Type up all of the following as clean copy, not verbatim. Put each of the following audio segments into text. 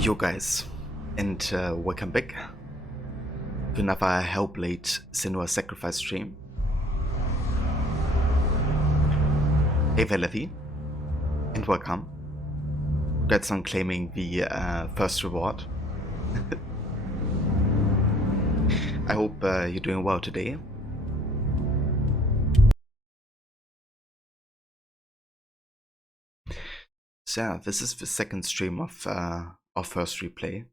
Yo guys, and welcome back to another Hellblade Senua Sacrifice stream. Hey there, Levi, and welcome. Congrats on claiming the first reward. I hope you're doing well today. So yeah, this is the second stream of our first replay.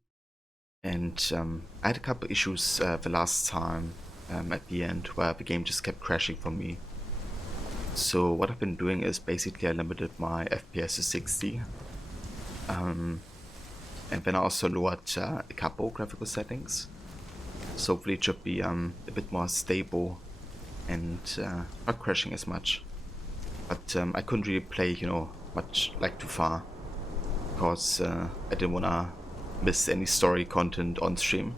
And I had a couple issues the last time at the end where the game just kept crashing for me. So what I've been doing is basically I limited my FPS to 60. And then I also lowered a couple graphical settings. So hopefully it should be a bit more stable and not crashing as much. But I couldn't really play, much like too far. Because I didn't want to miss any story content on stream.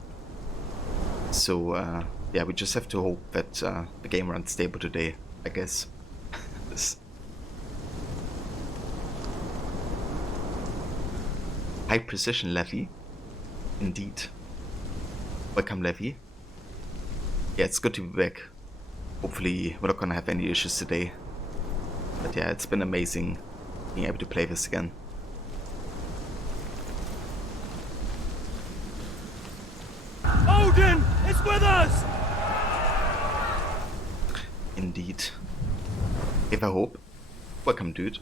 So yeah, we just have to hope that the game runs stable today, I guess. High precision Levi, indeed. Welcome Levi. Yeah, it's good to be back. Hopefully we're not gonna have any issues today. But yeah, it's been amazing being able to play this again. Odin is with us! Indeed. If I hope. Welcome, dude.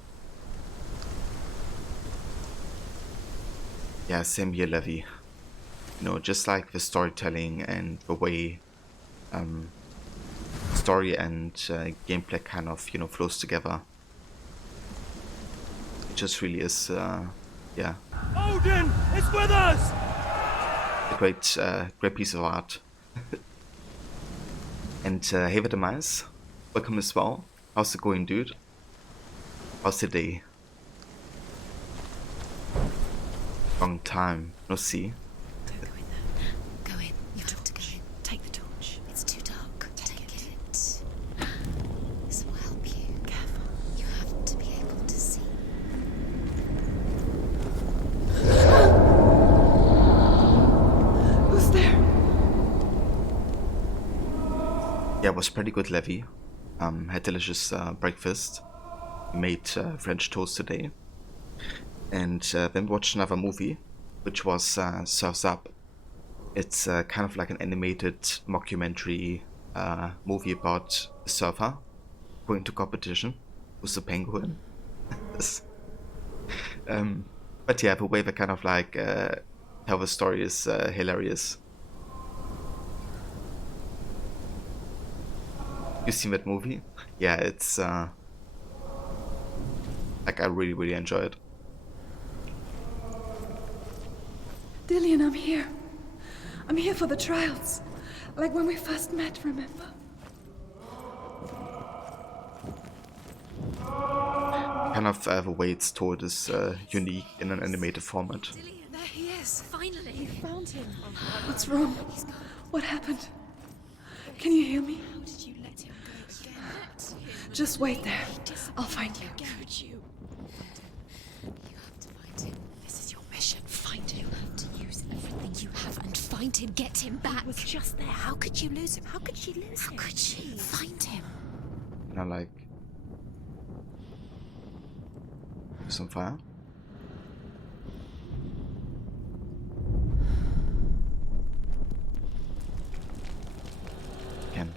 Yeah, same here, Levi. Just like the storytelling and the way story and gameplay kind of, flows together. It just really is, yeah. Odin is with us! A great piece of art. And hey there, Demise. Welcome as well. How's it going, dude? How's the day? Long time no see. Don't go in there. Go in. You have to go in. Take the torch. It's too dark. Take it. This will help you. Careful. You have to be able to see. Who's there? Yeah, it was pretty good, Levi. Had delicious breakfast. Made French toast today. And then watched another movie, which was Surf's Up. It's kind of like an animated mockumentary movie about a surfer going to competition with a penguin. But yeah, the way they kind of like tell the story is hilarious. You seen that movie? Yeah, it's like I really enjoy it. Dillian, I'm here. I'm here for the trials. Like when we first met, remember? Kind of the way it's told is unique in an animated format. Dillian, there he is. Finally. You found him. What's wrong? What happened? Can you hear me? How did you let him go again? Just wait there. I'll find you. Could you? You have to find him. This is your mission. Find him. You have to use everything you have and find him. Get him back. He was just there. How could you lose him? How could she lose him? How could she? Find him. Like some fire. Can.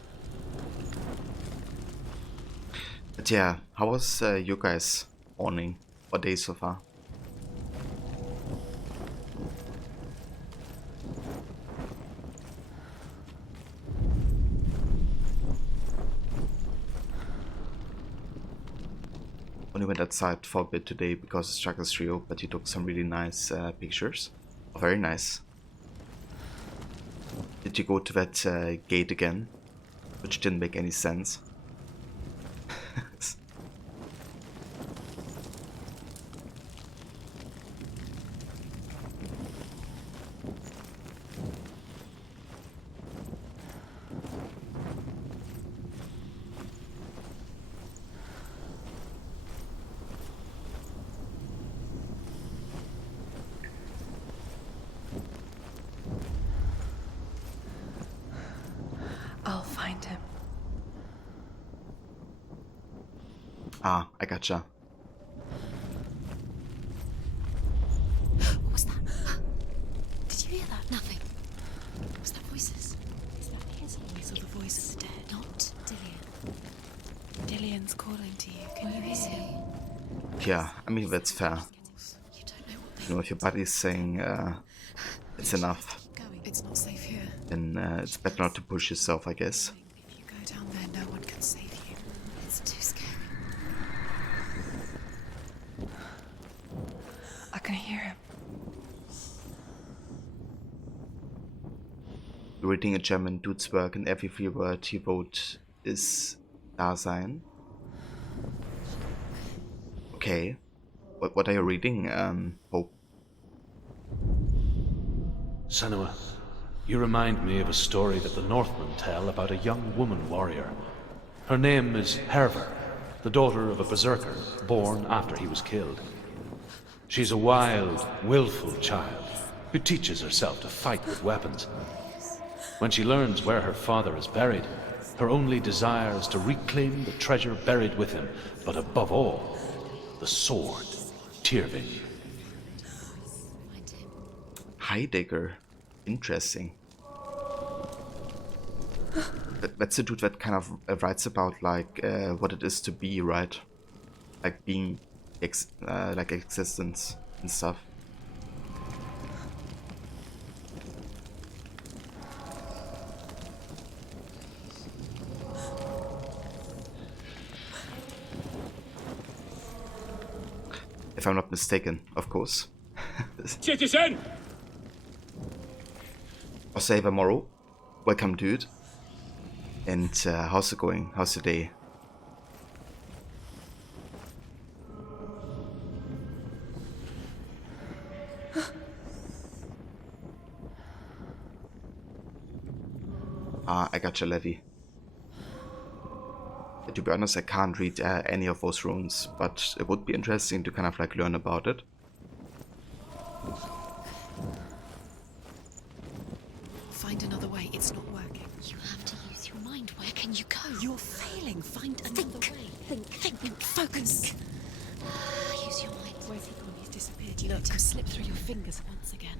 But yeah, how was you guys' morning or day so far? Only went outside for a bit today because of Struggles Trio, but he took some really nice pictures. Oh, very nice. Did you go to that gate again? Which didn't make any sense. find him. Ah, I gotcha. What was that? Did you hear that? Nothing. Was that voices? Is that his voice or the voice of the dead? Not Dillian. Dillian's calling to you. Can you hear him? Yeah, I mean, that's fair. You don't know what they You know, if your body's saying it's enough, going. It's not safe here. then it's better not to push yourself, I guess. If you go down there, no one can save you. It's too scary. I can hear him. Reading a German dude's work and every free word he wrote is Dasein. Okay. What are you reading, Hope? Senua, you remind me of a story that the Northmen tell about a young woman warrior. Her name is Herver, the daughter of a berserker born after he was killed. She's a wild, willful child who teaches herself to fight with weapons. When she learns where her father is buried, her only desire is to reclaim the treasure buried with him, but above all, the sword, Tyrving. Heidegger. Interesting. That's the dude that kind of writes about like what it is to be, right? Like being, like existence and stuff. If I'm not mistaken, of course. Citizen! Oseva Moro, welcome dude. And how's it going? How's your day? I got your levy. To be honest, I can't read any of those runes, but it would be interesting to kind of like learn about it. Find another way. It's not working. You have to use your mind. Where can you go? You're failing. Find another way. Think. Focus. Use your mind. Where's he gone? He's disappeared. You let him slip through your fingers once again.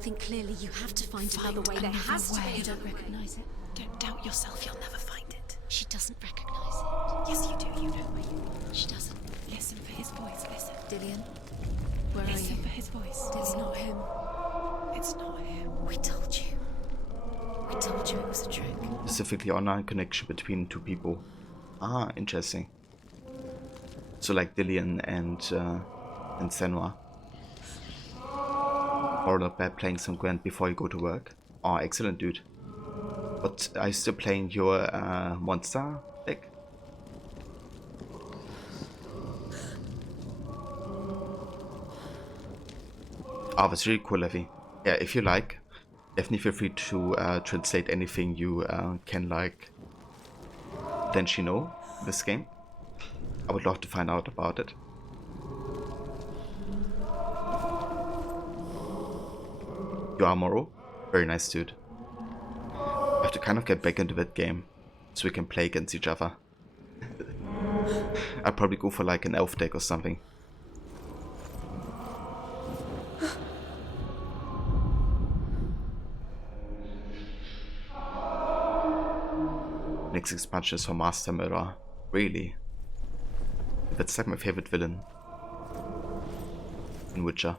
Think clearly. You have to find another way. There has to be. You don't recognize it. Don't doubt yourself. You'll never find it. She doesn't recognize it. Yes, you do. You know where you are. She doesn't. Listen for his voice. Listen. Dillian. Where are you? Listen for his voice. It's not him. It's not him. We told you. We told you it was a trick. Specifically online connection between two people. Ah, interesting. So like Dillian and Senua. Or not bad playing some Gwent before you go to work. Oh, excellent dude. But are you still playing your monster deck? Oh, that's really cool, Levy. Yeah, if you like, definitely feel free to translate anything you can like potentially know this game. I would love to find out about it. You are Moro? Very nice dude. I have to kind of get back into that game so we can play against each other. I'd probably go for like an elf deck or something. Next expansion is for Master Murder. Really? That's like my favorite villain in Witcher.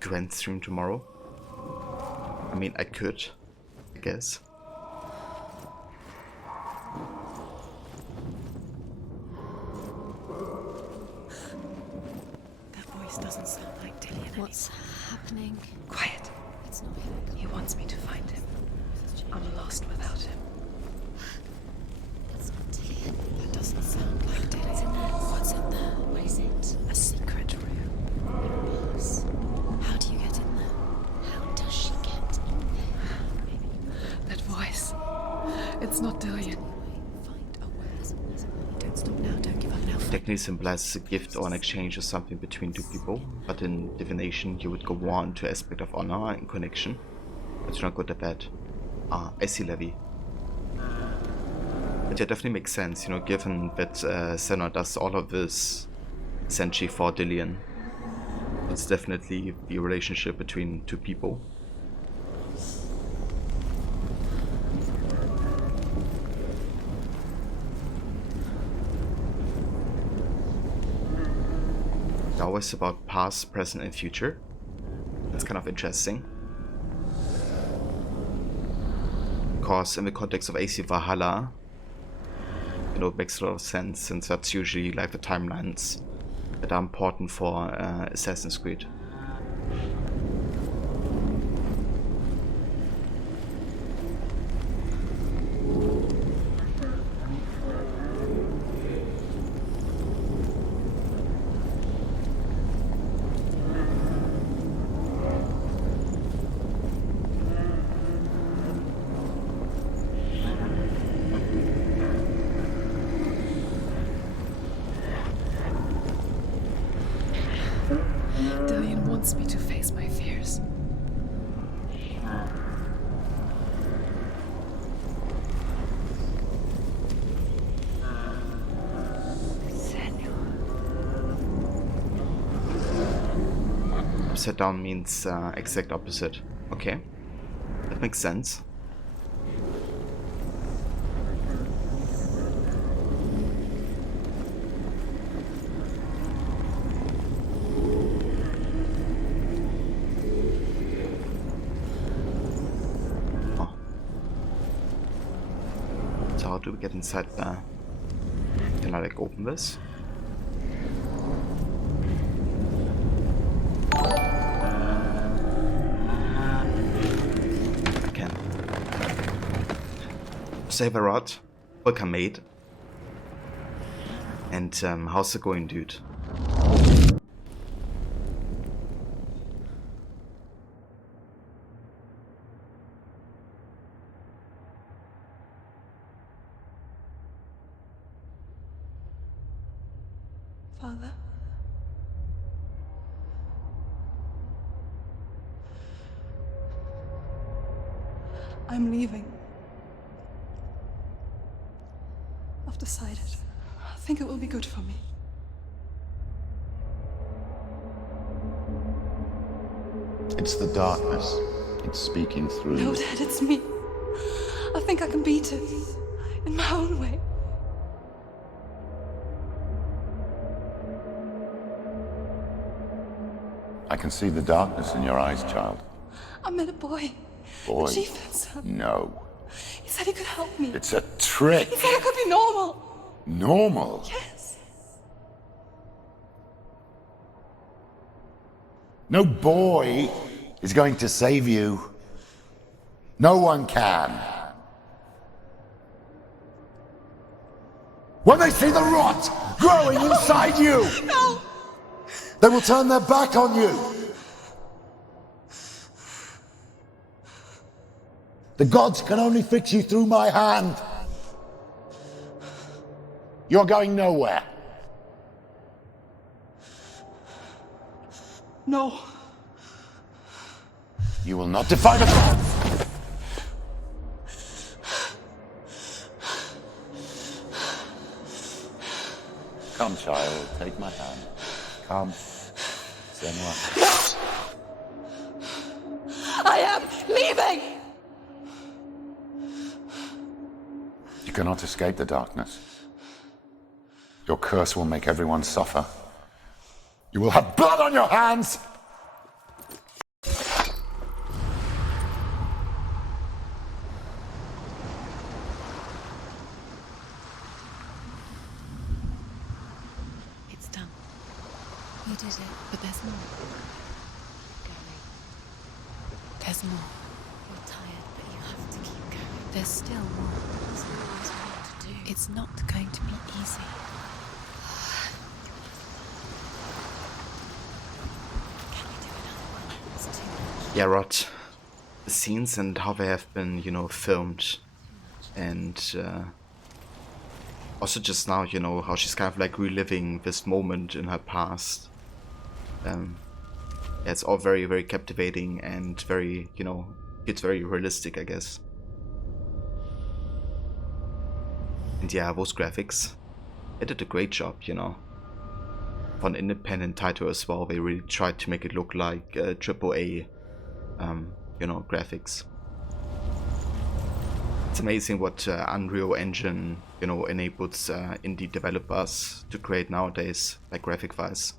Gwent stream tomorrow? I mean, I could, I guess. That voice doesn't sound like Dillian. What's happening? Quiet. It's not him. He wants me to find him. I'm lost without him. That's not Dillian. That doesn't sound like Dillian. What's in there? What's in there? What is it? A secret room. It was. It's not Dillian. Find a way. Don't stop now, don't give up now. Technically symbolizes a gift or an exchange or something between two people, but in divination you would go more into aspect of honor and connection. It's not good at that. Ah, I see, Levi. But yeah, definitely makes sense, you know, given that Senua does all of this essentially for Dillian. It's definitely the relationship between two people. It's always about past, present, and future. That's kind of interesting. Of course, in the context of AC Valhalla, you know, it makes a lot of sense, since that's usually like the timelines that are important for Assassin's Creed. Dillian wants me to face my fears. Upside down means exact opposite. Okay, that makes sense. Oh. So how do we get inside there? Can I like open this? Save a rod, welcome mate. And how's it going, dude? Father? I'm leaving. I've decided. I think it will be good for me. It's the darkness. It's speaking through No, you. Dad, it's me. I think I can beat it. In my own way. I can see the darkness in your eyes, child. I met a boy. Boy. The chief and son. No. He said he could help me. It's a trick. He said I could be normal. Normal. Yes. No boy is going to save you. No one can. When they see the rot growing inside you, No! they will turn their back on you. The gods can only fix you through my hand. You're going nowhere. No. You will not defy the gods. Come, child, take my hand. Come. Senua. I am leaving! You cannot escape the darkness. Your curse will make everyone suffer. You will have blood on your hands! It's done. You did it, but there's more. There's more. You're tired, but you have to keep going. There's still more. There's always more to do. It's not going to be easy. Can we do another one? It's too much. Yeah, Rod. The scenes and how they have been, you know, filmed And also just now, you know, how she's kind of like reliving this moment in her past. Yeah, it's all very, very captivating and very, you know, it's very realistic, I guess. And yeah, those graphics, they did a great job, you know. For an independent title as well, they really tried to make it look like AAA, you know, graphics. It's amazing what Unreal Engine, you know, enables indie developers to create nowadays, like graphic-wise.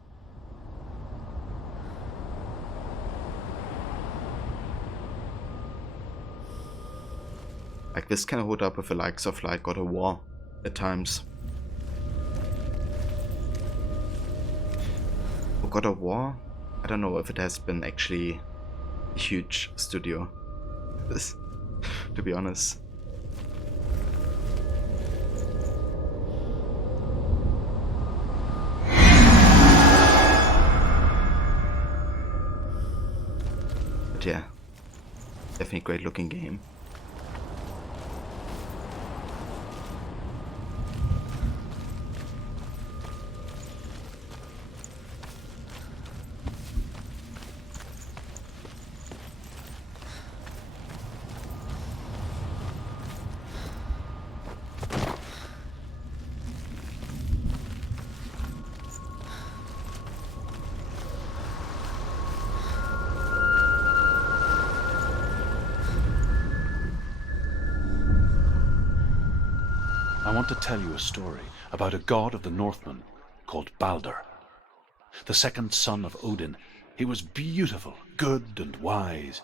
Like this can hold up with the likes of like God of War at times. For God of War, I don't know if it has been actually a huge studio, to be honest. But yeah, definitely great looking game. I want to tell you a story about a god of the Northmen called Balder. The second son of Odin, he was beautiful, good and wise.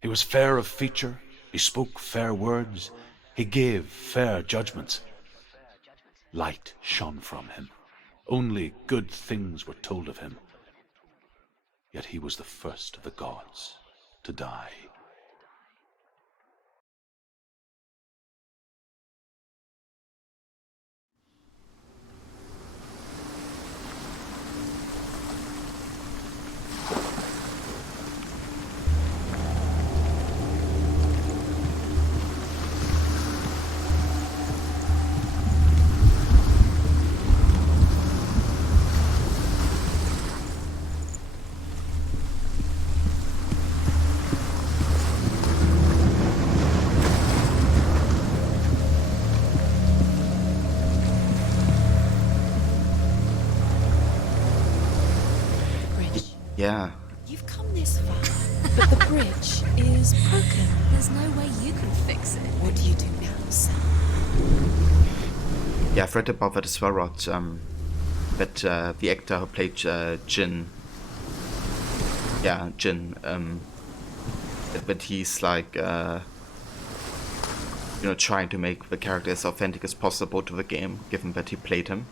He was fair of feature, he spoke fair words, he gave fair judgments. Light shone from him. Only good things were told of him. Yet he was the first of the gods to die. Yeah, You've come this far, but the bridge is broken. There's no way you can fix it. What do you do now, son? yeah, I've read about that as well, Rod. That the actor who played Jin, but he's like, you know, trying to make the character as authentic as possible to the game, given that he played him.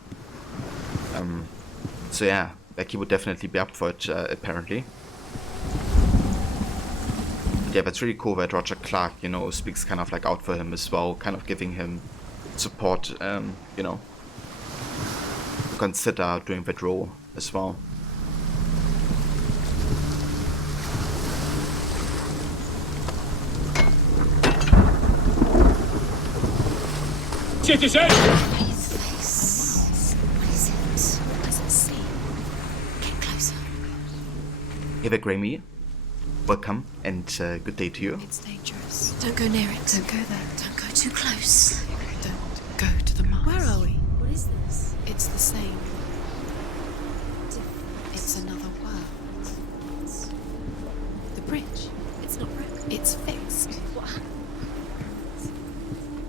So yeah, like he would definitely be up for it, apparently. But yeah, that's really cool that Roger Clark, you know, speaks kind of like out for him as well, kind of giving him support, you know, to consider doing that role as well. Citizen! His face. What is it? What does it see? Get closer. Hey there, Grammy. Welcome, and good day to you. It's dangerous. Don't go near it. Don't go there. Don't go too close. Don't go to the mast. Where are we? What is this? It's the same. It's another world. The bridge. It's not broken. It's fixed. What happened?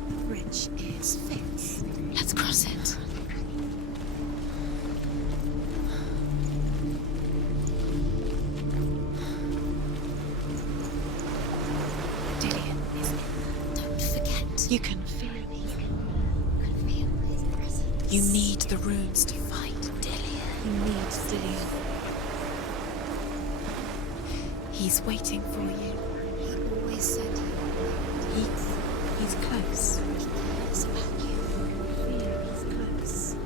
The bridge is fixed. Let's cross it. Dillian, don't forget. You can feel it. You need the runes to fight Dillian. You need Dillian. He's waiting for you. He always said he's close. He cares about you. He's close.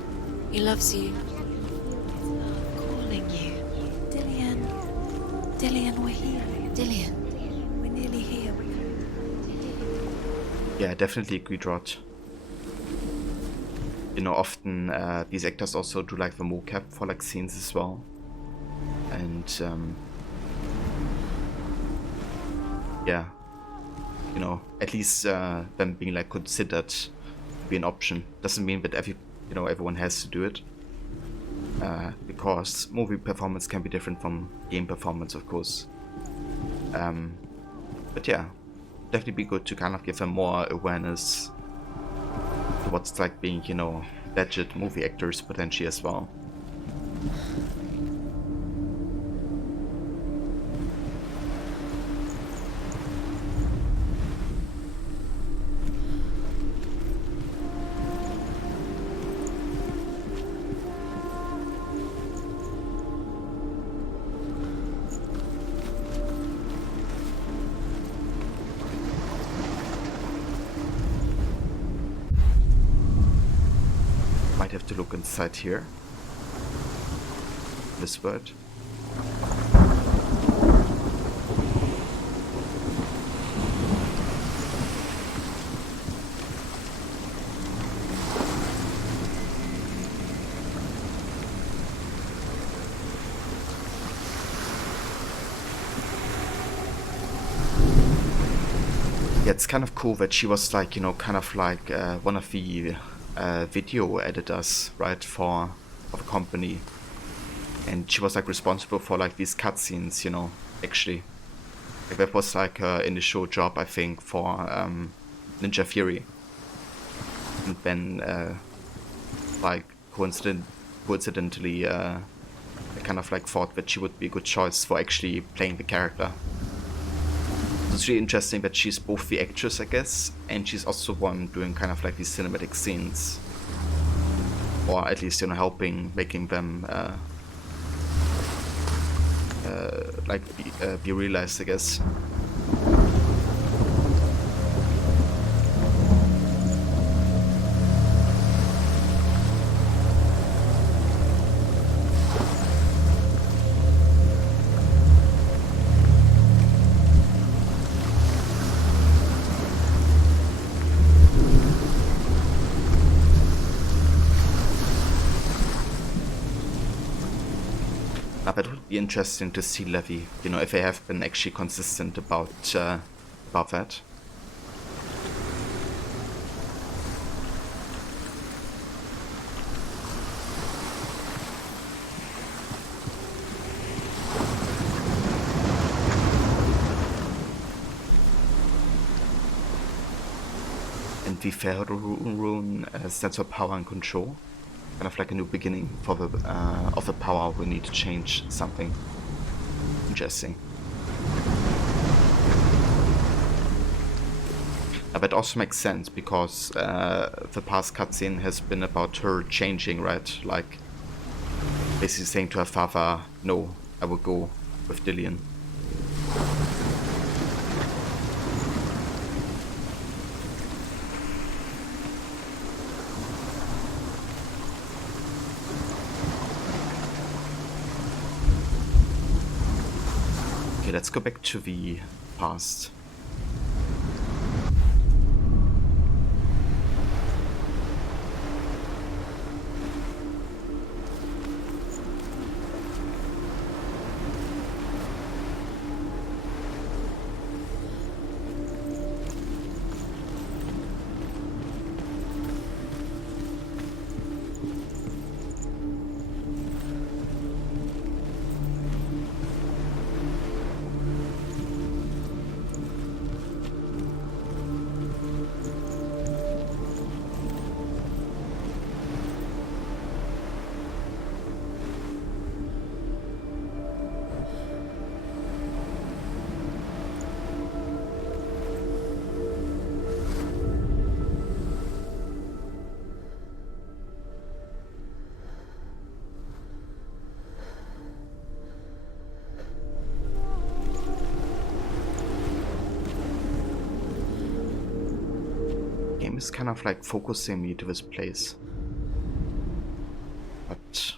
He loves you. Calling you. Dillian. Dillian, we're here. Dillian. We're nearly Yeah, definitely agreed, Rod. You know, often these actors also do like the mocap for like scenes as well. And yeah, you know, at least them being like considered to be an option doesn't mean that everyone has to do it. Because movie performance can be different from game performance, of course. But yeah, definitely be good to kind of give them more awareness to what's like being, you know, legit movie actors potentially as well. Might have to look inside here. This word. Yeah, it's kind of cool that she was like, you know, kind of like one of the video editors, right, for a company. And she was like responsible for like these cutscenes, you know, actually. Like, that was like her initial job, I think, for Ninja Fury. And then like coincidentally I kind of like thought that she would be a good choice for actually playing the character. So it's really interesting that she's both the actress, I guess, and she's also one doing kind of like these cinematic scenes. Or at least, you know, helping making them be realized, I guess. But it would be interesting to see Levy, you know, if they have been actually consistent about that. And the Ferro rune stands for power and control. Kind of like a new beginning for the of the power. We need to change something. Interesting. That also makes sense because the past cutscene has been about her changing, right? Like basically saying to her father, "No, I will go with Dillian." Okay, let's go back to the past. Game is kind of like focusing me to this place, but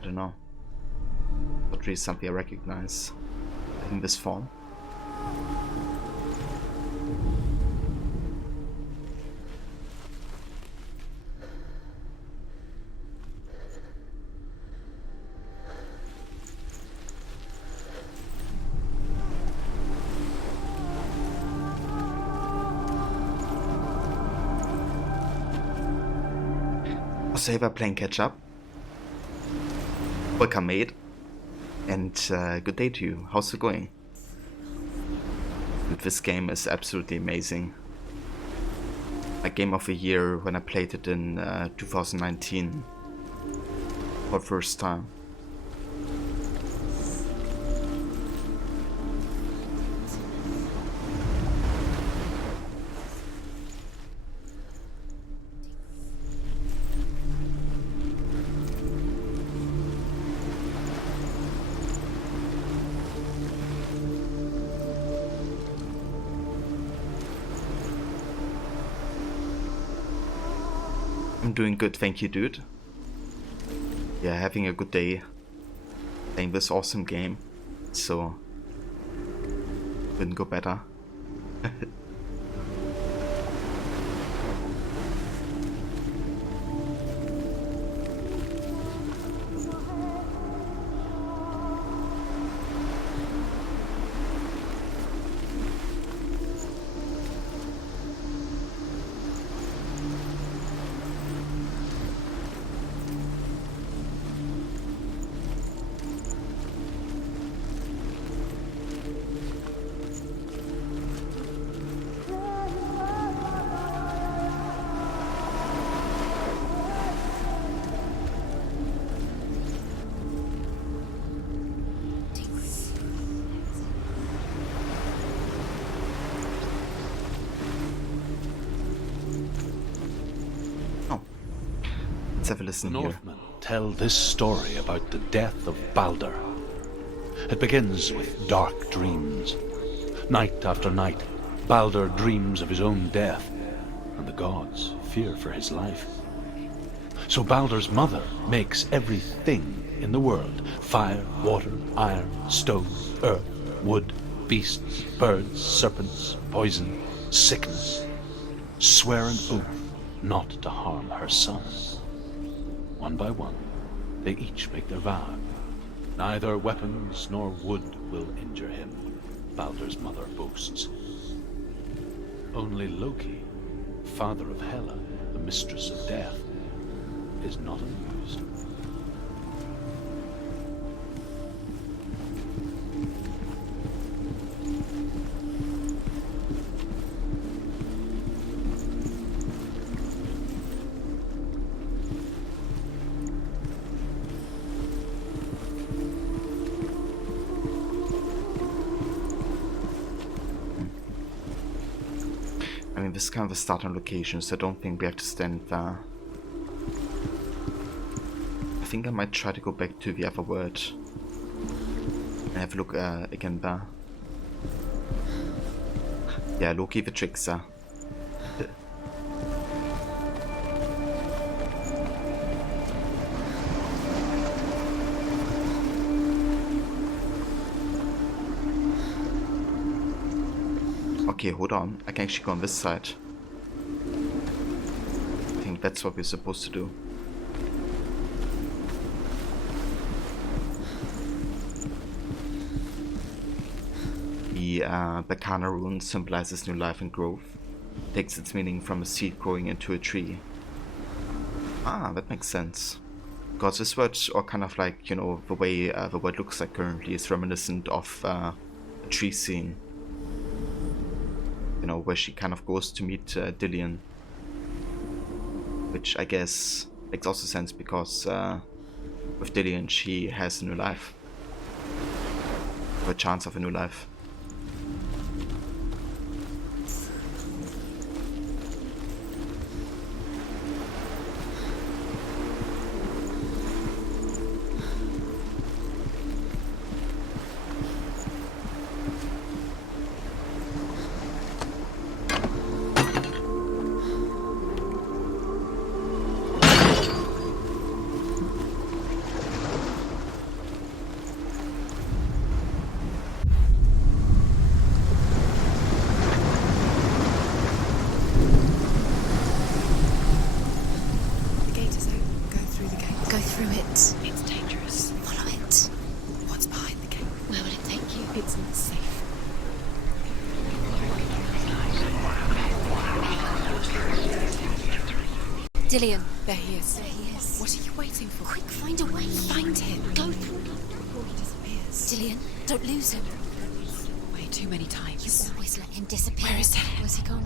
I don't know. Not really something I recognize in this form. So here we're playing catch up. Welcome, mate. And good day to you. How's it going? Dude, this game is absolutely amazing. My game of the year when I played it in 2019 for the first time. I'm doing good, thank you, dude. Yeah, having a good day playing this awesome game, so couldn't go better. Let's have a listen The here. Northmen tell this story about the death of Baldur. It begins with dark dreams. Night after night, Baldur dreams of his own death, and the gods fear for his life. So Baldur's mother makes everything in the world: fire, water, iron, stone, earth, wood, beasts, birds, serpents, poison, sickness. Swear an oath not to harm her son. One by one, they each make their vow. Neither weapons nor wood will injure him, Baldur's mother boasts. Only Loki, father of Hela, the mistress of death, is not amused. I mean, this is kind of a starting location, so I don't think we have to stand there. I think I might try to go back to the other word and have a look again there. Yeah, Loki the Trickster. Okay, hold on. I can actually go on this side. I think that's what we're supposed to do. The Bacana rune symbolizes new life and growth. Takes its meaning from a seed growing into a tree. Ah, that makes sense. Because this word, or kind of like, you know, the way the word looks like currently, is reminiscent of a tree scene. You know, where she kind of goes to meet Dillion. Which I guess makes also sense because with Dillion she has a new life. Or a chance of a new life. Dillian. There he is. There he is. What are you waiting for? Quick, find a way. Find him. Go through before he disappears. Dillian, don't lose him. Way too many times. You always let him disappear. Where is he? Where's he gone?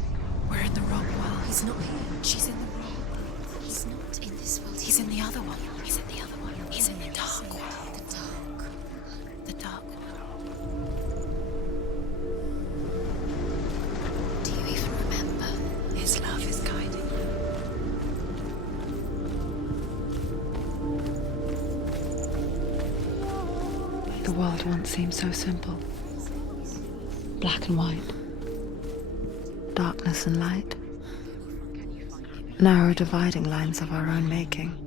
We're in the wrong world. He's not here. She's in the wrong world. He's not in this world. He's in the other one. He's in the other one. He's in the dark world. The dark. The dark world. Do you even remember? His love is guiding you. The world once seemed so simple. Black and white. Darkness and light. Narrow dividing lines of our own making.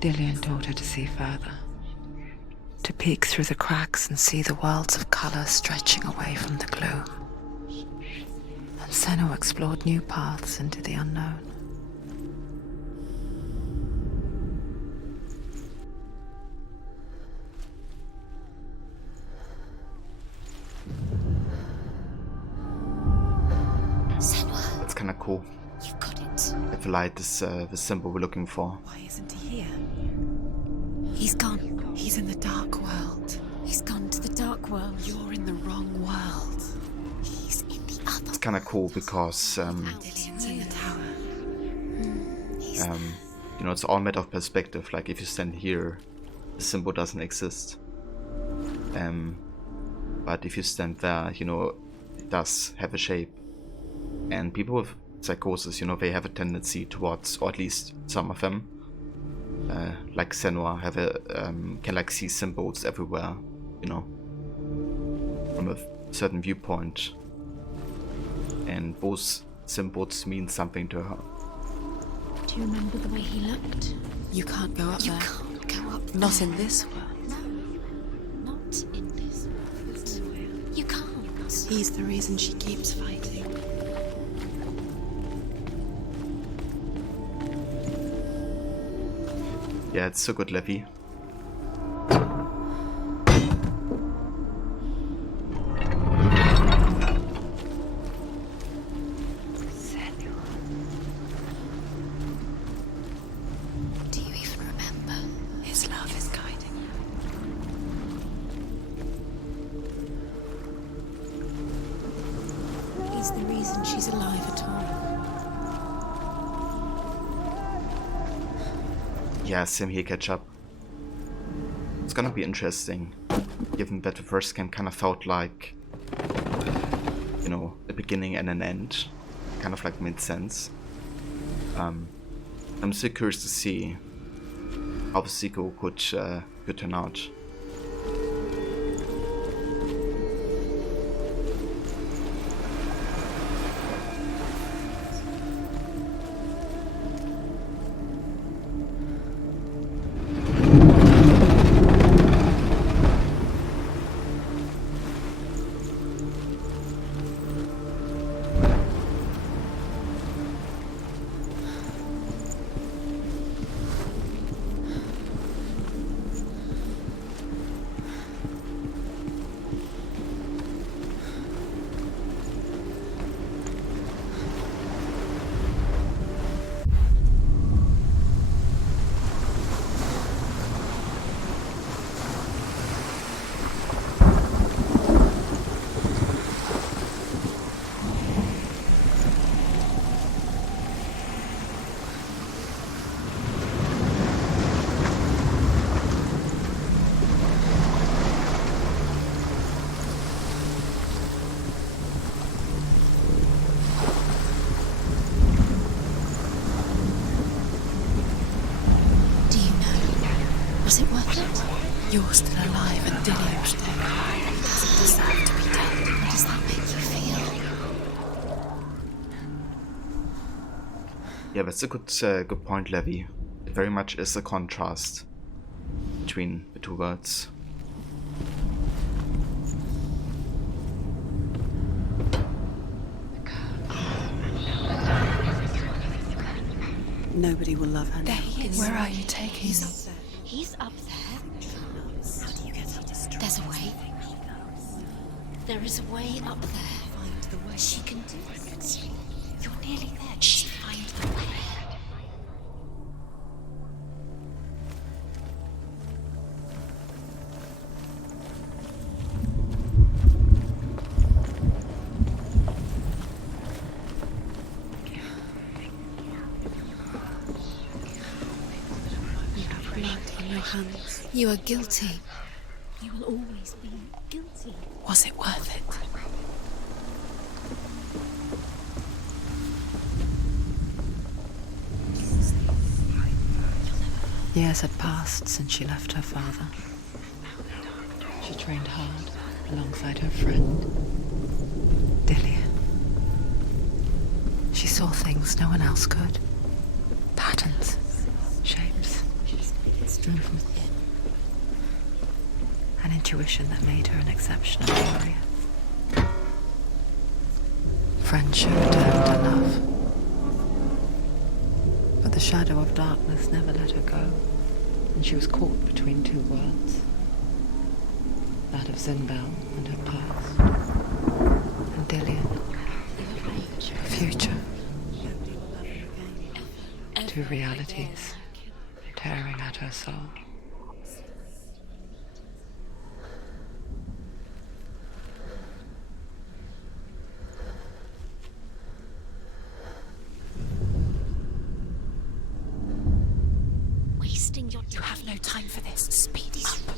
Dillian taught her to see further. To peek through the cracks and see the worlds of color stretching away from the gloom. And Senua explored new paths into the unknown. Senua, That's kind of cool. you've got it. If the light is the symbol we're looking for. Why isn't he here? He's gone. He's in the dark world. He's gone to the dark world. You're in the wrong world. He's in the other. It's kind of cool because Dillian's in the tower. He's you know, it's all matter of perspective. Like if you stand here, the symbol doesn't exist. But if you stand there, you know, it does have a shape. And people with psychosis, you know, they have a tendency towards, or at least some of them, like Senua, have a can like see symbols everywhere, you know, from a certain viewpoint. And those symbols mean something to her. Do you remember the way he looked? You can't go up You there. can't go up there. Not in this world. No, not in this world. You can't. He's the reason she keeps fighting. Yeah, it's so good, Levy. Do you even remember? His love is guiding you. He's the reason she's alive at all. Yeah, same here, catch up. It's gonna be interesting, given that the first game kind of felt like, you know, a beginning and an end. Kind of like made sense. I'm still curious to see how the sequel could turn out. Do you know? Was it worth it? You're still alive and Dillian's dead. He doesn't deserve to be dead. How does that make you feel? Yeah, that's a good point, Levy. It very much is a contrast between the two worlds. Nobody will love her now. There he is. Where are you taking me? He's up there. How do you get up? There's a way. There is a way up there. Find the way. She can do it. You're nearly there. Just find the way. You are guilty. You will always be guilty. Was it worth it? Years had passed since she left her father. She trained hard alongside her friend, Dillian. She saw things no one else could. Patterns, shapes, strewn from within. An intuition that made her an exceptional warrior. Friendship turned to love. But the shadow of darkness never let her go, and she was caught between two worlds. That of Zinbel and her past, and Dillian, her future. Two realities tearing at her soul. Wasting your You have no time for this. Speed up.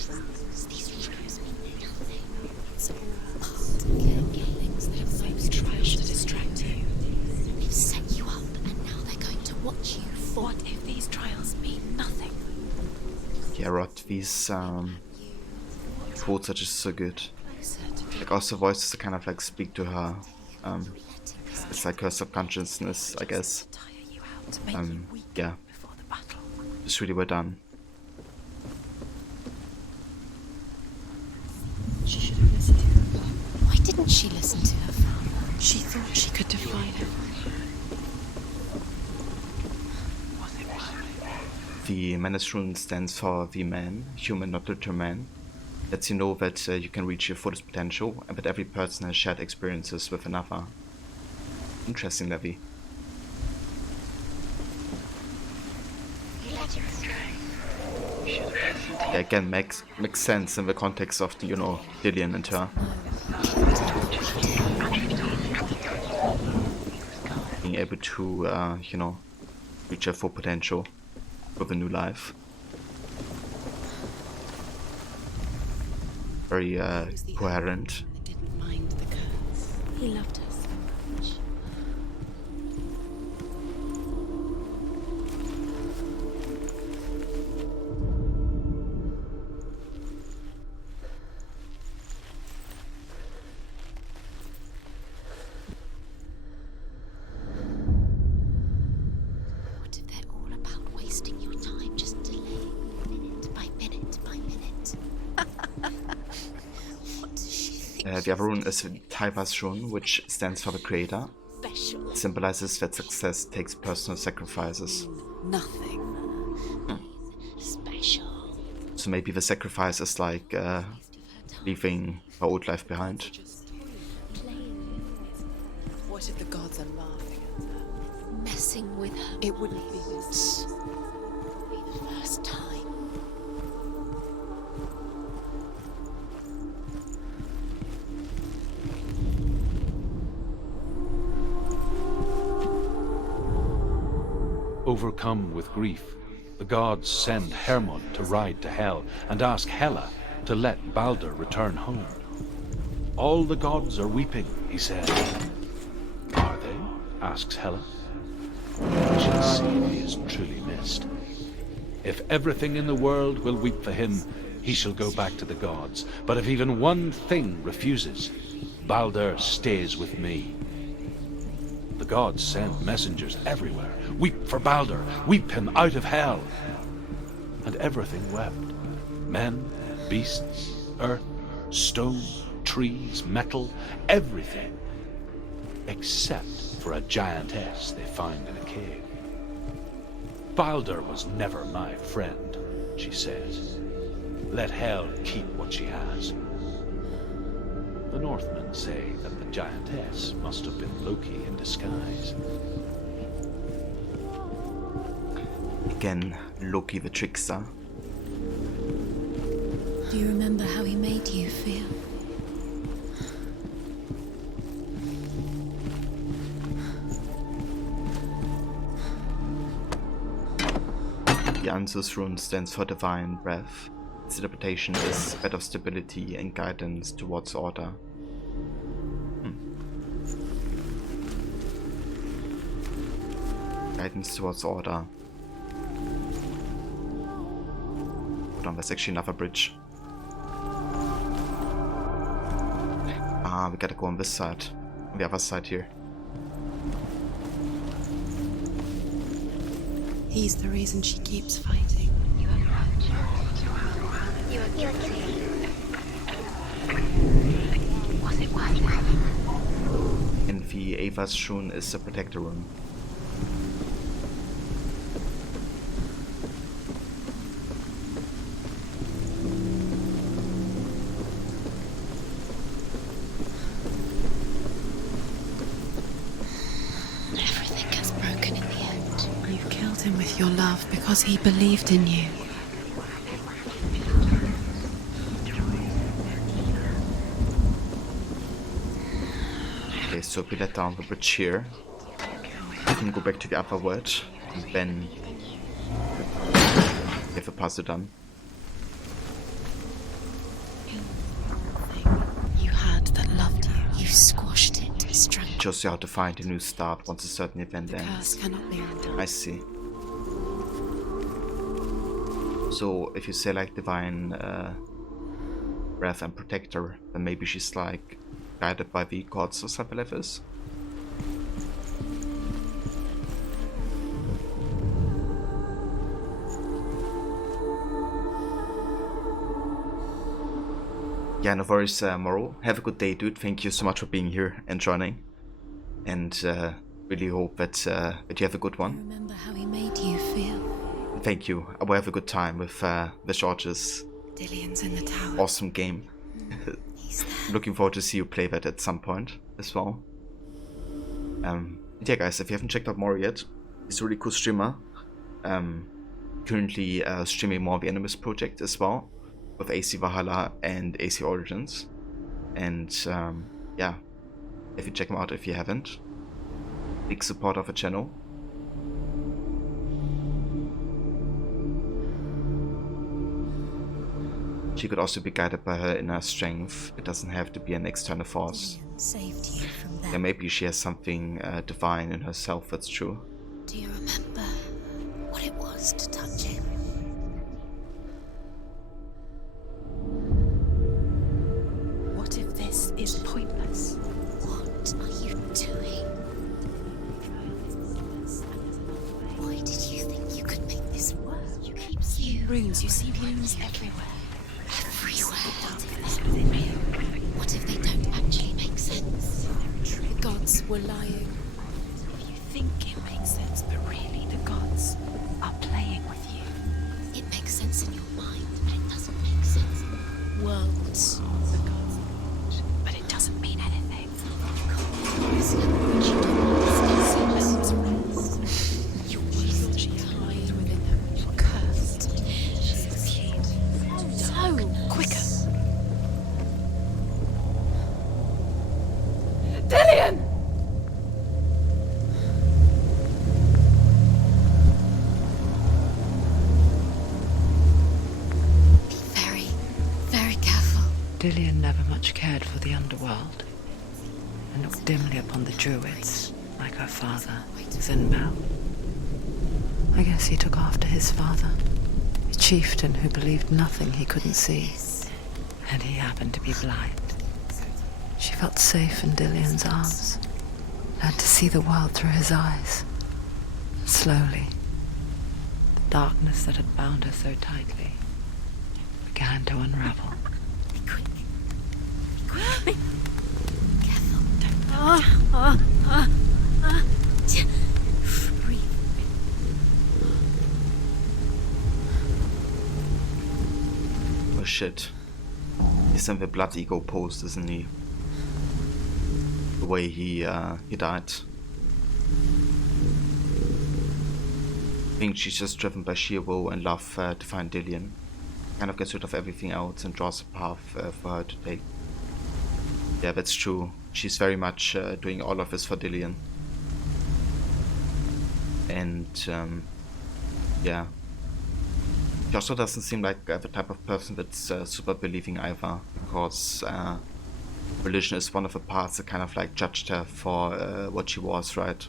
These rooms mean nothing. It's all part of killing things that have Maybe trials to distract you. They've set you up, and now they're going to watch you fall. What if these trials mean nothing? Yeah, Rod, these quotes are just so good. Like, also voices to kind of like speak to her. It's like her subconsciousness, I guess. Tire you out to make you weak Yeah, before the battle. it's really well done. She should have listened to her father. Why didn't she listen to her father? She thought she could defy him. Was it worth it? The Menace rune stands for the man, human, not literal man. Lets you know that you can reach your fullest potential, and that every person has shared experiences with another. Interesting, Levi. Yeah, again, makes sense in the context of the, Dillian and her. Being able to, reach her full potential with a new life. Very coherent. They didn't mind the curse. He loved her so much. What if they're all about wasting your time, just delaying minute by minute by minute? What does she think? The other rune is the Taiwas rune, which stands for the creator. Special. It symbolizes that success takes personal sacrifices. Nothing. Special. So maybe the sacrifice is like leaving her old life behind. What if the gods are laughing at her? Messing with her. It wouldn't be this. Be the first time. Overcome with grief, the gods send Hermod to ride to Hell and ask Hela to let Balder return home. All the gods are weeping, he said. Are they? Asks Hela. We shall see if he is truly missed. If everything in the world will weep for him, he shall go back to the gods. But if even one thing refuses, Balder stays with me. The gods send messengers everywhere. Weep for Balder, weep him out of hell. And everything wept. Men, beasts, earth, stone, trees, metal, everything. Except for a giantess they found in a cave. Balder was never my friend, she says. Let Hel keep what she has. The Northmen say that the giantess must have been Loki in disguise. Again, Loki the trickster. Do you remember how he made you feel? The Anzus rune stands for divine breath. It its interpretation is better stability and guidance towards order. Guidance towards order. Hold on, there's actually another bridge. Ah, we gotta go on this side. On the other side here. He's the reason she keeps fighting. Was it worth it? In the Ava's Shun is the protector room. Everything gets broken in the end. You killed him with your love because he believed in you. Okay, so if we let down the bridge here, we can go back to the upper world, and then we have a puzzle done. You had that loved you. You squashed it, strangled. Shows you how to find a new start once a certain event The ends. curse cannot be undone. I see. So if you say like divine breath and protector, then maybe she's like guided by the gods or something like this. Yeah, no worries, Moro. Have a good day, dude. Thank you so much for being here and joining. And really hope that you have a good one. Remember how he made you feel? Thank you. I will have a good time with the Georges. Dillion's in the tower. Awesome game. Looking forward to see you play that at some point as well. Yeah, guys, if you haven't checked out Moro yet, he's a really cool streamer. Currently streaming more of the Animus project as well, with AC Valhalla and AC Origins. And yeah, if you check him out if you haven't, big support of the channel. She could also be guided by her inner strength. It doesn't have to be an external force. Dillion saved you from Yeah, them. maybe she has something divine in herself, that's true. Do you remember what it was to touch him? What if this is pointless? What are you doing? Why did you think you could make this work? You keep seeing Runes, you see runes everywhere. everywhere. What if they don't actually make sense? The gods were lying. You think it makes sense, but really the gods are playing with you. It makes sense in your mind, but it doesn't make sense. Worlds. The gods are, but it doesn't mean anything. You're tied within them. You're cursed. So quicker. Dillion! Be very, very careful. Dillion never much cared for the underworld, and looked dimly upon the druids, like her father, Zinbel. I guess he took after his father, a chieftain who believed nothing he couldn't see, and he happened to be blind. She felt safe in Dillion's arms, learned to see the world through his eyes. Slowly, the darkness that had bound her so tightly began to unravel. Be quick. Be quick. Careful. Breathe. Oh shit. He's in the blood ego pose, isn't he? The way he died. I think she's just driven by sheer will and love to find Dillion. Kind of gets rid of everything else and draws a path for her to take. Yeah, that's true. She's very much doing all of this for Dillion. And yeah, He also doesn't seem like the type of person that's super believing either, because religion is one of the parts that kind of like judged her for what she was, right?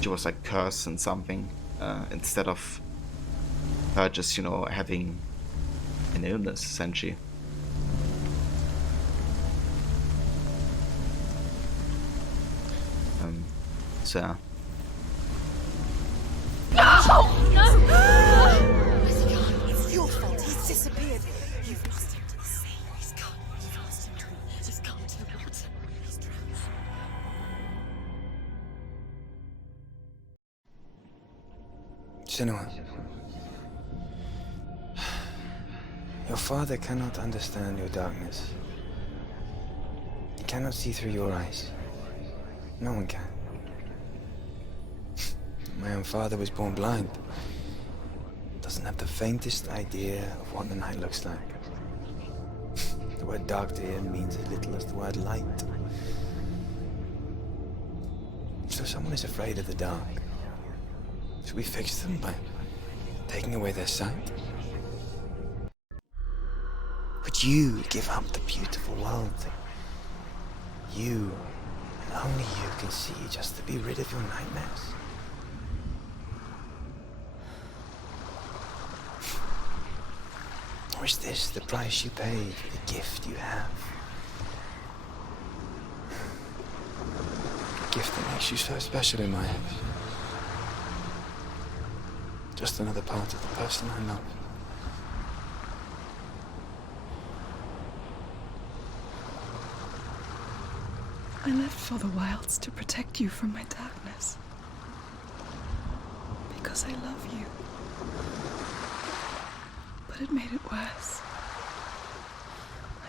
She was like cursed and something, instead of her just, having an illness, essentially. So yeah. It's your fault. He's disappeared. You've lost him to the sea. He's gone. You've lost him to him. Just come to the water. He's drowned. Senua, your father cannot understand your darkness. He cannot see through your eyes. No one can. My own father was born blind. Doesn't have the faintest idea of what the night looks like. The word dark to him means as little as the word light. So someone is afraid of the dark. Should we fix them by taking away their sight? Would you give up the beautiful world that you, and only you, can see just to be rid of your nightmares? Or is this the price you pay for the gift you have? A gift that makes you so special in my eyes. Just another part of the person I love. I lived for the wilds to protect you from my darkness. Because I love you. But it made it worse.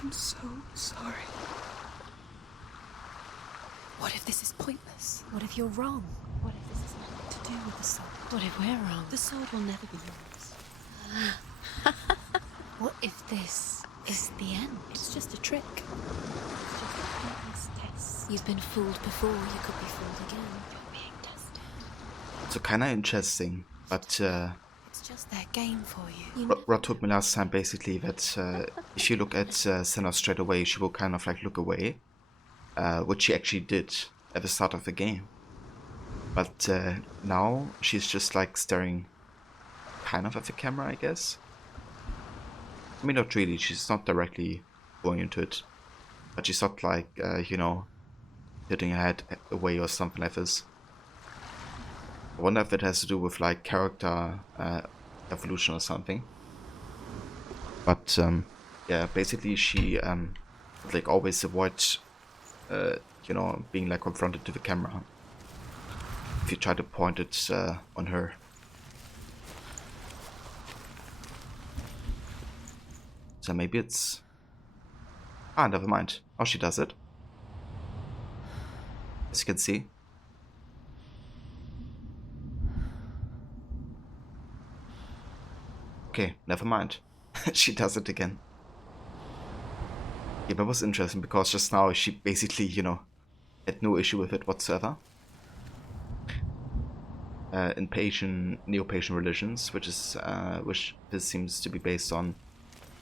I'm so sorry. What if this is pointless? What if you're wrong? What if this has nothing to do with the sword? What if we're wrong? The sword will never be yours. What if this is the end? It's just a trick. It's just a pointless test. You've been fooled before, you could be fooled again. You're being tested. So kinda interesting, but It's just their game for you. Rod told me last time basically that if you look at Senua straight away, she will kind of like look away, which she actually did at the start of the game. But now she's just like staring kind of at the camera, I guess. I mean, not really, she's not directly going into it, but she's not like, hitting her head away or something like this. I wonder if it has to do with like character evolution or something. But yeah, basically she like always avoid being like confronted to the camera if you try to point it on her. So maybe it's... Ah, never mind. Oh, she does it. As you can see. Okay, never mind. She does it again. Yeah, that was interesting because just now she basically, had no issue with it whatsoever. In neo-pagan religions, which this seems to be based on,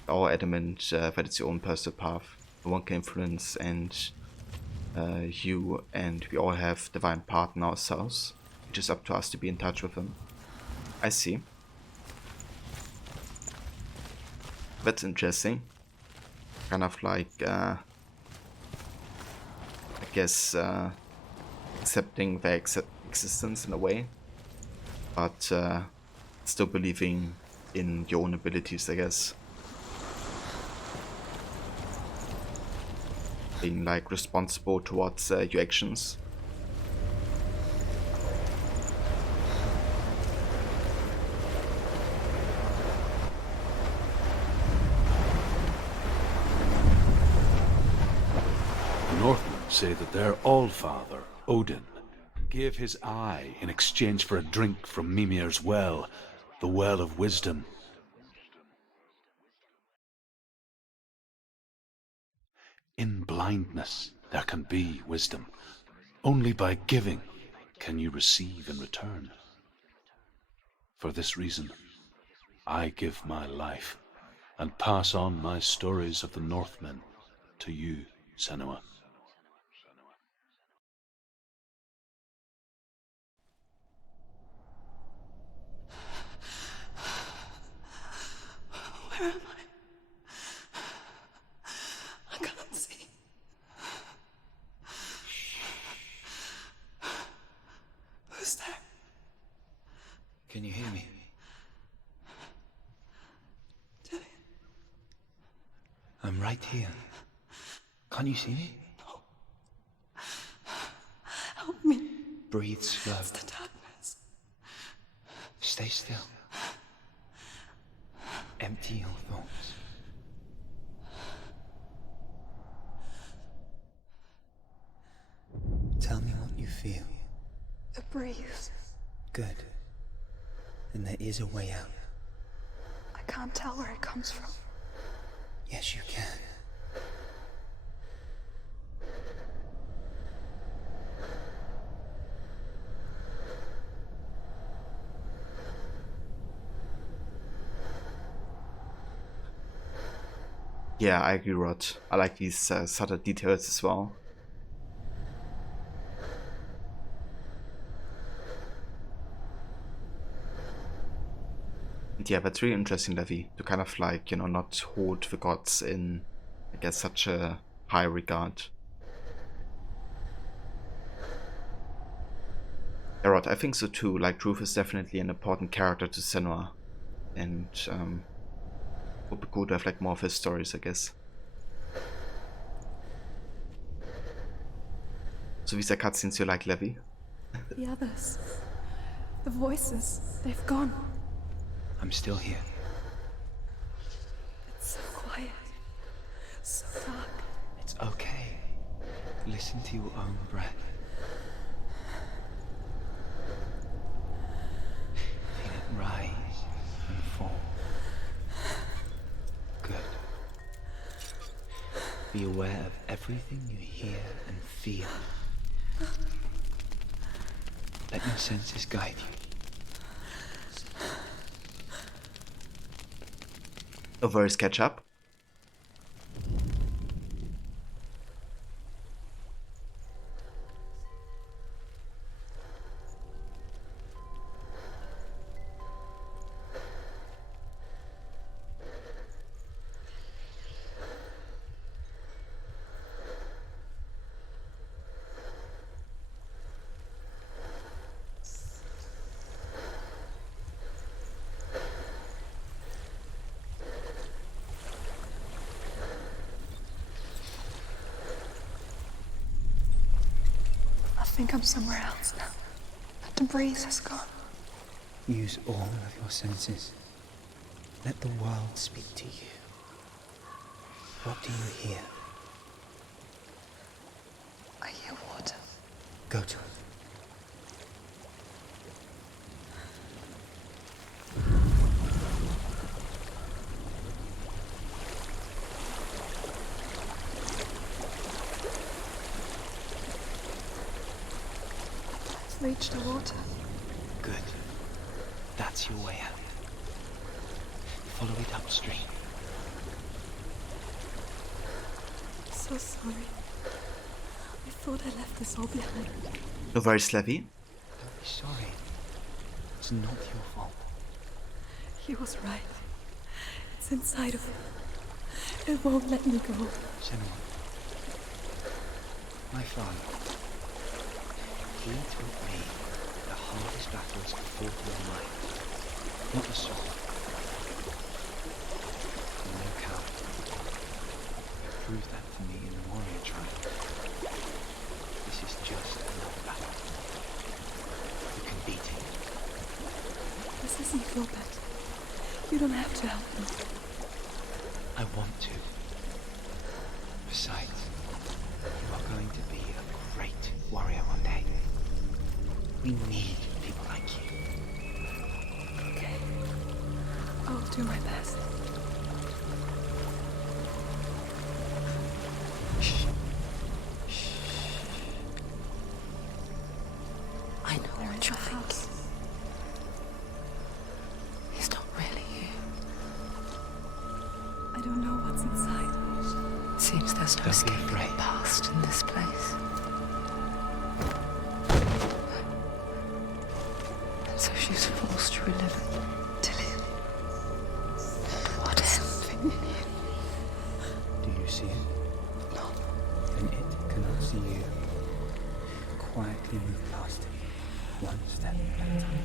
all adamant that it's your own personal path. No one can influence, and you and we all have divine part in ourselves. It's just up to us to be in touch with them. I see. That's interesting. Kind of like, I guess, accepting their existence in a way, but still believing in your own abilities, I guess. Being like responsible towards your actions. The Northmen say that their Allfather, Odin, gave his eye in exchange for a drink from Mimir's well, the Well of Wisdom. In blindness there can be wisdom. Only by giving can you receive in return. For this reason, I give my life and pass on my stories of the Northmen to you, Senua. Where am I? I can't see. Who's there? Can you hear me? I'm right here. Can't you see me? Help me. Breathe slow. It's the darkness. Stay still. Empty your thoughts. Tell me what you feel. A breeze. Good. Then there is a way out. I can't tell where it comes from. Yes, you can. Yeah, I agree, Rod. I like these subtle details as well. And yeah, that's really interesting, Levi, to kind of like, you know, not hold the gods in, I guess, such a high regard. Yeah, Rod, I think so too. Like, Druth is definitely an important character to Senua. And would be cool to have like more of his stories, I guess. So these are cutscenes you like, Levi? The others. The voices. They've gone. I'm still here. It's so quiet. So dark. It's okay. Listen to your own breath. Feel it rise and fall. Good. Be aware of everything you hear and feel. Let your senses guide you. No worries, catch up. I think I'm somewhere else now. The breeze has gone. Use all of your senses. Let the world speak to you. What do you hear? I hear water. Go to it. I've reached the water. Good. That's your way out. Follow it upstream. So sorry. I thought I left this all behind. No worries, Levi. Don't be sorry. It's not your fault. He was right. It's inside of me. It won't let me go. Senua. My father. He taught me the hardest battles are fought in the mind, not the sword. I'm no coward. You proved that for me in the warrior trial. This is just another battle. You can beat it. This isn't your battle. You don't have to help me. I want to. Besides, you are going to be a great warrior one day. We need people like you. Okay. I'll do my best. Shh. I know There what is you're a house. thinking. He's not really here. There's no Don't be escaping afraid. the past in this place. And so she's forced to relive it. Dillian. What if? Do you see it? No. And it cannot see you. Quietly move past it, one step at a time.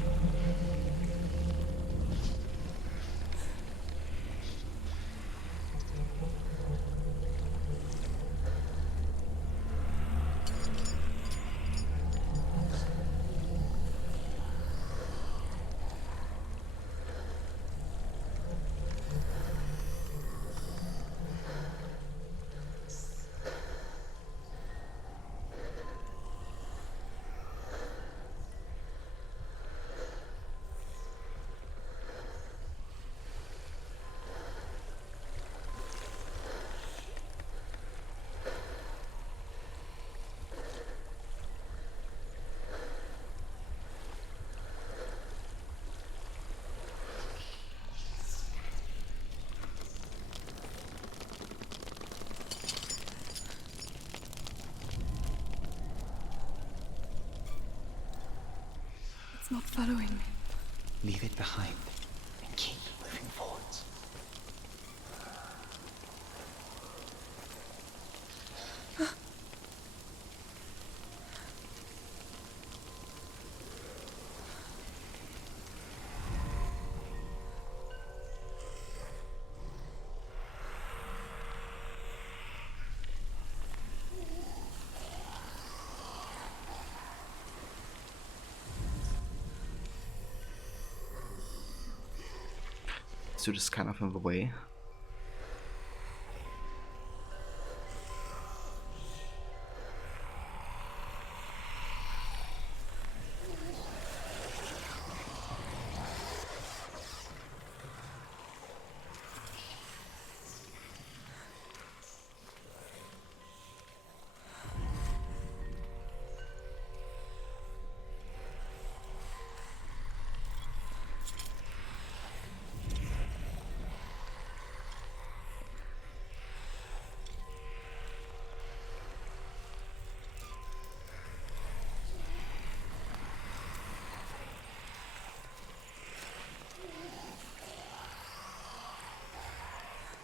It's not following me. Leave it behind and keep moving forwards. So just kind of in the way.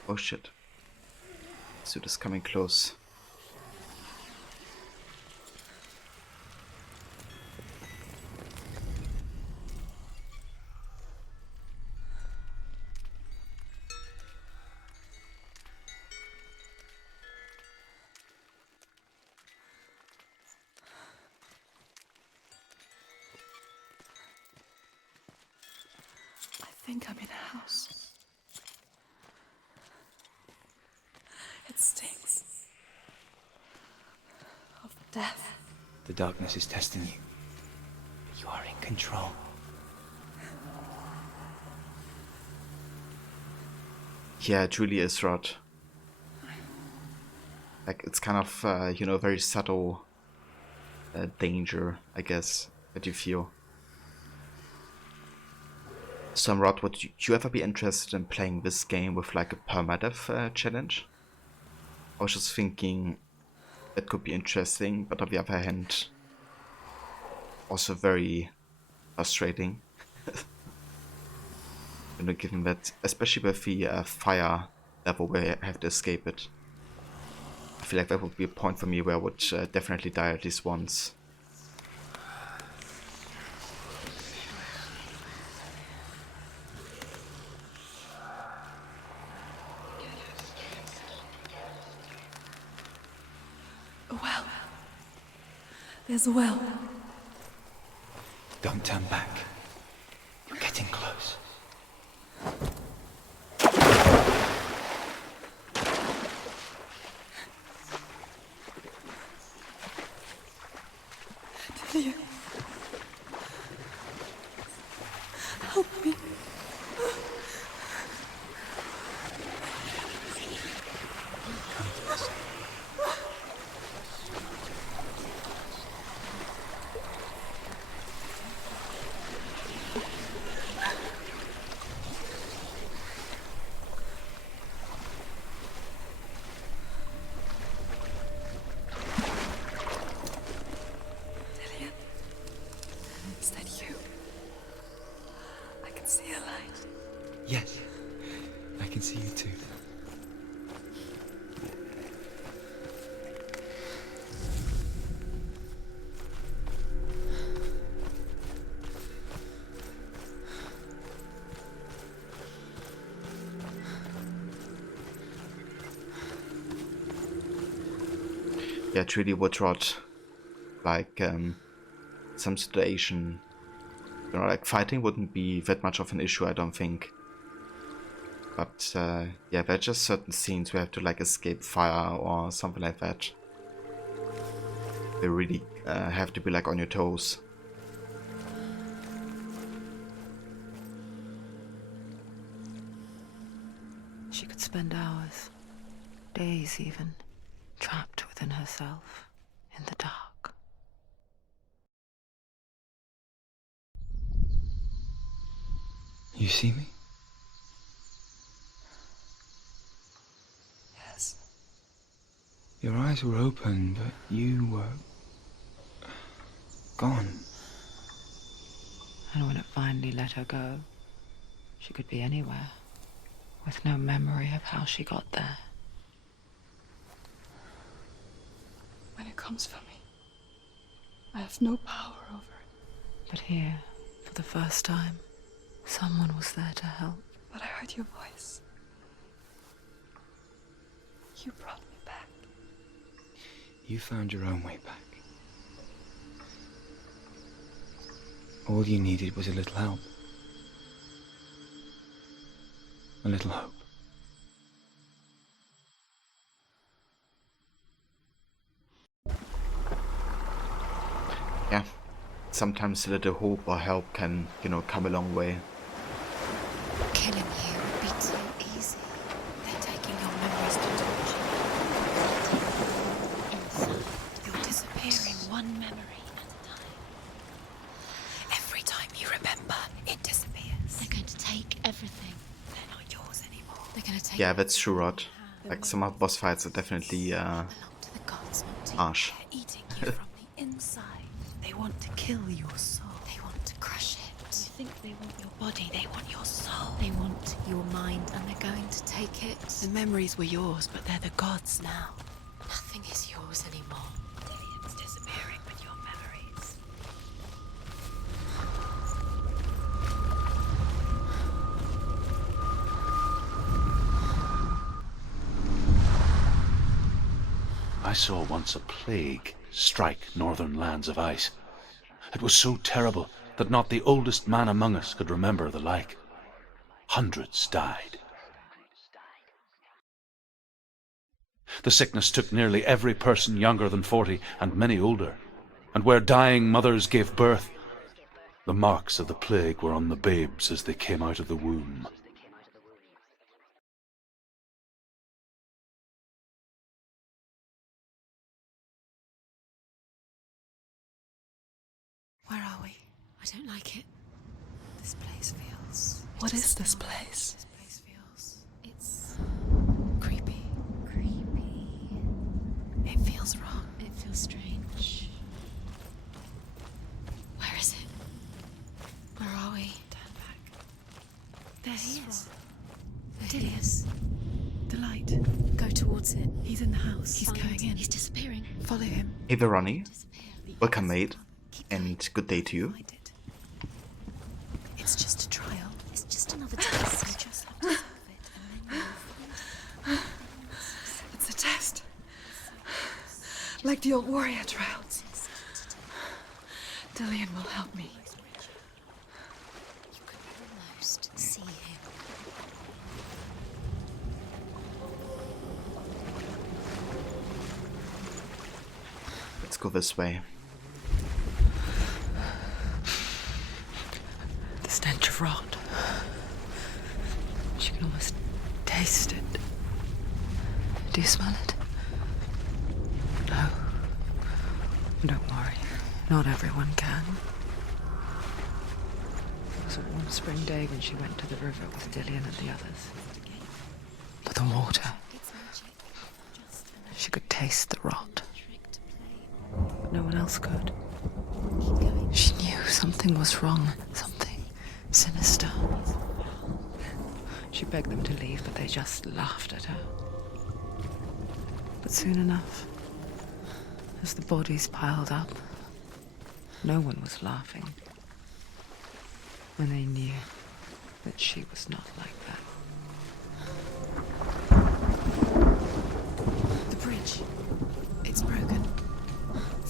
Oh shit. Suit is coming close. I think I'm in a house. It stinks of death. The darkness is testing you. You are in control. Yeah, it really is, Rod. Like, it's kind of, you know, very subtle danger, I guess, that you feel. So, Rod, would you ever be interested in playing this game with, like, a permadeath challenge? I was just thinking that could be interesting, but on the other hand, also very frustrating. You know, given that, especially with the fire level where you have to escape it. I feel like that would be a point for me where I would definitely die at least once. A well. There's a well. Don't turn back. You're getting close. Dillian. Help me. yeah, it really would rot. Like, some situation, you know, like fighting wouldn't be that much of an issue, I don't think. But, yeah, there are just certain scenes where you have to, like, escape fire or something like that. They really have to be, like, on your toes. She could spend hours, days even, trapped within herself, in the dark. You see me? Yes. Your eyes were open, but you were gone. And when it finally let her go, she could be anywhere, with no memory of how she got there. When it comes for me, I have no power over it. But here, for the first time, someone was there to help. But I heard your voice. You brought me back. You found your own way back. All you needed was a little help. A little hope. Yeah, sometimes a little hope or help can, you know, come a long way. Killing you would be too easy. They're taking your memories to torture you. Inside, you're disappearing one memory at a time. Every time you remember, it disappears. They're going to take everything. They're not yours anymore. They're going to take. Yeah, that's true, Rod. Like, some of the boss fights are definitely belong to the gods, not to you. harsh. They're eating you from the inside. They want to kill your soul. They want to crush it. You think they want your body, they want your soul. They want your mind, and they're going to take it. The memories were yours, but they're the gods now. Nothing is yours anymore. Dillian's disappearing with your memories. I saw once a plague strike northern lands of ice. It was so terrible that not the oldest man among us could remember the like. Hundreds died. The sickness took nearly every person younger than 40 and many older. And where dying mothers gave birth, the marks of the plague were on the babes as they came out of the womb. Where are we? I don't like it. This place feels. What is this place? This place feels. It's creepy. Creepy. It feels wrong. It feels strange. Where is it? Where are we? Turn back. There he is. There he is. The light. Go towards it. He's in the house. He's Find going in. He's disappearing. Follow him. Hey Veroni, Disappear. welcome mate, and good day to you. Find it. It's just a trial. It's just another test. You just have to solve it, and then you'll find. It's a test. Like the old warrior trials. Dillian will help me. You can almost see him. Let's go this way. The stench of rot. She can almost taste it. Do you smell it? No. Don't worry. Not everyone can. It was a warm spring day when she went to the river with Dillian and the others. But the water. It's magic. Just She could taste the rot. a trick to play. But no one else could. Keep going. She knew something was wrong. Something sinister. She begged them to leave, but they just laughed at her. But soon enough, as the bodies piled up, no one was laughing. And they knew that she was not like that. The bridge. It's broken.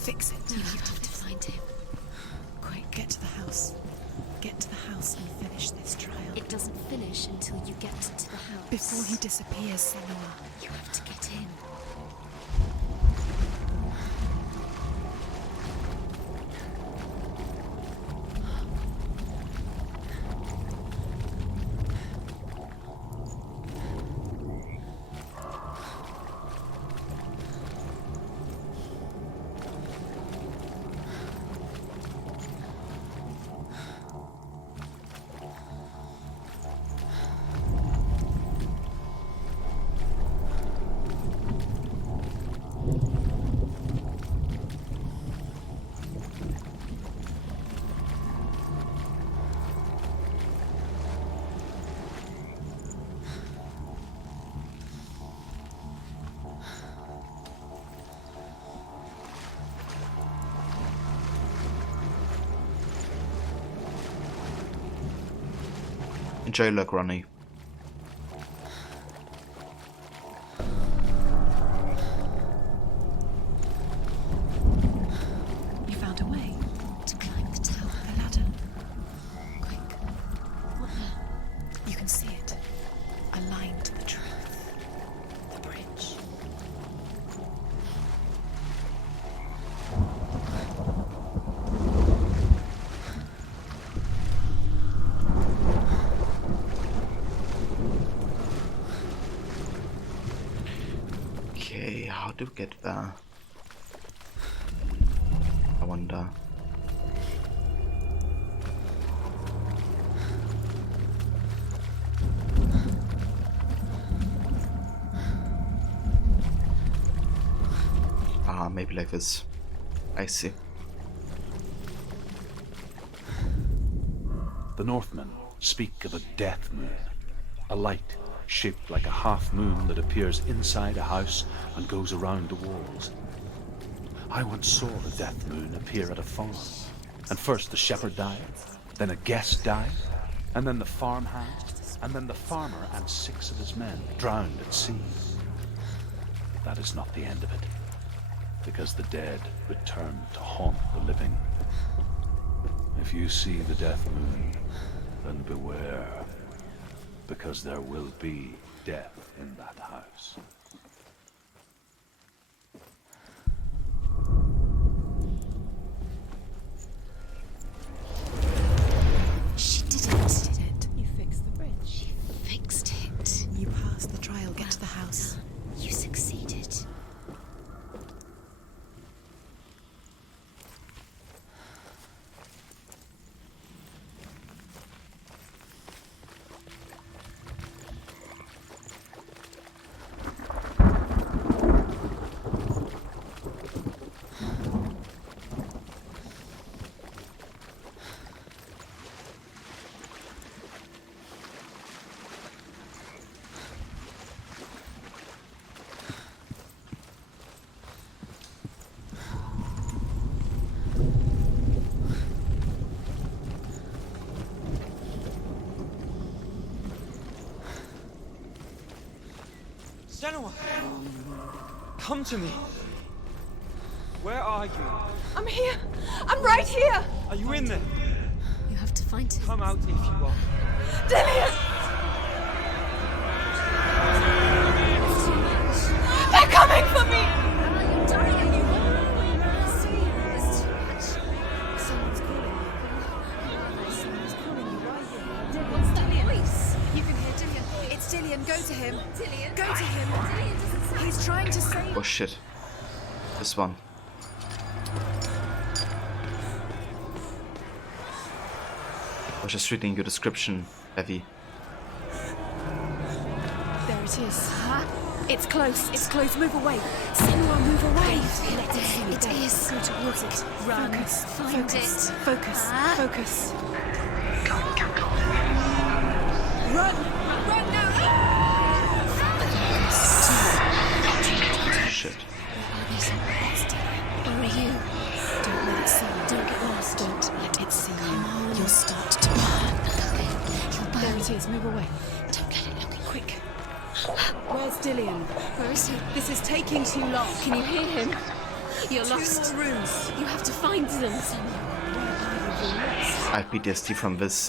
fix it. You have to find him. Quick, get to the house. Get to the house and finish this trial. It doesn't finish until you get to the house. Before he disappears, Senua. You have to get in. Enjoy luck, Ronnie. You found a way To climb the tower. the ladder. Quick. What now? You can see it. A line to the truth. The bridge. Okay, how do we get there? I wonder. Ah, maybe like this. I see. The Northmen speak of a death moon, a light shaped like a half moon that appears inside a house and goes around the walls. I once saw a death moon appear at a farm, and first the shepherd died, then a guest died, and then the farmhand, and then the farmer and 6 of his men drowned at sea. But that is not the end of it, because the dead return to haunt the living. If you see the death moon, then beware, because there will be death in that house. She did it. Did it? You fixed the bridge. Fixed it. You passed the trial. Get to the house. You succeeded. Senua! Come to me! Where are you? I'm here! I'm right here! Are you in there? You have to find him. Come out if you are. Dillian! They're coming for me! You're dying. I see. It's too much. Someone's calling you. Someone's calling you. Why are you? What's that voice? You can hear Dillian. It's Dillian. Go to him. Dillian? Go to him. Dillian doesn't sound... He's trying to save. Oh shit. This one. I was just reading your description, Evie. There it is. It's close. It's close. Move away. Senua, move away. Let it see. It There. is. Go towards it. Run. Focus. Find Focus. it. Focus. Focus. Run. Run now! Shit. Where are you? Don't let it see you. Don't get lost. Don't let it see you. You'll start to burn. There it is. Move away. Don't let it look. Quick. Where's Dillian? Where is he? This is taking too long. Can you hear him? You're lost. 2 more rooms. You have to find them, Senua. I have PTSD from this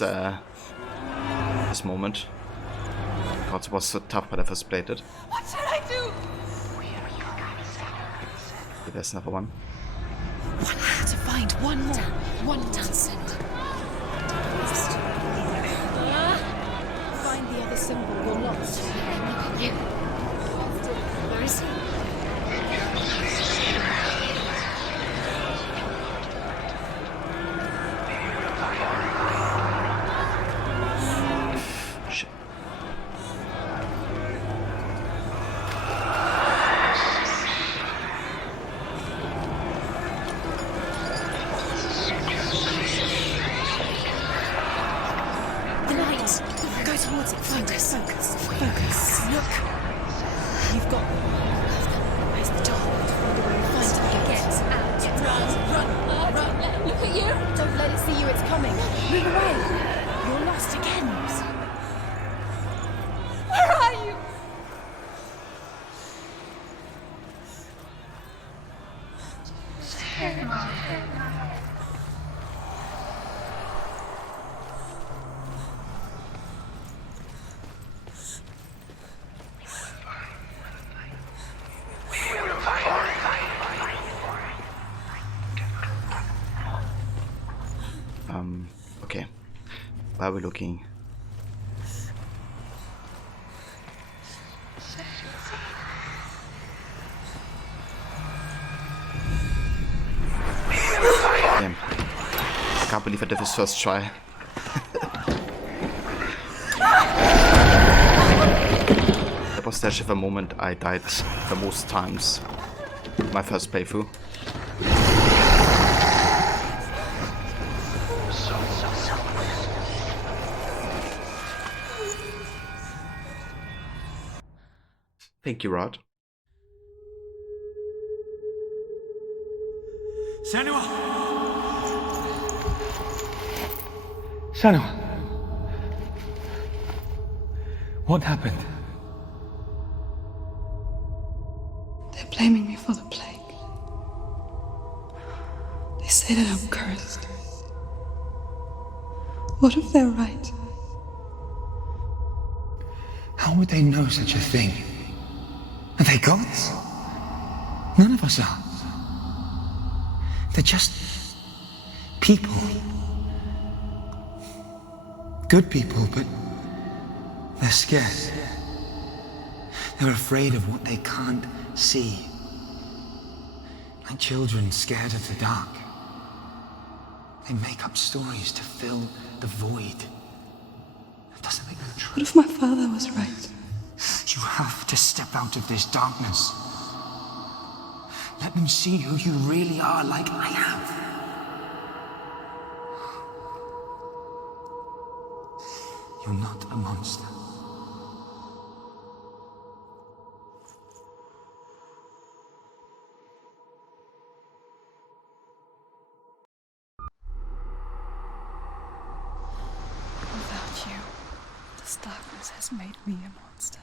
this moment. God, it was so tough when I first played it. What should I do? Okay, there's another one. One more to find. One more. One done, Senua. Find the other symbol. You're lost. You. Where is he? Shit. The light. Go towards it. Find us. Focus. Focus. Look. You've got them. Where's the door? Find it. Get out. Run. Look at you. Don't let it see you. It's coming. Move away. You're lost again. Where are you? Okay. Where are we looking? Damn. I can't believe I did this first try. That was the actually the moment I died the most times. My first playthrough. Thank you, Rod. Senua! Senua! What happened? They're blaming me for the plague. They say that I'm cursed. What if they're right? How would they know such a thing? Are they gods? None of us are. They're just people. Good people, but they're scared. They're afraid of what they can't see. Like children scared of the dark. They make up stories to fill the void. It doesn't make them true. What if my father was right? You have to step out of this darkness. Let them see who you really are, like I have. You're not a monster. Without you, this darkness has made me a monster.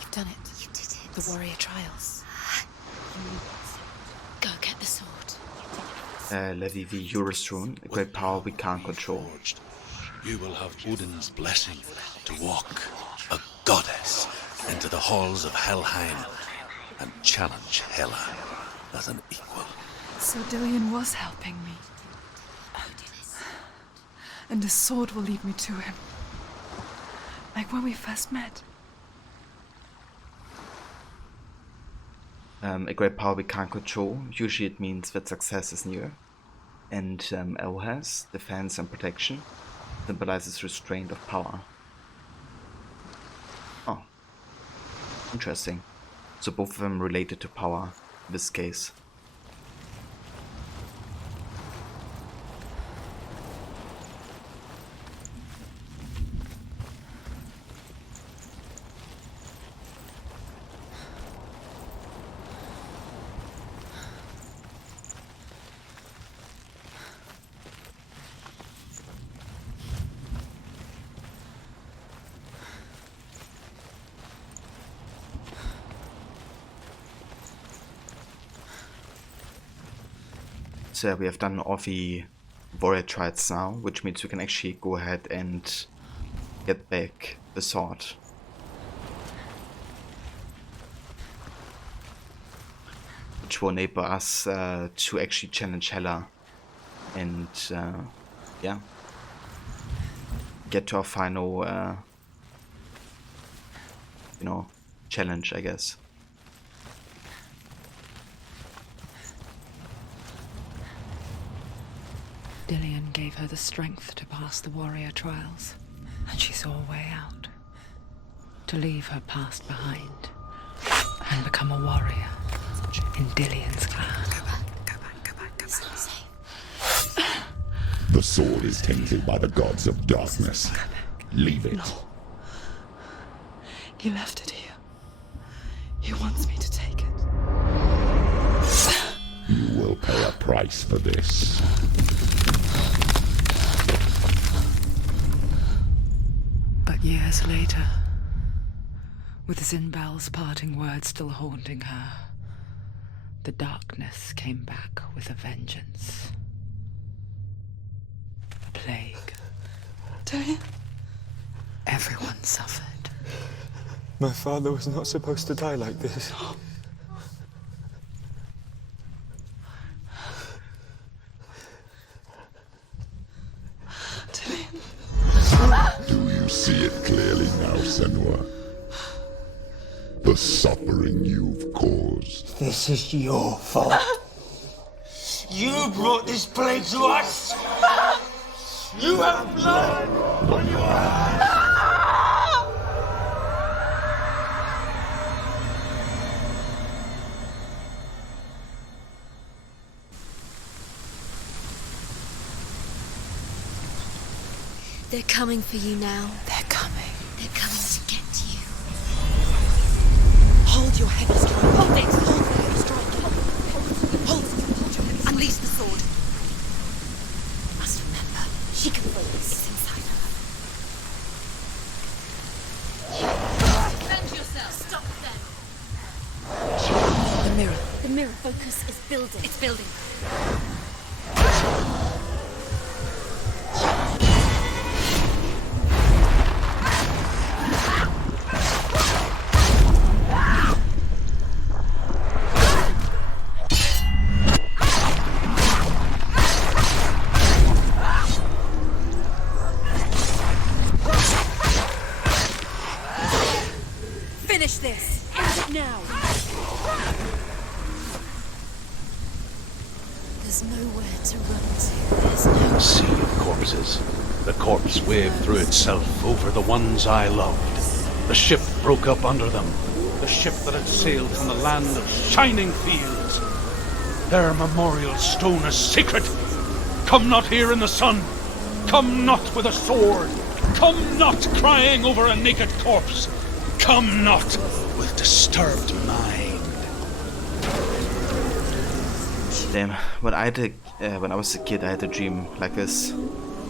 You've done it. You did it. The warrior trials. Go get the sword. Levi the Eurus rune, a great power we can't control. You will have Odin's blessing to walk, a goddess, into the halls of Helheim and challenge Hela as an equal. So Dillion was helping me. And the sword will lead me to him. Like when we first met. A great power we can't control. Usually it means that success is near. And Elhas, defense and protection, symbolizes restraint of power. Oh. Interesting. So both of them related to power in this case. we have done all the warrior trials now, which means we can actually go ahead and get back the sword. Which will enable us to actually challenge Hela and yeah, get to our final you know, challenge, I guess. Dillion gave her the strength to pass the warrior trials, and she saw a way out. To leave her past behind and become a warrior in Dillion's clan. Go back. It's not safe. The sword is tainted by the gods of darkness. Leave it. No. He left it here. He wants me to take it. You will pay a price for this. But years later, with Zinbel's parting words still haunting her, the darkness came back with a vengeance. A plague. Dillion? Everyone suffered. My father was not supposed to die like this. Do you see it clearly now, Senua? The suffering you've caused. This is your fault. You brought this plague to us. You have blood on your hands. They're coming for you now. They're coming. They're coming to get you. Hold your heavy strike. Hold it! Hold the heavy strike. Hold your heavy strike. Unleash the sword. Must remember, she can focus. It's inside her. Defend yourself. Stop them. The mirror. The mirror focus is building. It's building. Finish this. End it now. There's nowhere to run to. There's no... Sea of corpses. The corpse waved through itself over the ones I loved. The ship broke up under them. The ship that had sailed from the land of shining fields. Their memorial stone is sacred. Come not here in the sun. Come not with a sword. Come not crying over a naked corpse. Come not with disturbed mind. Damn, when I was a kid, I had a dream like this.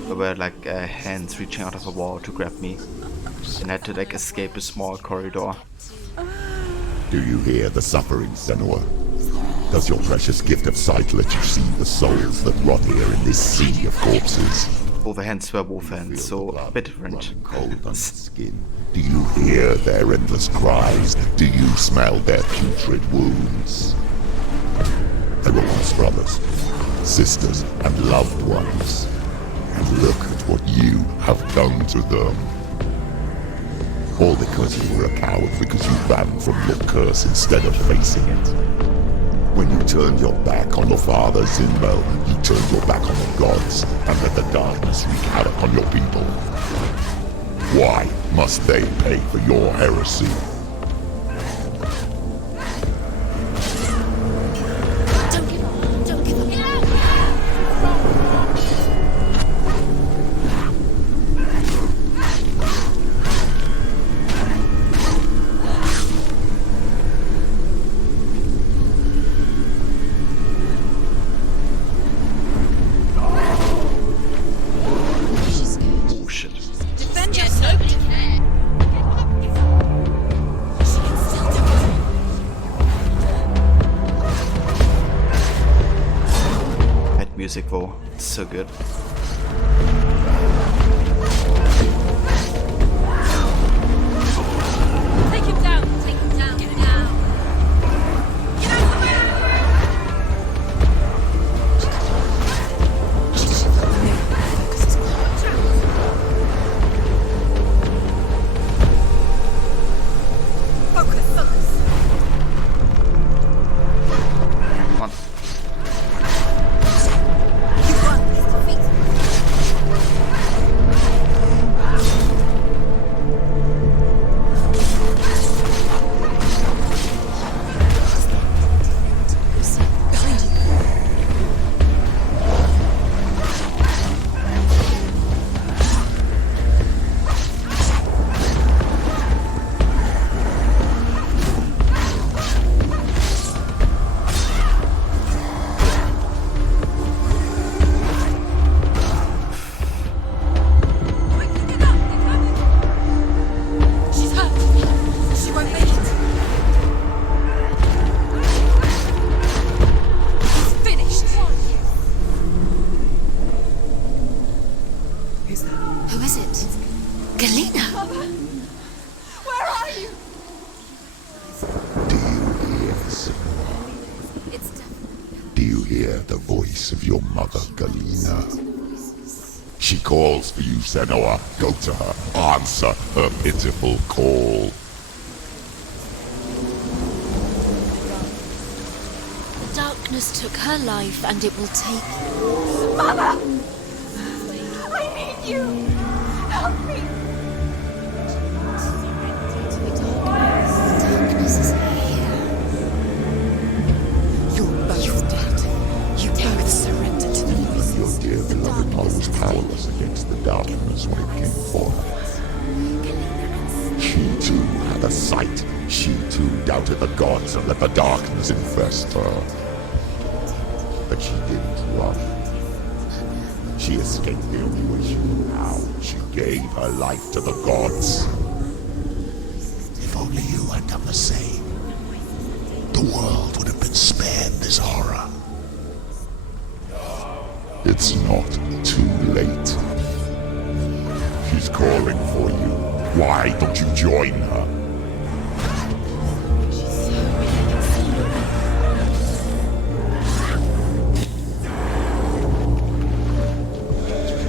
There were like hands reaching out of a wall to grab me, and I had to like escape a small corridor. Do you hear the suffering, Senua? Does your precious gift of sight let you see the souls that rot here in this sea of corpses? Both hands were wolf hands, so a bit different. Cold on skin. Do you hear their endless cries? Do you smell their putrid wounds? They were once brothers, sisters, and loved ones. And look at what you have done to them. All because you were a coward, because you ran from your curse instead of facing it. When you turned your back on your father, Zinbel, you turned your back on the gods and let the darkness wreak havoc on your people. Why must they pay for your heresy? Don't give up. Don't give up. Oh shit. Defend yourself. Nobody cares. music though. It's so good. Take him down! Take him down! Get him down! Get out of the way! Focus, focus. Come on. You won. He's defeated. Behind you. Quickly, get up. They're coming. She's hurt. She won't make it. It's finished. Who's that? Who is it? Galena! Where are you? Do you hear, Senua? It's definitely Do you hear the voice of your mother, Galena? She calls for you, Senua. Go to her. Answer her pitiful call. Darkness took her life, and it will take Mother! I need you! Help me! darkness is here. You're both dead. You both surrendered to the voices. Your dear beloved mother was powerless against the darkness when it came forth. She too had a sight. She too doubted the gods and let the darkness infest her. But she didn't run. She escaped the only way she knew how. She gave her life to the gods. If only you had done the same, the world would have been spared this horror. It's not too late. She's calling for you. Why don't you join her?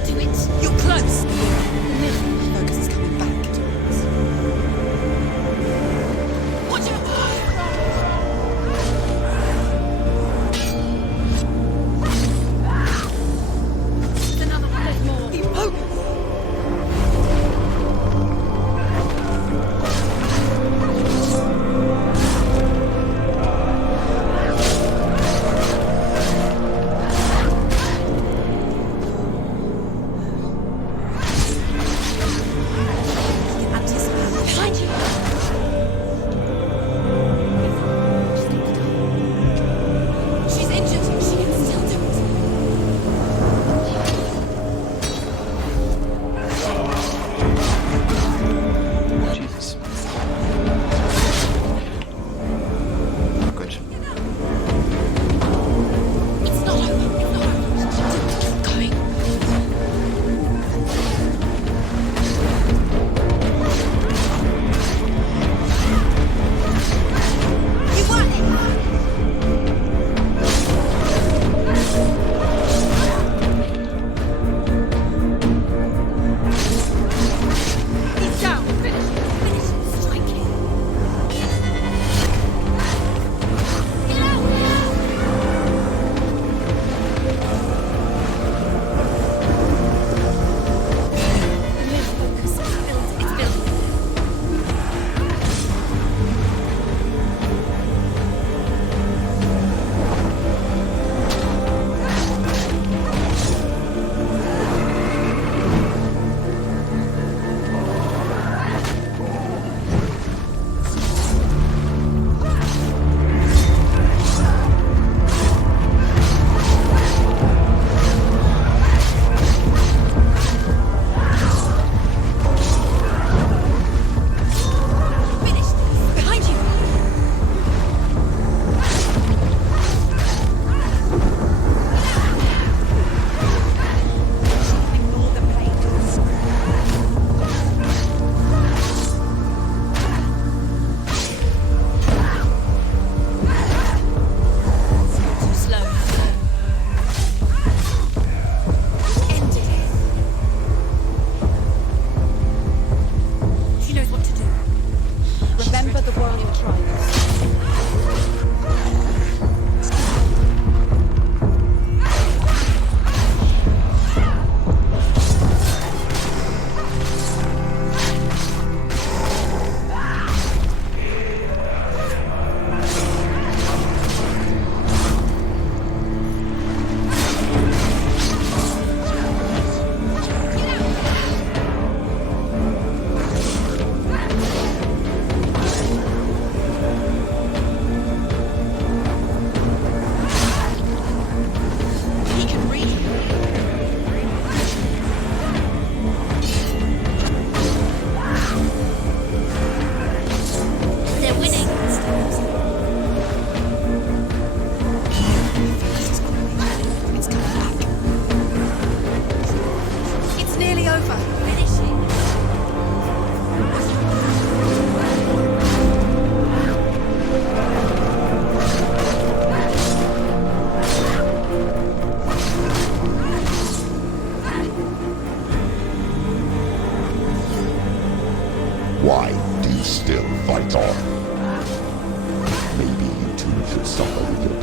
Do it! You're close! Focus is coming back. Watch out! There's another one. There's more. Be focused.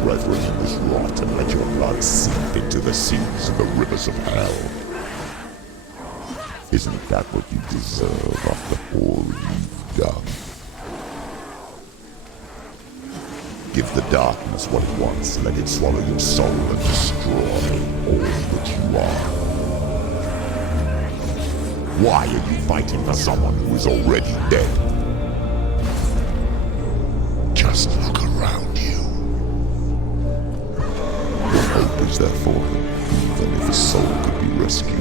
brethren in this rot and let your blood seep into the seas of the rivers of hell. Isn't that what you deserve after all you've done? Give the darkness what it wants, let it swallow your soul and destroy all that you are. Why are you fighting for someone who is already dead? Just look around you. What hope is there for him, even if his soul could be rescued?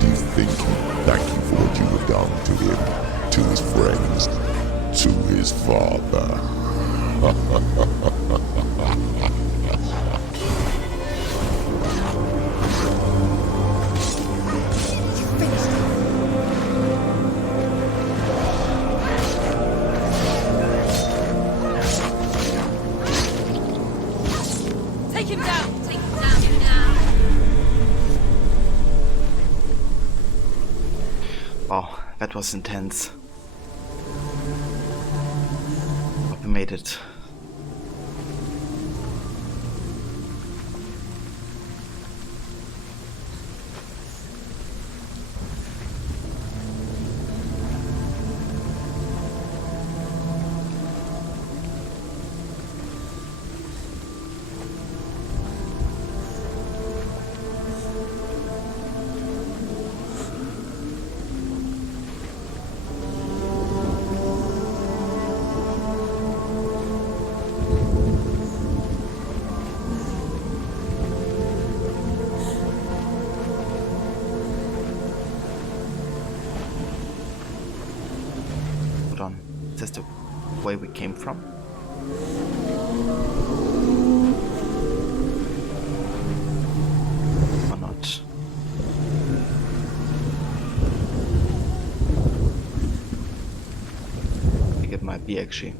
Do you think he'd thank you for what you have done to him, to his friends, to his father? Take him down! Take him down now! Wow, that was intense. But we made it. Hold on, is this the way we came from? Or not? I think it might be actually.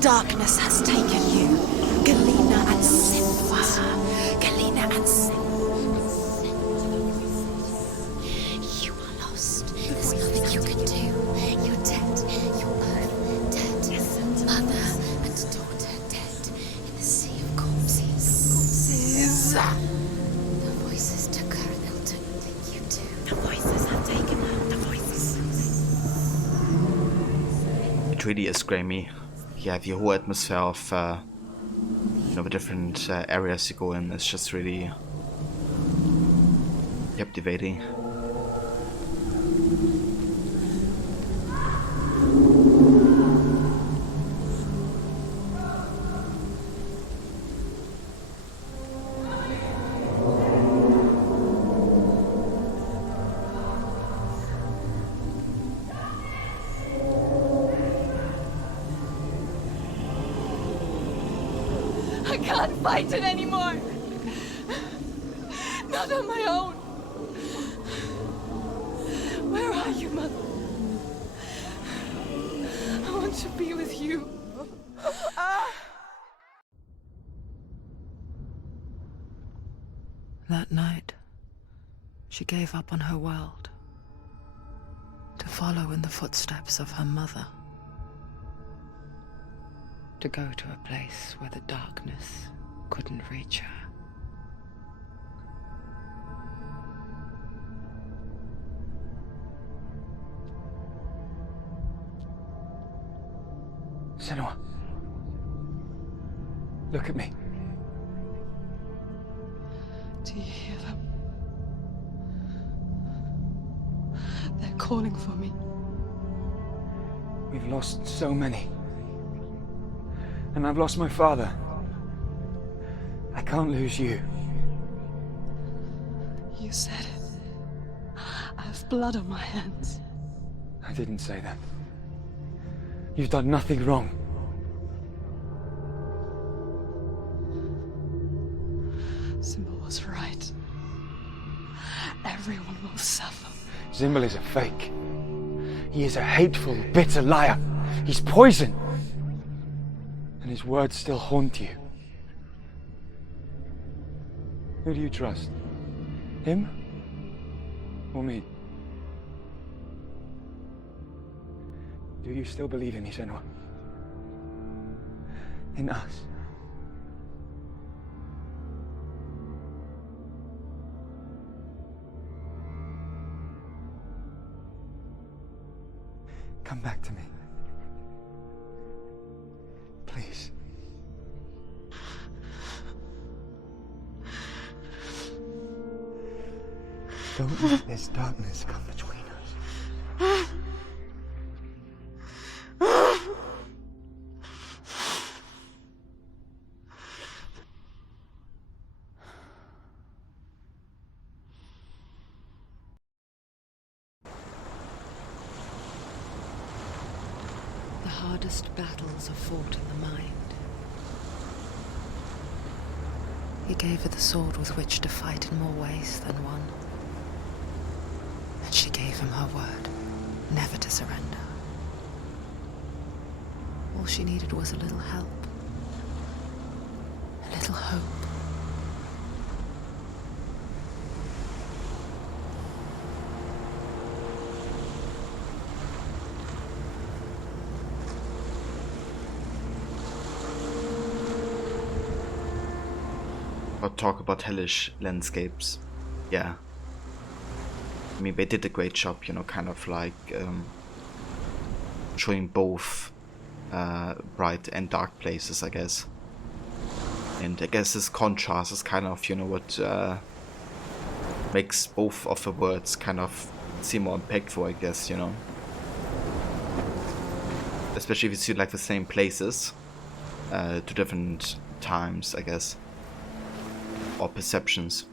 Darkness has taken you. Galena and Senua. Galena and Senua. You are lost. There's nothing you can do. You're dead. You're both dead. Mother and daughter dead in the sea of corpses. Corpses. The voices took her and they'll take you too. The voices have taken her. The voices. It really is Grammy. Yeah, the whole atmosphere of the different areas you go in is just really captivating. I can't fight it anymore. Not on my own. Where are you, Mother? I want to be with you. That night, she gave up on her world to follow in the footsteps of her mother. To go to a place where the darkness couldn't reach her. Senua. Look at me. Do you hear them? They're calling for me. We've lost so many. And I've lost my father. I can't lose you. You said it. I have blood on my hands. I didn't say that. You've done nothing wrong. Symbol was right. Everyone will suffer. Zimbel is a fake. He is a hateful, bitter liar. He's poison. And his words still haunt you. Who do you trust? Him? Or me? Do you still believe in me, Senua? In us? Come back to me. Please. Don't let this darkness come between us. The hardest battles are fought in the mind. He gave her the sword with which to fight in more ways than one. And she gave him her word, never to surrender. All she needed was a little help, a little hope. Talk about hellish landscapes. Yeah. I mean, they did a great job, you know, kind of like showing both bright and dark places, I guess. And I guess this contrast is kind of, you know, what makes both of the words kind of seem more impactful, I guess, you know. Especially if you see like the same places, to different times, I guess. Or perceptions.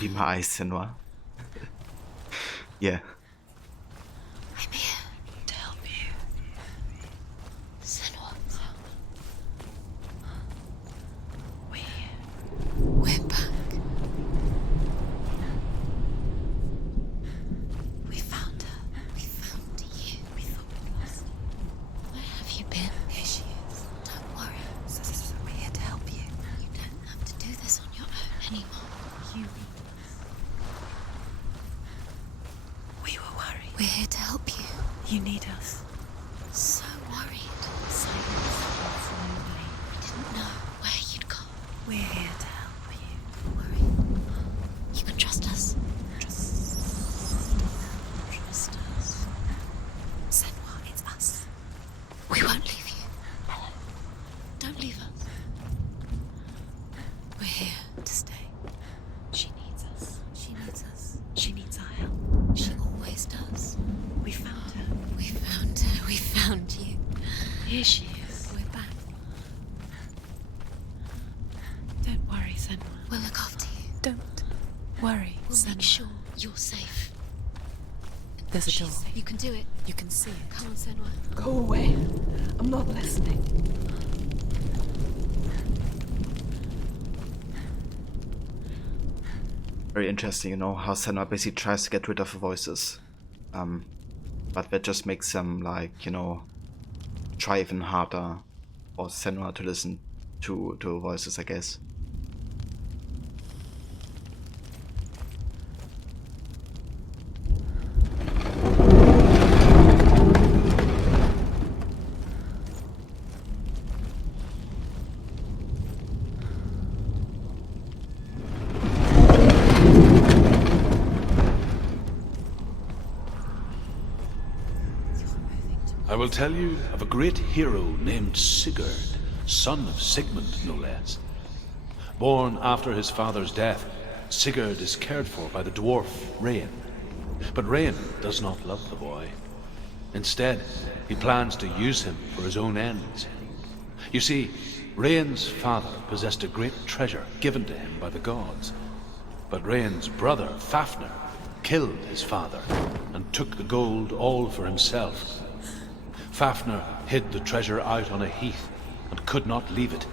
Be my eyes, Senua. Yeah. I'm here to help you. Senua. We're back. We found her. We found you. We thought we lost her. Where have you been? Here she is. Don't worry. We're here to help you. You don't have to do this on your own anymore. You. We were worried. We're here to help you. You need us. So worried. Silence. Slowly. We didn't know where you'd gone. We're here to help you. Don't worry. You can trust us. Trust us. Senua, it's us. We won't leave you. Don't leave us. We're here to stay. She needs us. She needs us. She needs our help. She always does. We found her. We found her. We found you. Here she is. We're back. Don't worry, Senua. We'll look after you. Don't worry, We'll make sure you're safe. There's a door. You can do it. You can see it. Come on, Senua. Go away. I'm not listening. Very interesting, you know, how Senua basically tries to get rid of the voices. But that just makes them, like, you know, try even harder for Senua to listen to voices, I guess. I will tell you of a great hero named Sigurd, son of Sigmund, no less. Born after his father's death, Sigurd is cared for by the dwarf Rain. But Rain does not love the boy. Instead, he plans to use him for his own ends. You see, Rain's father possessed a great treasure given to him by the gods. But Rain's brother, Fafnir, killed his father and took the gold all for himself. Fafnir hid the treasure out on a heath and could not leave it.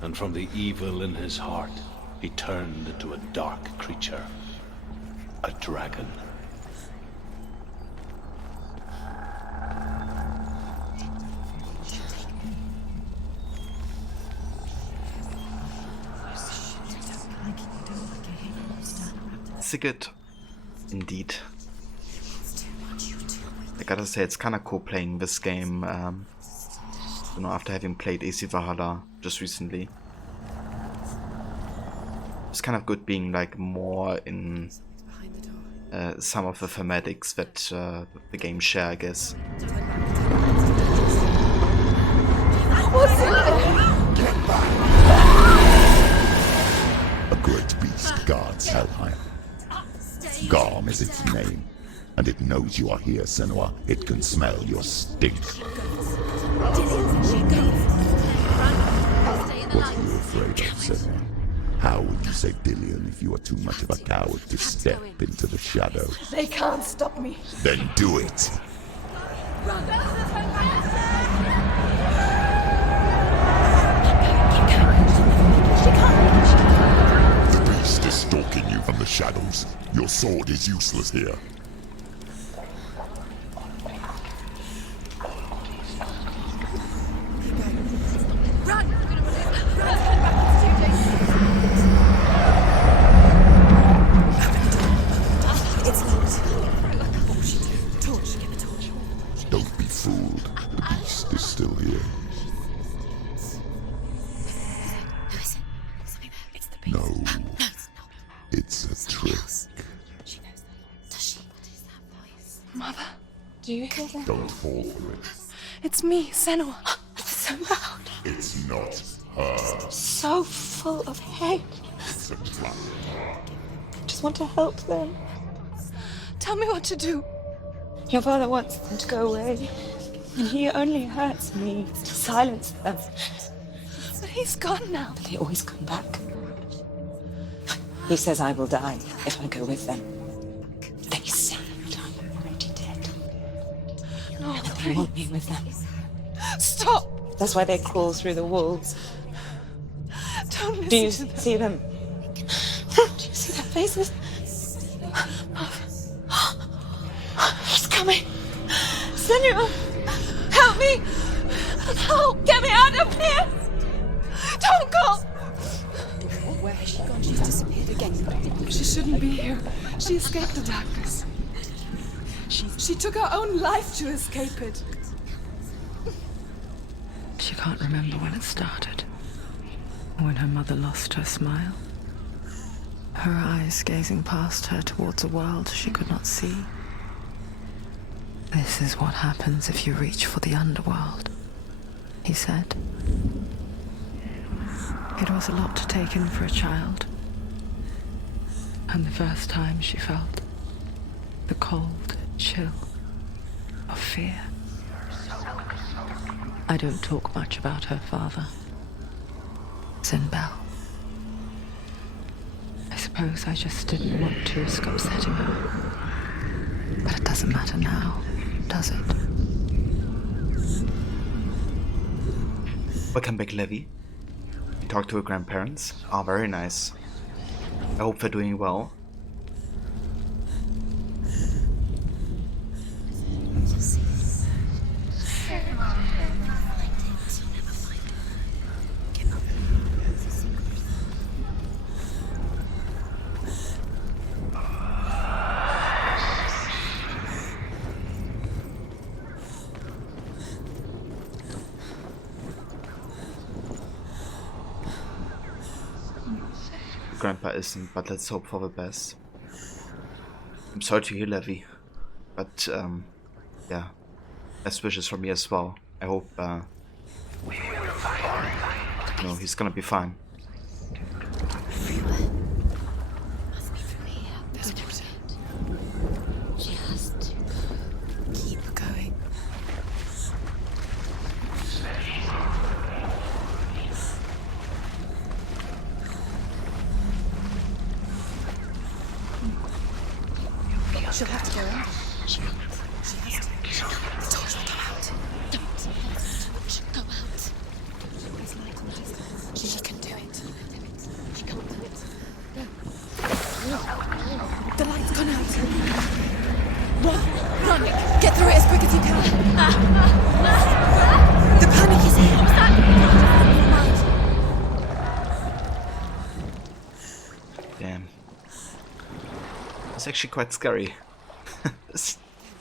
And from the evil in his heart, he turned into a dark creature. A dragon. Sigurd, indeed. I gotta say, it's kinda cool playing this game, you know, after having played AC Valhalla just recently. It's kind of good being like more in some of the thematics that the game share, I guess. A great beast guards Helheim. Garm is its name, and it knows you are here, Senua. It can smell your stink. What are you afraid of, Senua? How would you say Dillion if you are too much of a coward to step into the shadows? They can't stop me. Then do it! The beast is stalking you from the shadows. Your sword is useless here. Don't be fooled. The beast is still here. No. It's a trick. Mother, do you hear that? Don't fall for it. It's me, Senua. It's so loud. It's not her. So full of hate. It's a trap. I just want to help them. Tell me what to do. Your father wants them to go away, and he only hurts me to silence them. But he's gone now. They always come back. He says I will die if I go with them. They say that I'm already dead. No, They want me with them. Stop! That's why they crawl through the walls. Don't listen Do you to them. see them? Do you see their faces? He's coming. Senua, help me! Help! Get me out of here! Don't go! Where has she gone? She's disappeared again. She shouldn't be here. She escaped the darkness. She took her own life to escape it. She can't remember when it started. When her mother lost her smile. Her eyes gazing past her towards a world she could not see. This is what happens if you reach for the underworld, he said. It was a lot to take in for a child. And the first time she felt the cold chill of fear. I don't talk much about her father, Sinbel. I suppose I just didn't want to risk upsetting her. But it doesn't matter now, does it? Welcome back, Levi. You talked to her grandparents? Oh, very nice. I hope they're doing well. Grandpa isn't, but let's hope for the best. I'm sorry to hear, Levi, but yeah, best wishes from me as well. I hope he's gonna be fine. Must be through here. There's water. She has to keep going. She'll have to go in. She has to. The torch will go out. Don't let the torch go out. There's light in the distance. She can do it. She can't do it. No. The light's gone out. Run! Get through it as quick as you can. The panic is here. Damn. It's actually quite scary.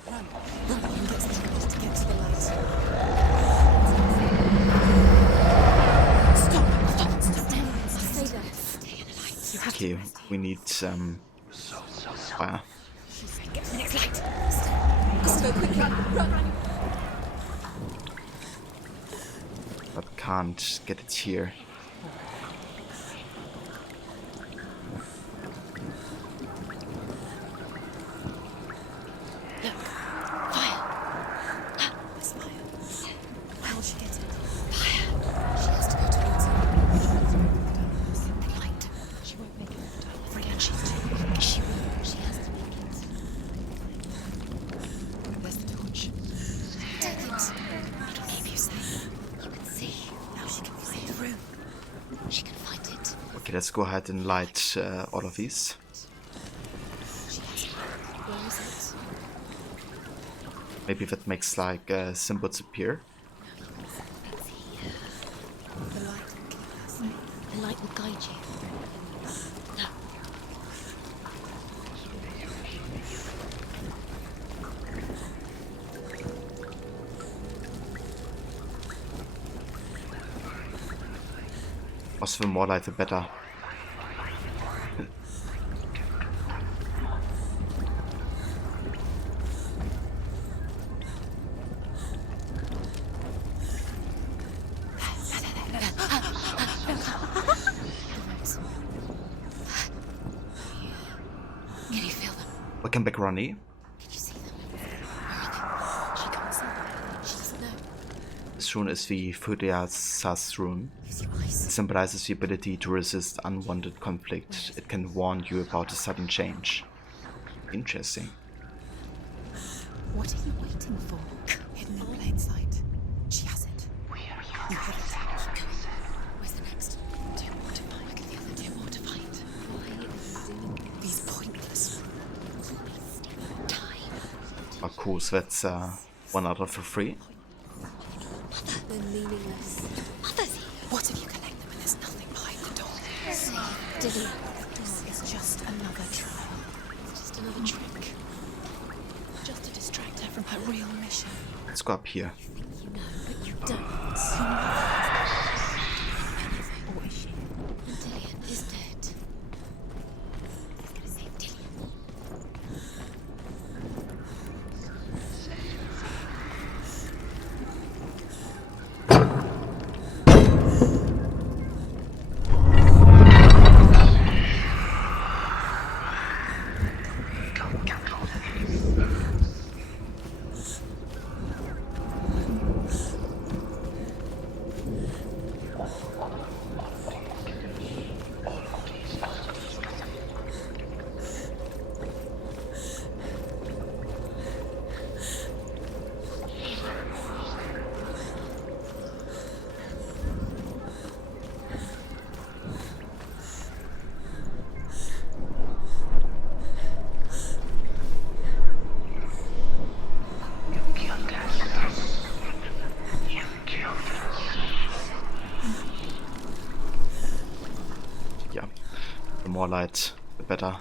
Run and get strength to get to the light. Stop! Stay there. Stay in the light. You have Okay, we need fire. Get to the next light. Let's go quickly. Run. But can't get it here. Look. Fire. There's fire. How will she get it? Fire. She has to go towards it. The light. She won't make it. Freya, she will. She has to make it. There's the torch. Take it. It'll keep you safe. You can see. Now she can find the room. She can find it. Okay, let's go ahead and light all of these. She has it. Where is it? Maybe that makes like symbols appear. It's here. The light will keep us safe. The light will guide you. No. Also, the more light, the better. Can you feel them? Welcome back, Ronnie. Can you see them? Where are they? She can't see them. She doesn't know. This rune is the Fudiasas rune. Use your It eyes. symbolizes the ability to resist unwanted conflict. It can warn you about a sudden change. Interesting. What are you waiting for? Hidden in plain sight. She has it. You have it. Keep going. Where's the next? Two more to find. Look at the other two more to find. Why these pointless time? Oh, cool, so that's one out of the three. They're meaningless. Mother's here. What if you collect them and there's nothing behind the door? See, Dilly. This is just another trial. It's just another trick. Just to distract her from her real mission. Let's go up here. You think you know, but you don't. Anything. Or is she? Dillian is dead. He's gonna save Dillian. Yeah, the more light, the better.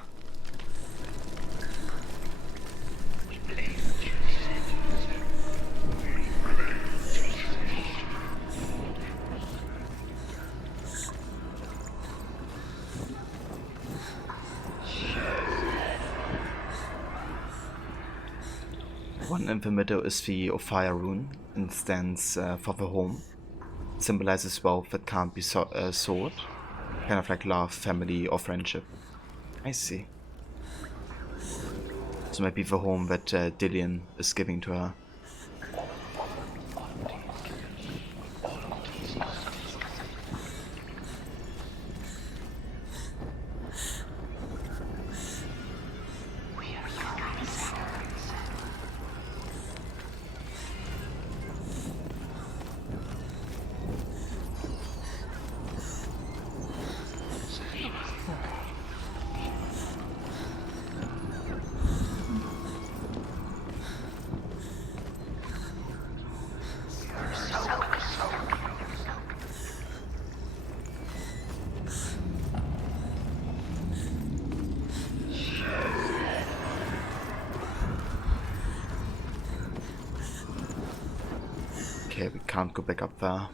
one in the middle is the Ophir rune and stands for the home. It symbolizes wealth that can't be sought. Kind of like love, family, or friendship. I see. So maybe the home that Dillian is giving to her. Okay, we can't go back up there.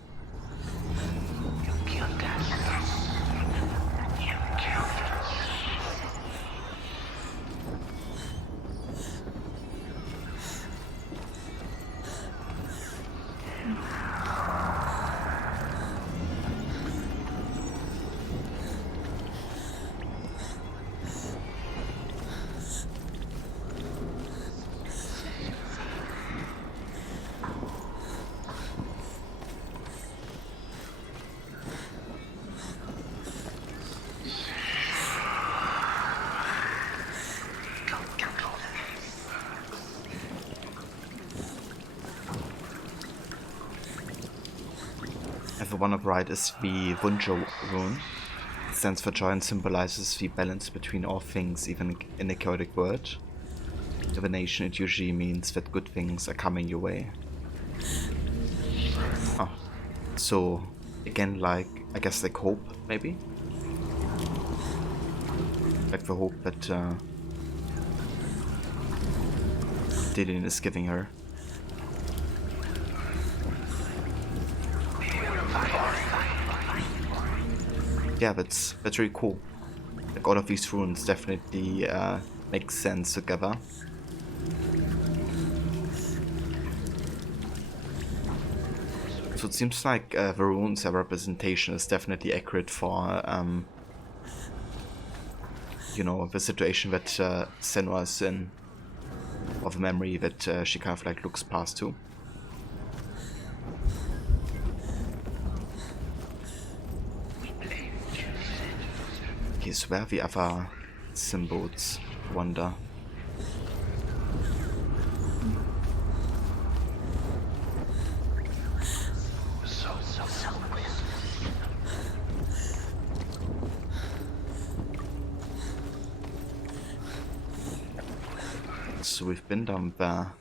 The one on the right is the Wunjo rune. It stands for joy and symbolizes the balance between all things, even in a chaotic world. In divination, it usually means that good things are coming your way. Oh. So, again, like, I guess like hope, maybe? Like the hope that Dillian is giving her. Yeah, that's really cool. Like all of these runes definitely make sense together. So it seems like the runes representation is definitely accurate for you know, the situation that Senua is in, or the memory that she kind of like looks past to. Okay, so where are the other symbols? I wonder. So we've been down there.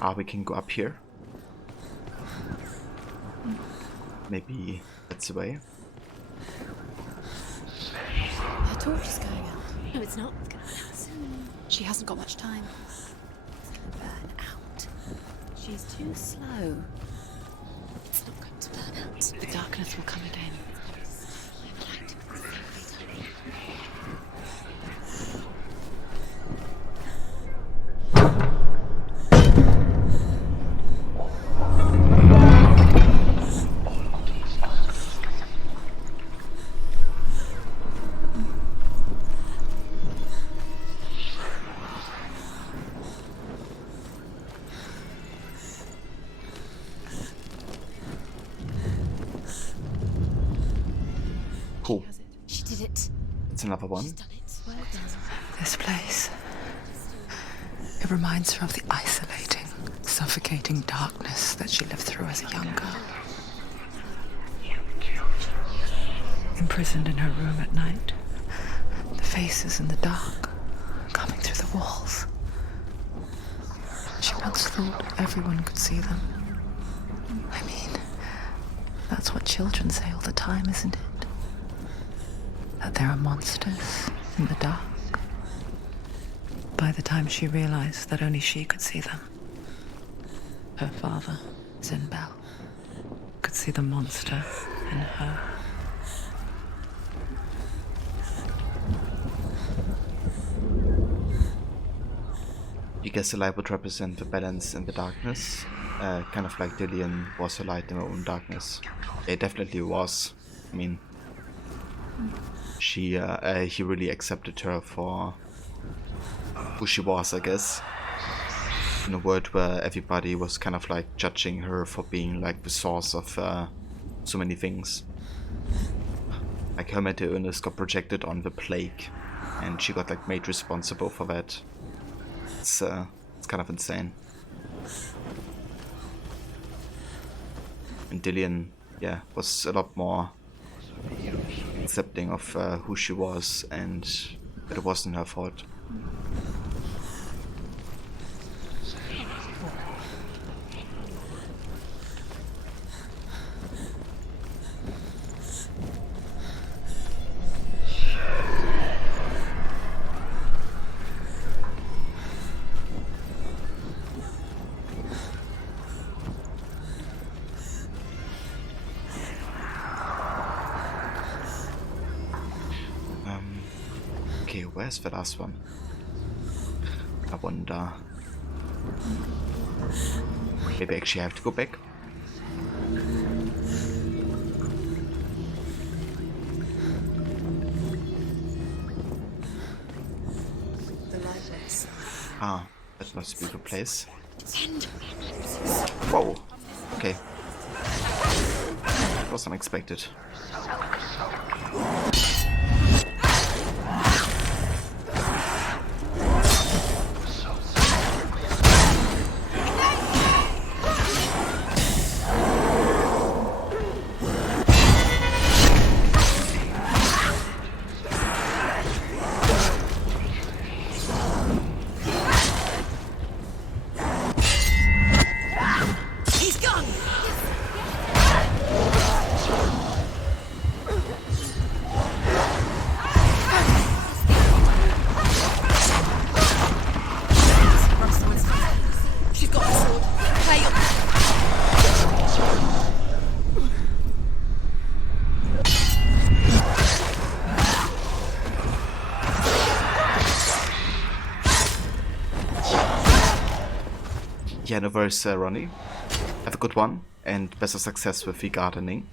Ah, we can go up here. Maybe that's the way. Her torch is going out. No, it's not. It's going out soon. She hasn't got much time. It's going to burn out. She's too slow. It's not going to burn out. The darkness will come again. Cool. She did it. It's another one. She's done it. Well done. This place. It reminds her of the isolating, suffocating darkness that she lived through as a young girl. Imprisoned in her room at night. The faces in the dark, coming through the walls. She once thought everyone could see them. I mean, that's what children say all the time, isn't it? That there are monsters in the dark. By the time she realized that only she could see them, Her father, Zinbel, could see the monster in her. You guess the light would represent the balance in the darkness, kind of like Dillian was a light in her own darkness. It definitely was. I mean, he really accepted her for who she was, I guess. In a world where everybody was kind of like judging her for being like the source of so many things. Like her mental illness got projected on the plague, and she got like made responsible for that. It's kind of insane. And Dillian, yeah, was a lot more accepting of who she was, and that it wasn't her fault. Okay, where's the last one? I wonder. Maybe I actually have to go back. Ah, that must be the place. Whoa. Okay. That was unexpected. Yeah, no worries, Ronnie. Have a good one, and best of success with the gardening.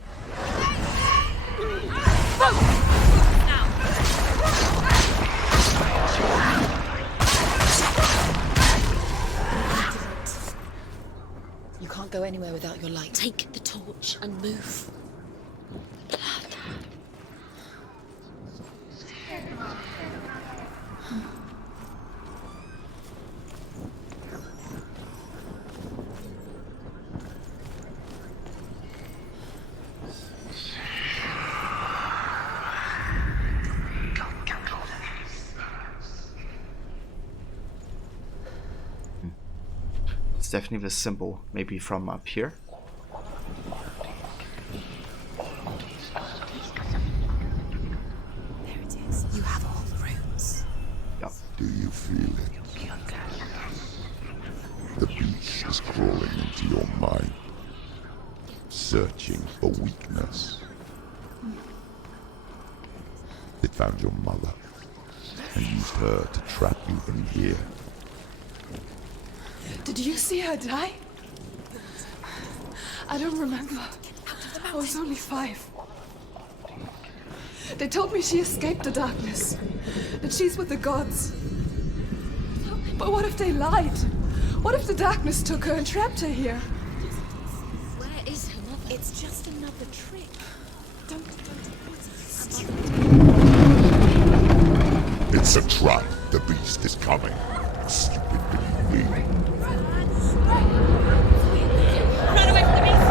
You can't go anywhere without your light. Take the torch and move. Blood. It's definitely the symbol, maybe from up here. There it is. You have all the runes. Yeah. Do you feel it? The beast is crawling into your mind, searching for weakness. It found your mother and used her to trap you in here. Did you see her die? I don't remember. I was only 5. They told me she escaped the darkness, that she's with the gods. But what if they lied? What if the darkness took her and trapped her here? Where is her mother? It's just another trick. Don't. It's a trap. The beast is coming. Stupid being. Run away from the beast!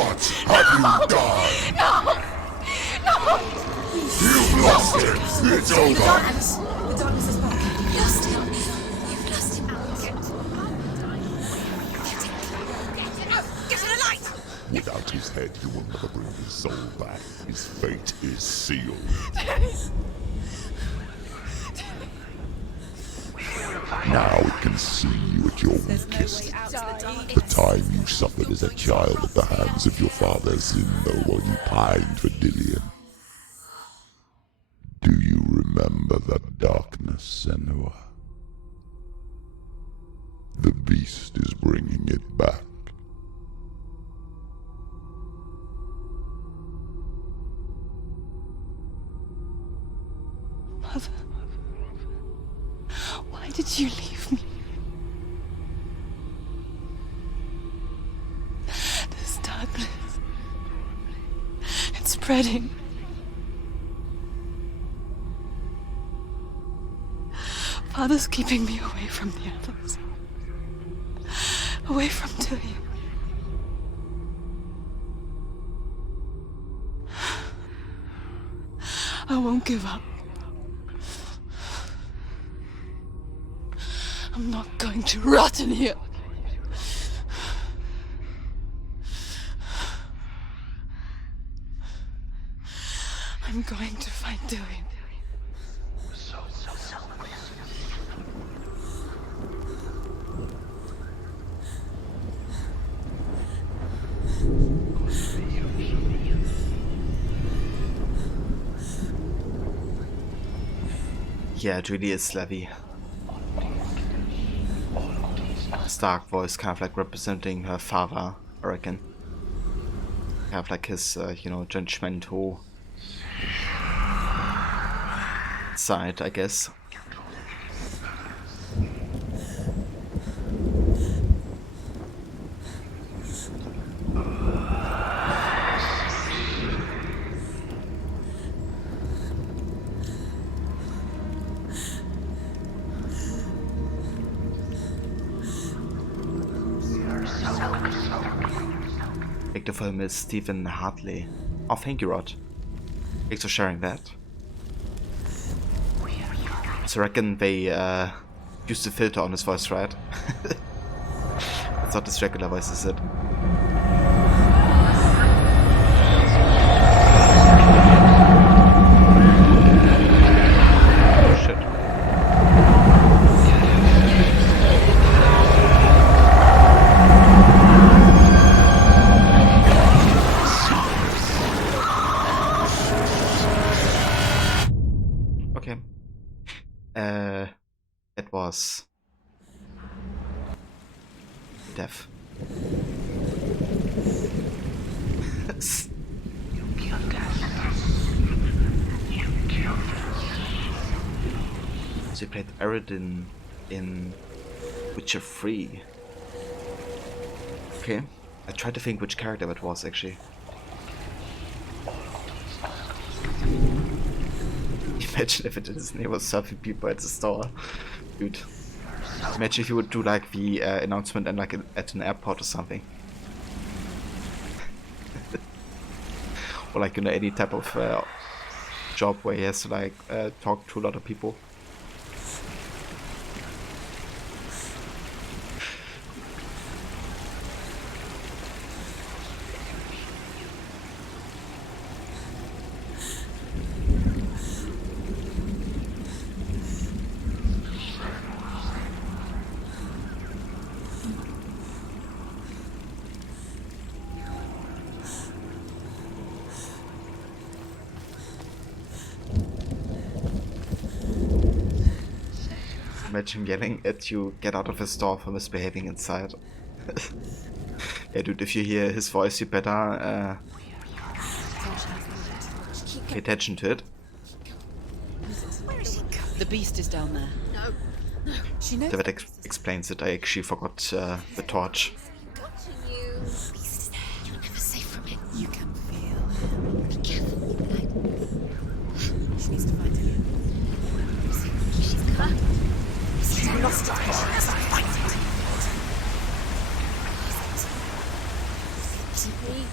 What have you done? No! You've lost it! It's over! The darkness is back. You've lost him. You've lost him. cut his head, you will never bring his soul back. His fate is sealed. Now it can see you at your weakest. The time you suffered as a child at the hands of your father Zindo while you pined for Dillion. Do you remember that darkness, Senua? The beast is bringing it back. Mother, why did you leave me? This darkness, it's spreading. Father's keeping me away from the others. Away from Dillion. I won't give up. I'm not going to rot in here. I'm going to find Dillion. Yeah, it really is Levy. Stark voice, kind of like representing her father, I reckon. Kind of like his, you know, judgmental side, I guess. Director for him is Stephen Hartley. Oh, thank you, Rod. Thanks for sharing that. So I reckon they used the filter on his voice, right? It's not his regular voice, is it? Oh, shit. Okay. It was death. So he played Aridin in Witcher 3. Okay, I tried to think which character that was actually. Imagine if his name was serving people at the store. Dude. Imagine if you would do like the announcement and like at an airport or something. Or like, you know, any type of job where he has to like talk to a lot of people. Imagine yelling at you, get out of his store for misbehaving inside. Yeah, dude, if you hear his voice, you better pay attention to it. The beast is down there. No, she knows. That explains it. I actually forgot the torch. You're never safe from it. You can feel. Be careful. She needs to find him. She's gone. She's lost it. Find it.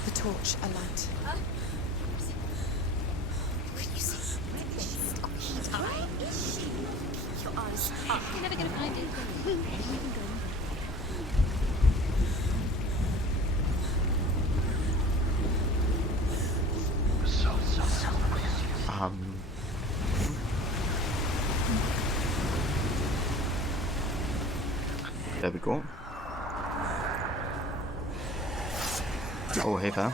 The torch alight. Can you see? Where is she? Your eyes up. You're never gonna find it. There we go. Oh, hey there.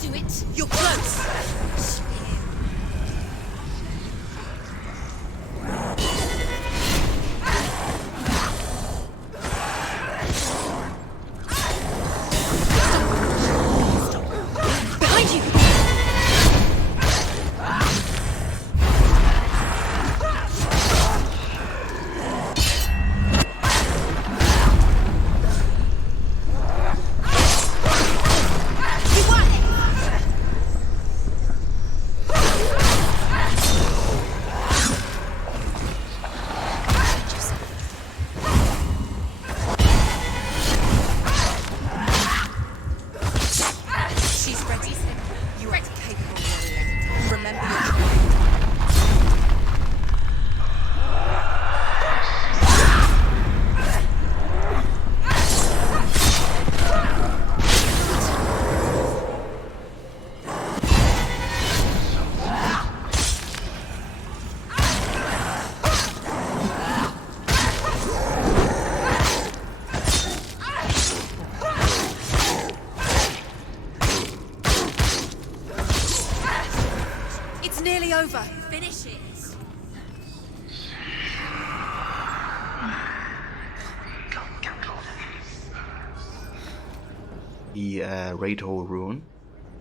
Do it. You're close. Behind you. She's ready. You are capable warrior. Remember your training. It's nearly over. Finish it. The Raidho rune.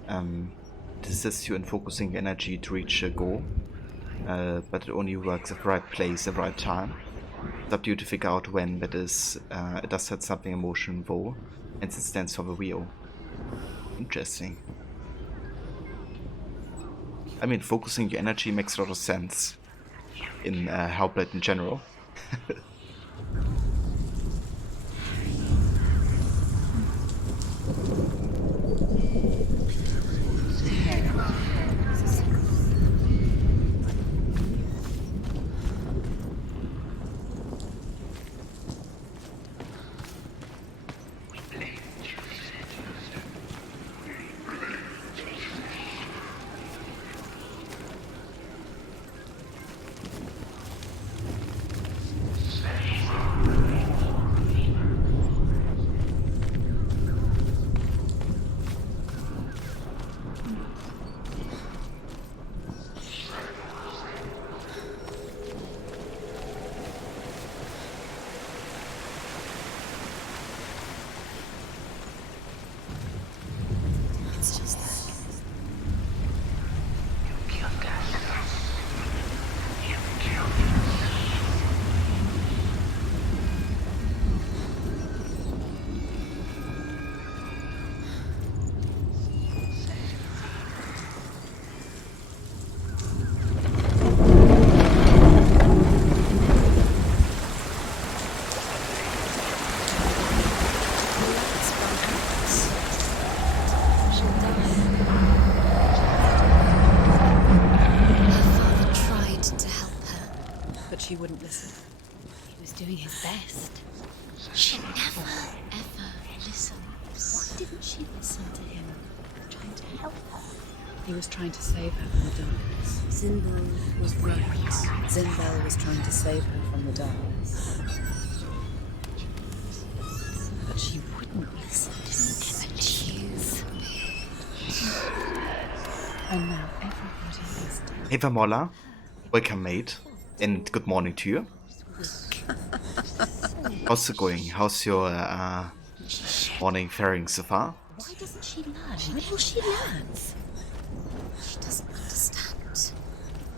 It assists you in focusing energy to reach a goal, but it only works at the right place at the right time. It's up to you to figure out when that is. It does set something in motion though, and it stands for the wheel. Interesting. I mean, focusing your energy makes a lot of sense in Hellblade in general. It's just that. She wouldn't listen. He was doing his best. She never, ever listens. Why didn't she listen to him? Trying to help her. He was trying to save her from the darkness. Zinbel was right. Zinbel was trying to save her from the darkness. But she wouldn't listen. Didn't choose. And now everybody is dead. Hey Vamola, welcome mate, and good morning to you. How's it going? How's your morning faring so far? Why doesn't she learn? When will she learns? She doesn't understand.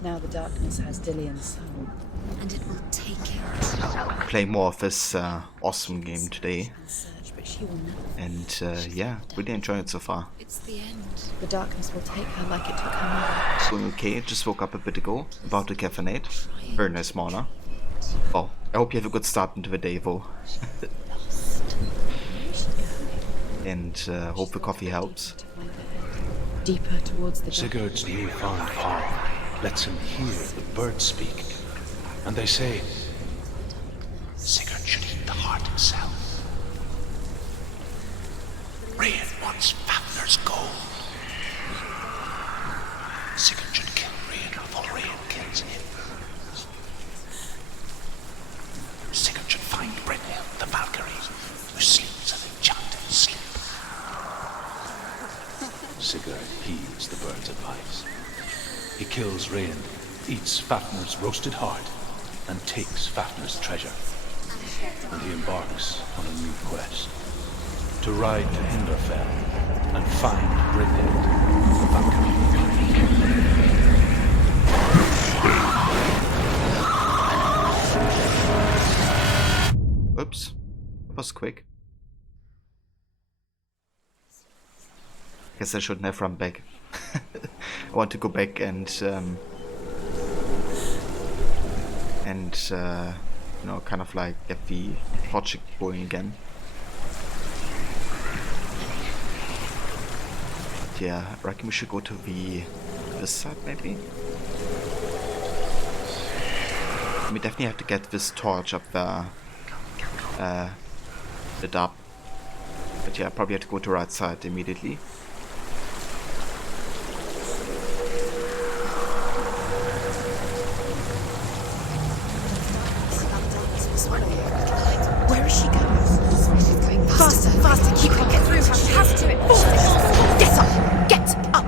Now the darkness has Dillian's soul. And it will take it. Play more of this awesome game today. But she will never. And yeah, really enjoying it so far. It's the end. The darkness will take her like it took her mother. Doing okay, just woke up a bit ago, about to caffeinate. Very nice morning. Well, I hope you have a good start into the day though. And hope the coffee helps. Deeper towards the Sigurd's newfound power lets him hear the birds speak. And they say, Sigurd should eat the heart himself. wants Fafnir's gold. Sigurd should kill Rain before Rain kills him. Sigurd should find Brynhild, the Valkyrie, who sleeps an enchanted sleep. Sigurd heeds the bird's advice. He kills Rain, eats Fafnir's roasted heart, and takes Fafnir's treasure. And he embarks on a new quest. To ride to Hinderfell and find Brynhild, the Valkyrie. Oops. That was quick. Guess I shouldn't have run back. I want to go back and you know, kind of like get the project going again. But yeah, I reckon we should go to this side maybe. We definitely have to get this torch up there lit up. But yeah, I probably have to go to the right side immediately. Where is she going? Faster, faster, keep her, get through her. She has to do it. Get up, get up.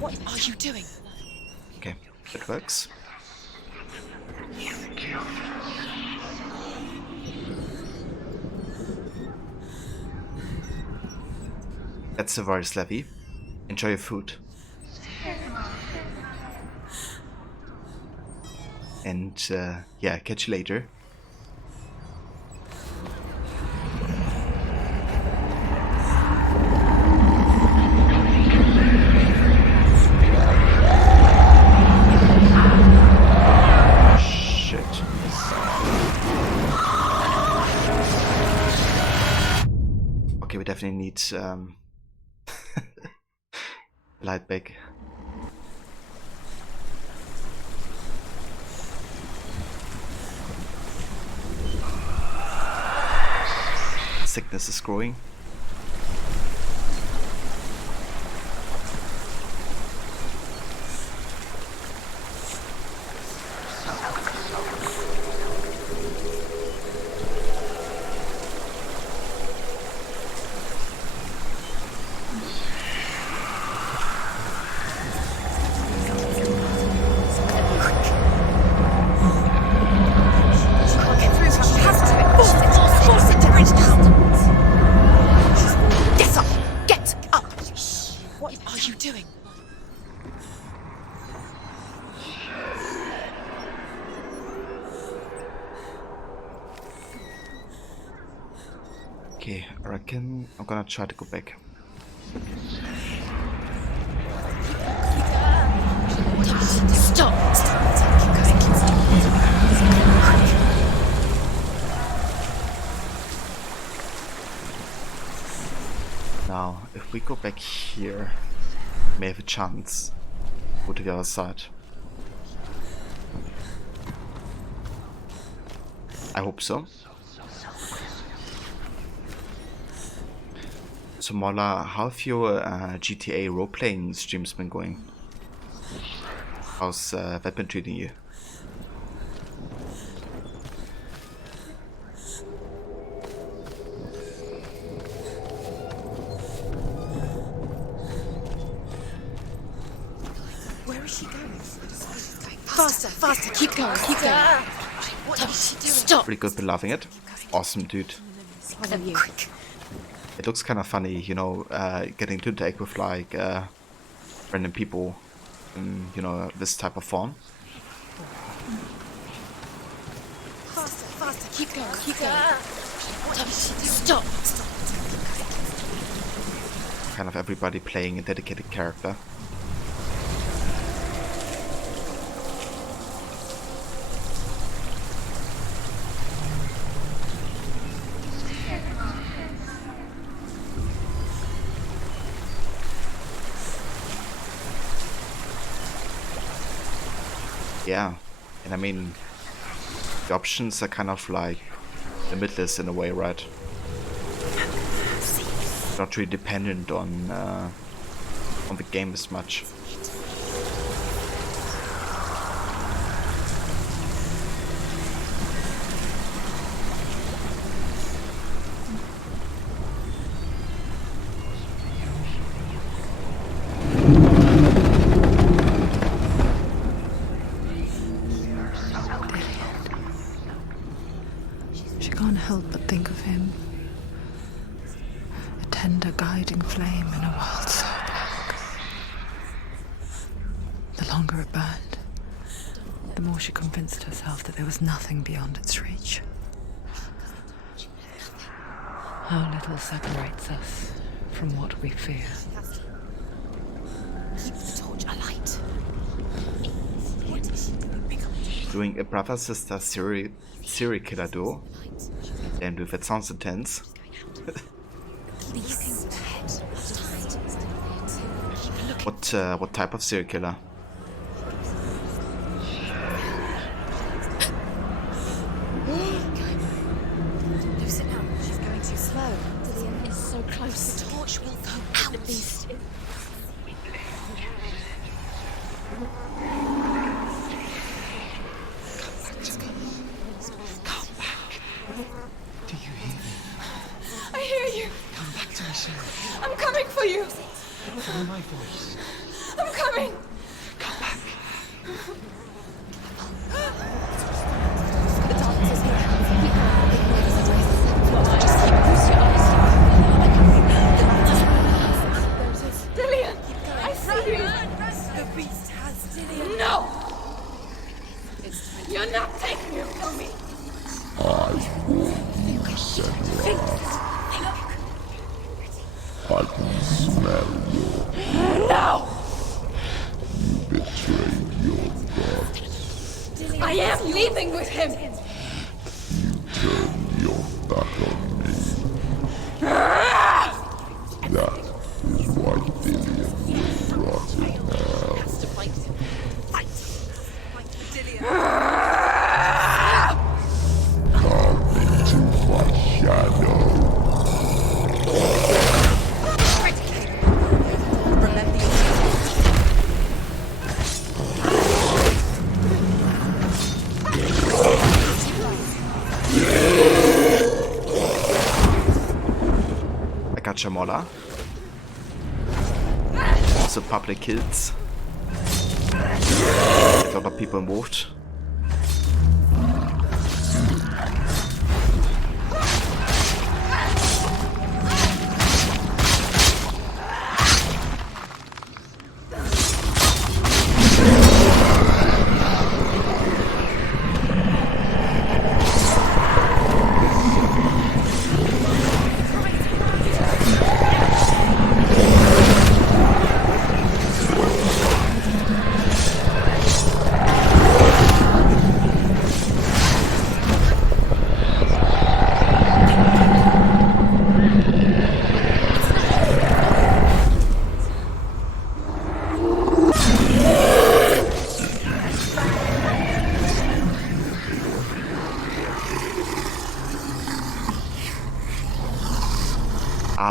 What are you doing? Okay, that works. That's a very Levy. Enjoy your food. And yeah, catch you later. Shit. Okay, we definitely need light back. Sickness is growing. Okay, I reckon I'm gonna try to go back. Stop! Now, if we go back here, we may have a chance to go to the other side. I hope so. So Mola, how have your GTA role-playing streams been going? How's that been treating you? Where is she going? Faster, faster, keep going, keep going. What is she doing? Stop! Pretty good, been loving it. Awesome, dude. Quick. It looks kind of funny, you know, getting to interact with like random people in, you know, this type of form. Faster, faster, keep going, keep going. What is she doing? Stop! Kind of everybody playing a dedicated character. Yeah, and I mean, the options are kind of like limitless in a way, right? not really dependent on the game as much. She can't help but think of him. A tender guiding flame in a world so black. The longer it burned, the more she convinced herself that there was nothing beyond its reach. How little separates us from what we fear. Keep the torch alight. Doing a brother-sister serial killer duo. Damn dude, that sounds intense. What type of serial killer? Loosen up. She's going too slow. Dillian is so close. The torch will go out. At least. Come back. Do you hear me? I hear you. Come back to me soon. I'm coming for you. Follow my voice. I'm coming. Come back. The darkness is here. Just close your eyes. Dillian, I see you. The beast has Dillian. No. You're not taking it from me. I warn you, Senua. I can smell No. you betrayed your god. I am leaving with him. You turned your back on me. That is why Dillian will rot in hell. Come into my shadow. I got Shamola. Also public kills. There's a lot of people involved.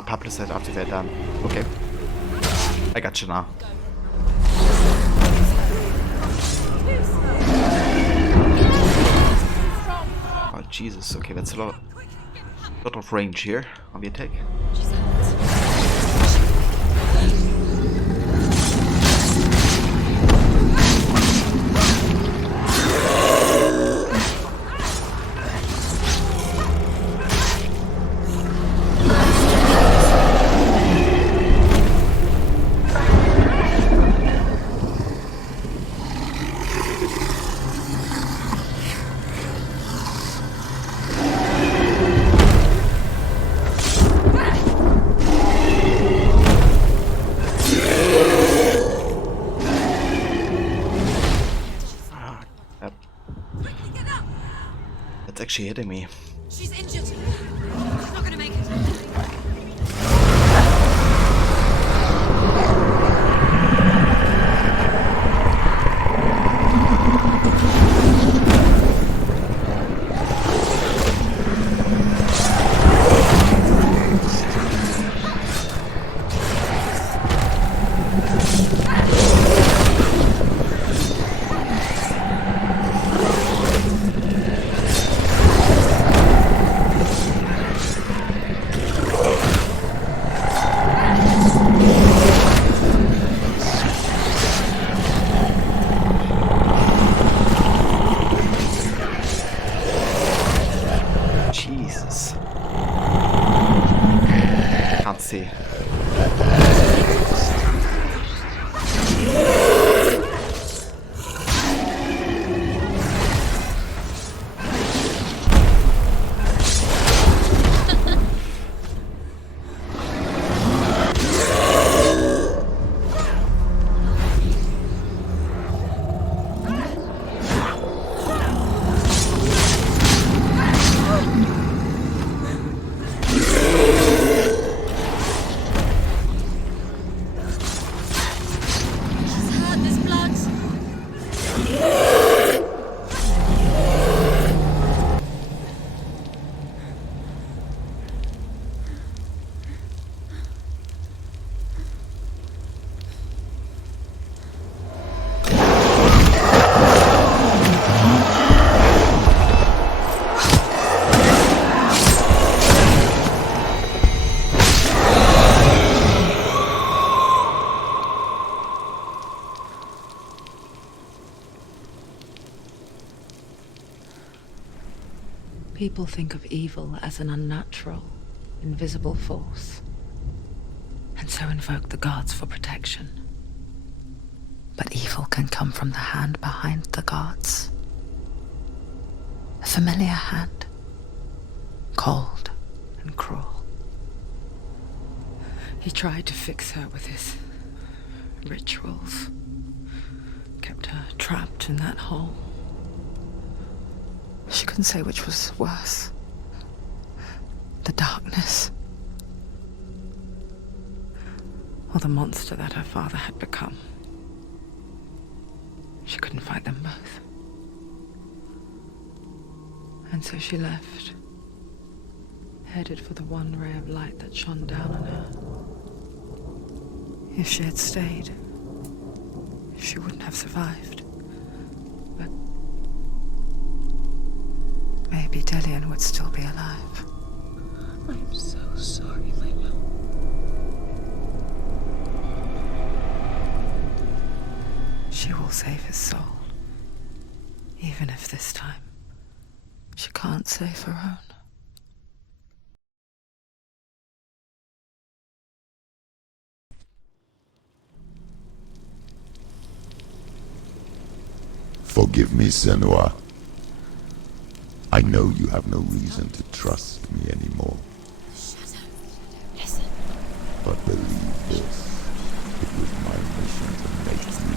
Publicized after they're done. Okay. I got you now. Oh Jesus, okay, that's a lot of range here on the attack. That's actually hitting me. She's injured. She's not gonna make it. People think of evil as an unnatural, invisible force, and so invoke the gods for protection. But evil can come from the hand behind the gods. A familiar hand, cold and cruel. He tried to fix her with his rituals, kept her trapped in that hole. She couldn't say which was worse. The darkness, or the monster that her father had become. She couldn't fight them both. And so she left, headed for the one ray of light that shone down on her. If she had stayed, she wouldn't have survived. But maybe Dillian would still be alive. I'm so sorry, my love. She will save his soul, even if this time she can't save her own. Forgive me, Senua. I know you have no reason to trust me anymore. Listen. But believe this, it was my mission to make you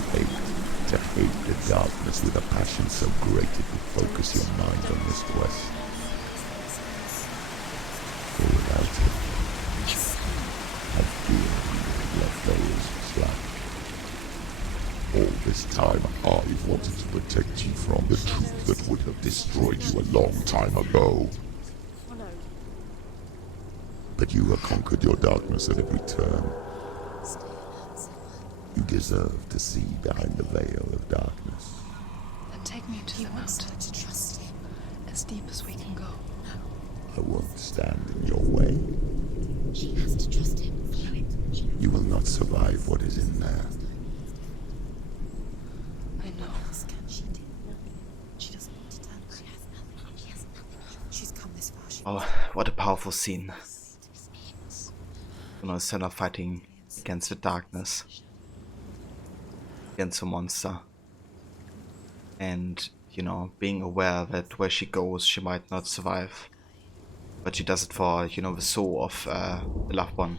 hate the darkness with a passion so great it would focus your mind on this quest. For without it, I fear you would have left those slack. All this time, I wanted to protect you from the truth that would have destroyed you a long time ago. But you have conquered your darkness at every turn. You deserve to see behind the veil of darkness. Then take me to the mountain. To trust him. As deep as we can go. I won't stand in your way. She has to trust him. You will not survive what is in there. I know. She doesn't want to tell. She has nothing. She has nothing. She's come this far. Oh, what a powerful scene. You know, Senua fighting against the darkness, against a monster, and, you know, being aware that where she goes she might not survive, but she does it for, you know, the soul of the loved one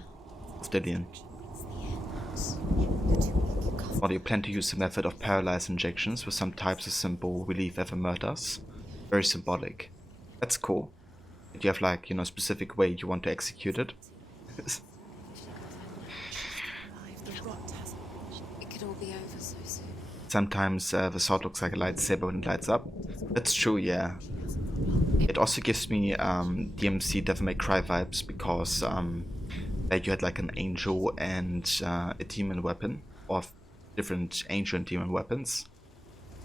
of Dillian. Or do you plan to use the method of paralyzed injections with some types of symbol relief ever murders? Very symbolic. That's cool. Do you have, like, you know, a specific way you want to execute it? It could all be over so soon. Sometimes the sword looks like a lightsaber when it lights up. That's true, yeah. It also gives me DMC Devil May Cry vibes because there you had like an angel and a demon weapon, or different angel and demon weapons.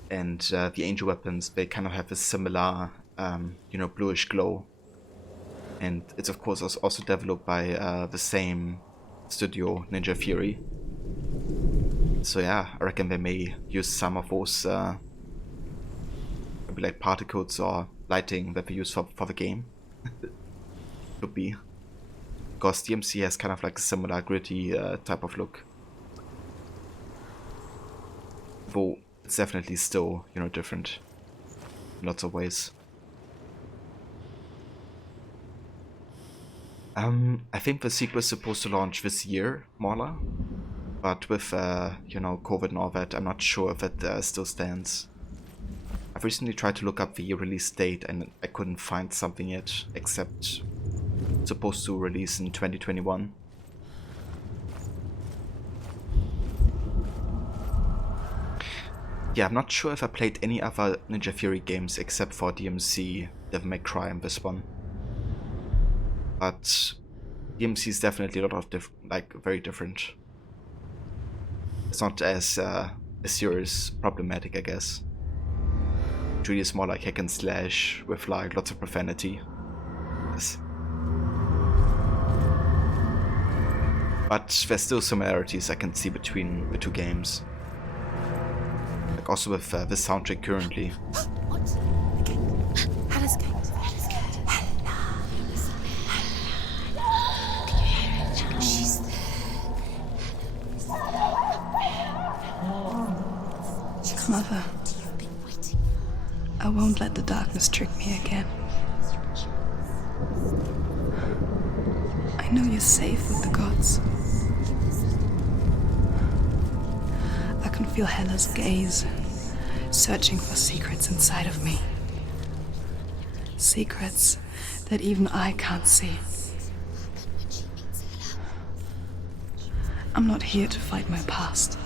And the angel weapons, they kind of have a similar, you know, bluish glow. And it's of course also developed by the same studio, Ninja Fury. So yeah, I reckon they may use some of those maybe like particles or lighting that they use for the game. Could be. because DMC has kind of like a similar gritty type of look. Though it's definitely still, you know, different in lots of ways. I think the sequel is supposed to launch this year, Marla. But with, you know, COVID and all that, I'm not sure if it still stands. I've recently tried to look up the release date and I couldn't find something yet, except it's supposed to release in 2021. Yeah, I'm not sure if I played any other Ninja Theory games except for DMC, Devil May Cry, and this one. But DMC is definitely a lot of very different. It's not as serious, problematic, I guess. Usually it's more like hack and slash with like lots of profanity. Yes. But there's still similarities I can see between the two games. Like also with the soundtrack currently. What? The gate. Hella's gate. Hella's gate. Hella. Can you hear it? She's there. Mother, I won't let the darkness trick me again. I know you're safe with the gods. I can feel Hella's gaze, searching for secrets inside of me. Secrets that even I can't see. I'm not here to fight my past.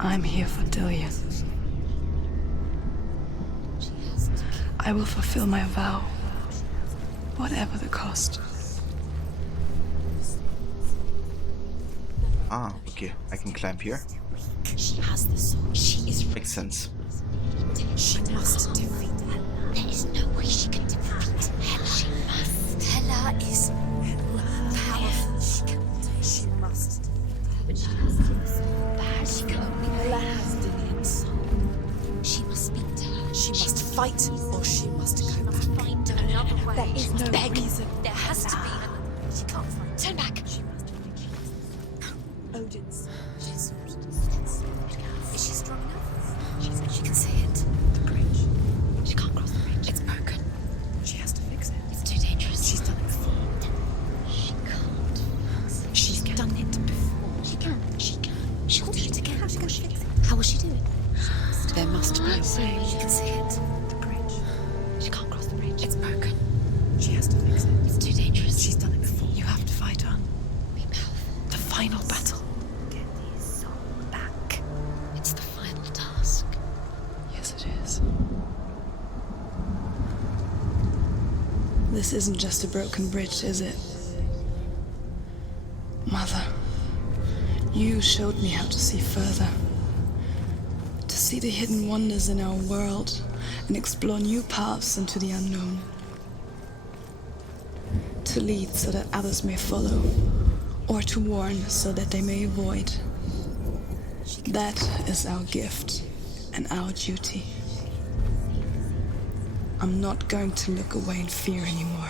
I'm here for Dillian. I will fulfill my vow, whatever the cost. Ah, okay, I can climb here. She has the sword. She is. Makes sense. She must defeat Hella. There is no way she can defeat Hella. She must. Hella is powerful. She must. But she has the soul. Perhaps she can only Hella has Dillian's soul. She must speak to her. She must fight, or she must go back. Find another way. There is no reason. There has to be another. She can't fight. Turn back. She must reach Odin's. She's is she strong enough? She said she can see it. The bridge. She can't cross the bridge. It's broken. She has to fix it. It's too dangerous. She's done it before. She can't fix it. She's done it before. She can. She can. She'll do it again. How's she going to fix it? How will she do it? There must be a way. She can see it. The bridge. She can't cross the bridge. It's broken. She has to fix it. It's too dangerous. She's done it before. You have to fight her. Be powerful. The final battle. Get these souls back. It's the final task. Yes, it is. This isn't just a broken bridge, is it? Mother, you showed me how to see further. To see the hidden wonders in our world and explore new paths into the unknown. To lead so that others may follow, or to warn so that they may avoid. That is our gift and our duty. I'm not going to look away in fear anymore.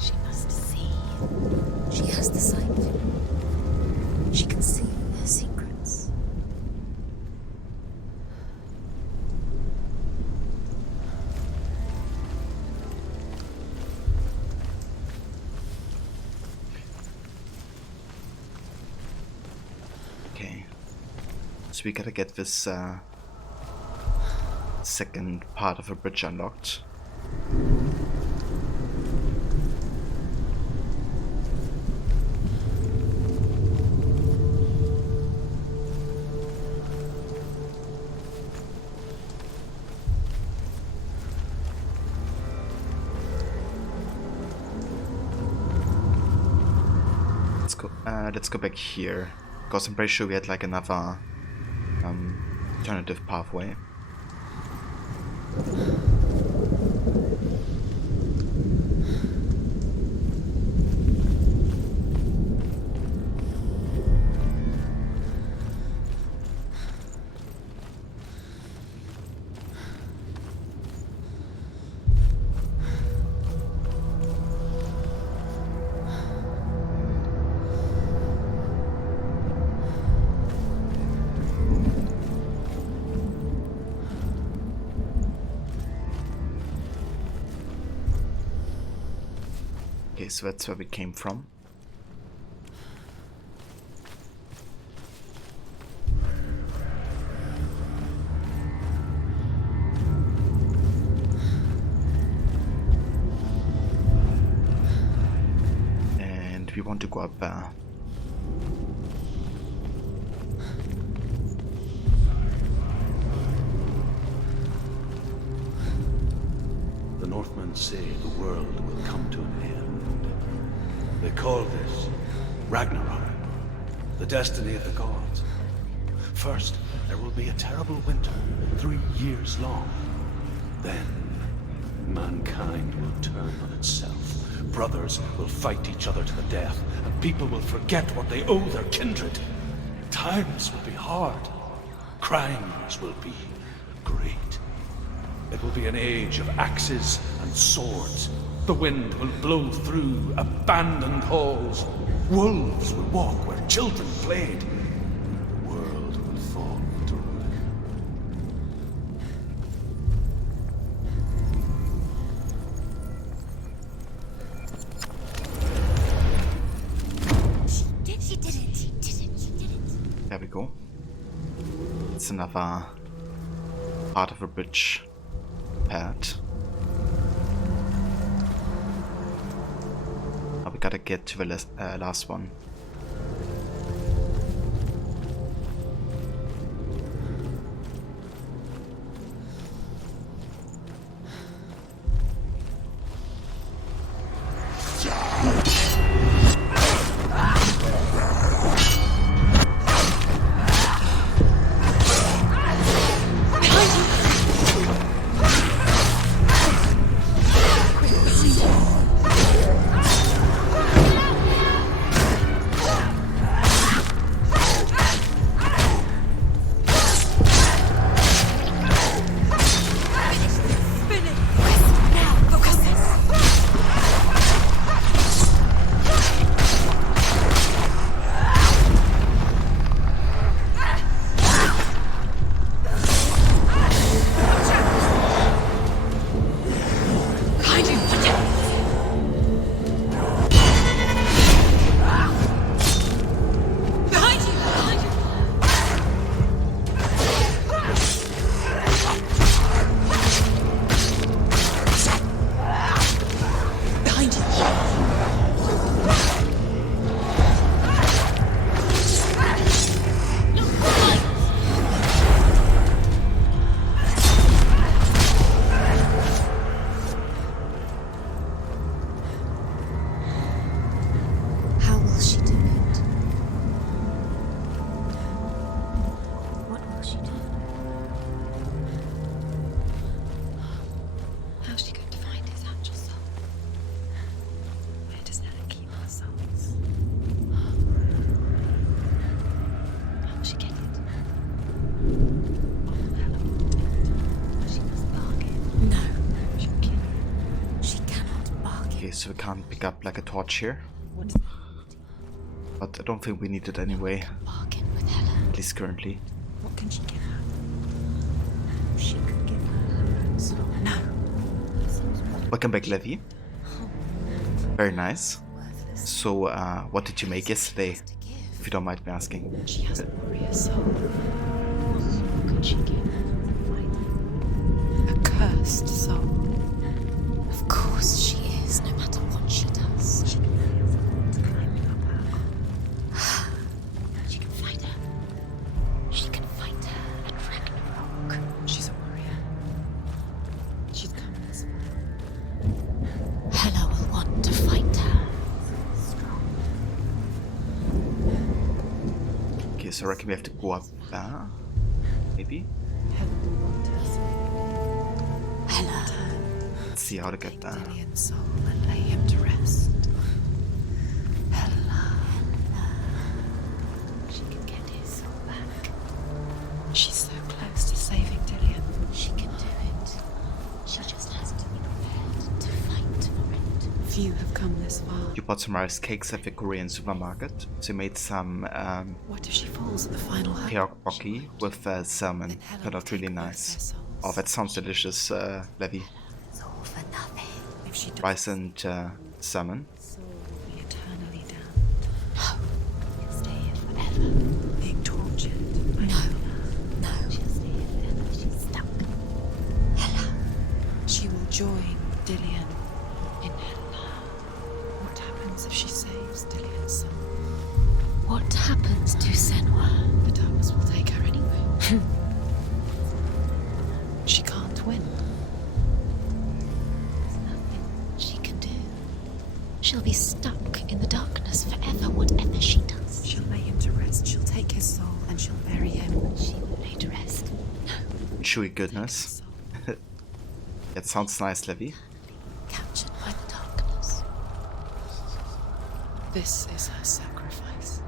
She must see. She has the sight. She can see their secrets. Okay. So we gotta get this second part of a bridge unlocked. Let's go back here, because I'm pretty sure we had like another alternative pathway. Okay, so that's where we came from. And we want to go up there. The Northmen say the world will come to an end. They call this Ragnarok, the destiny of the gods. First, there will be a terrible winter, 3 years long. Then, mankind will turn on itself. Brothers will fight each other to the death, and people will forget what they owe their kindred. Times will be hard. Crimes will be great. It will be an age of axes and swords. The wind will blow through abandoned halls. Wolves will walk where children played. The world will fall to ruin. She did it. There we go. It's another part of a bridge pad. Now we gotta get to the last one. So we can't pick up like a torch here. But I don't think we need it anyway. At least currently. What can she give her? She could give her soul. No. Welcome back, Levy. Very nice. So, what did you make yesterday? If you don't mind me asking. She has a warrior soul. What could she give? A cursed soul. Of course she is, no matter what she does. She can find her. She can find her at Ragnarok. She's a warrior. She's come this far. Hela will want to find her. Okay, so I reckon we have to go up there. Maybe? Hela. Let's see how to get there. Dillian's soul and lay him to rest. Hela. She can get his soul back. She's so close to saving Dillian. She can do it. She just has to be prepared to fight for it. Few have come this far. You bought some rice cakes at the Korean supermarket. So you made some What if she falls at the final hurdle? pierogi with salmon. Turned out really nice. Oh, that sounds delicious, Levy. It's all for nothing. If she Rice and salmon. In Hella, what happens if she saves Dillion's soul? What happens to Senua? The darkness will take her anyway. She can't win. There's nothing she can do. She'll be stuck in the darkness forever, whatever she does. She'll lay him to rest. She'll take his soul and she'll bury him. She will lay to rest. Chewy goodness. That sounds nice, Levy. Captured by the darkness. This is her sacrifice.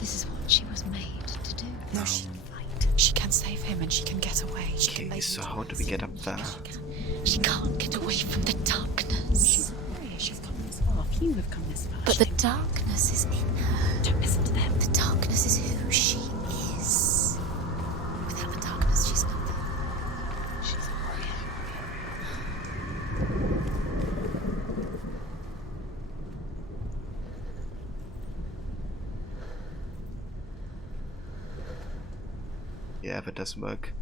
This is what she was made to do. No, she can fight. She can save him and she can get away. She can Okay, lay so him to how do we rest. get up there? She can't get away from the darkness. She's brave. She's come this far. Few have come this far. But the darkness is in her. Don't listen to them. The darkness is who she is. Without the darkness, she's nothing. She's a warrior. Yeah, if it doesn't work.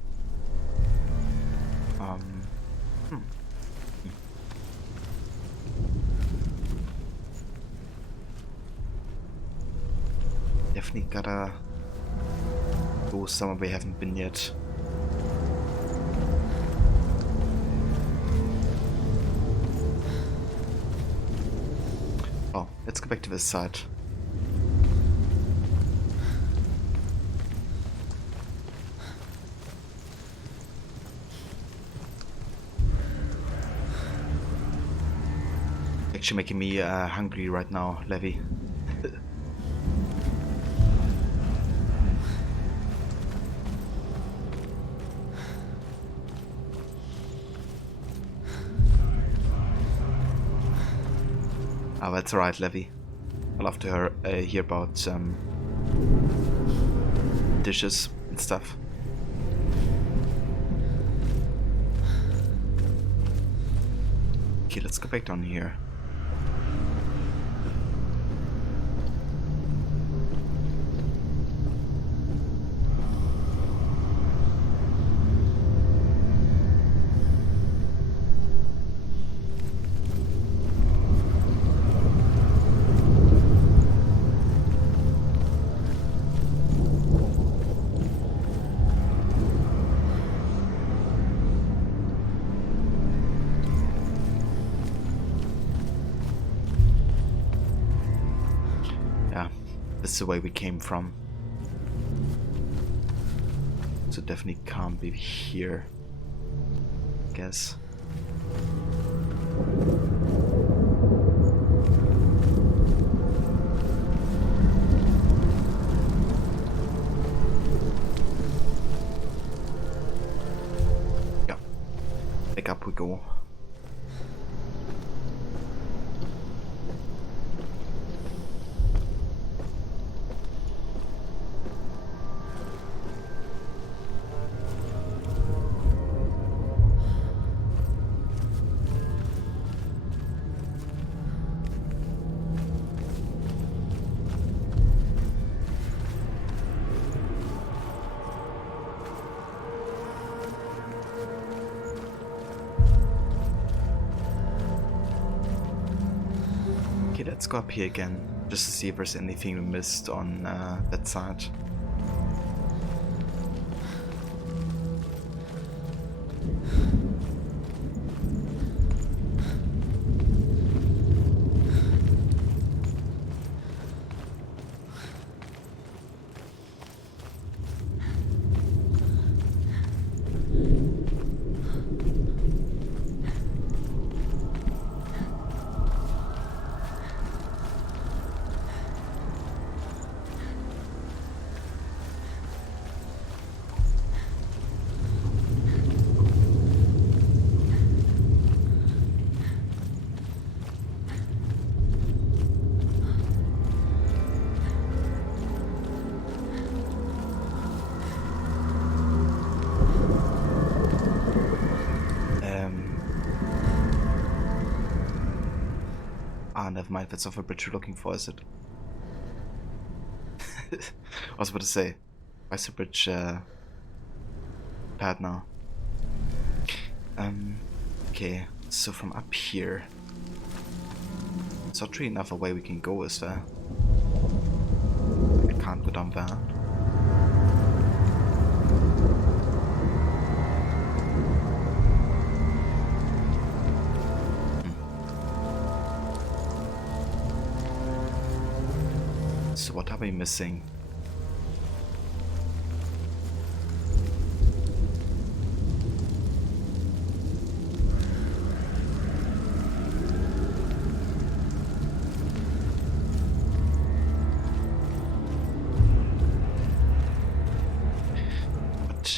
Definitely gotta go somewhere we haven't been yet. Oh, let's go back to this side. Actually making me hungry right now, Levy. Oh, that's alright, Levy. I love to hear about dishes and stuff. Okay, let's go back down here. This is the way we came from. So definitely can't be here, I guess. Yeah. Back up we go. Let's go up here again, just to see if there's anything we missed on that side. Never mind, that's not the bridge you're looking for, is it? I was about to say, why is the bridge bad now? Okay, so from up here, There's not really another way we can go, is there? I can't go down there. So what are we missing?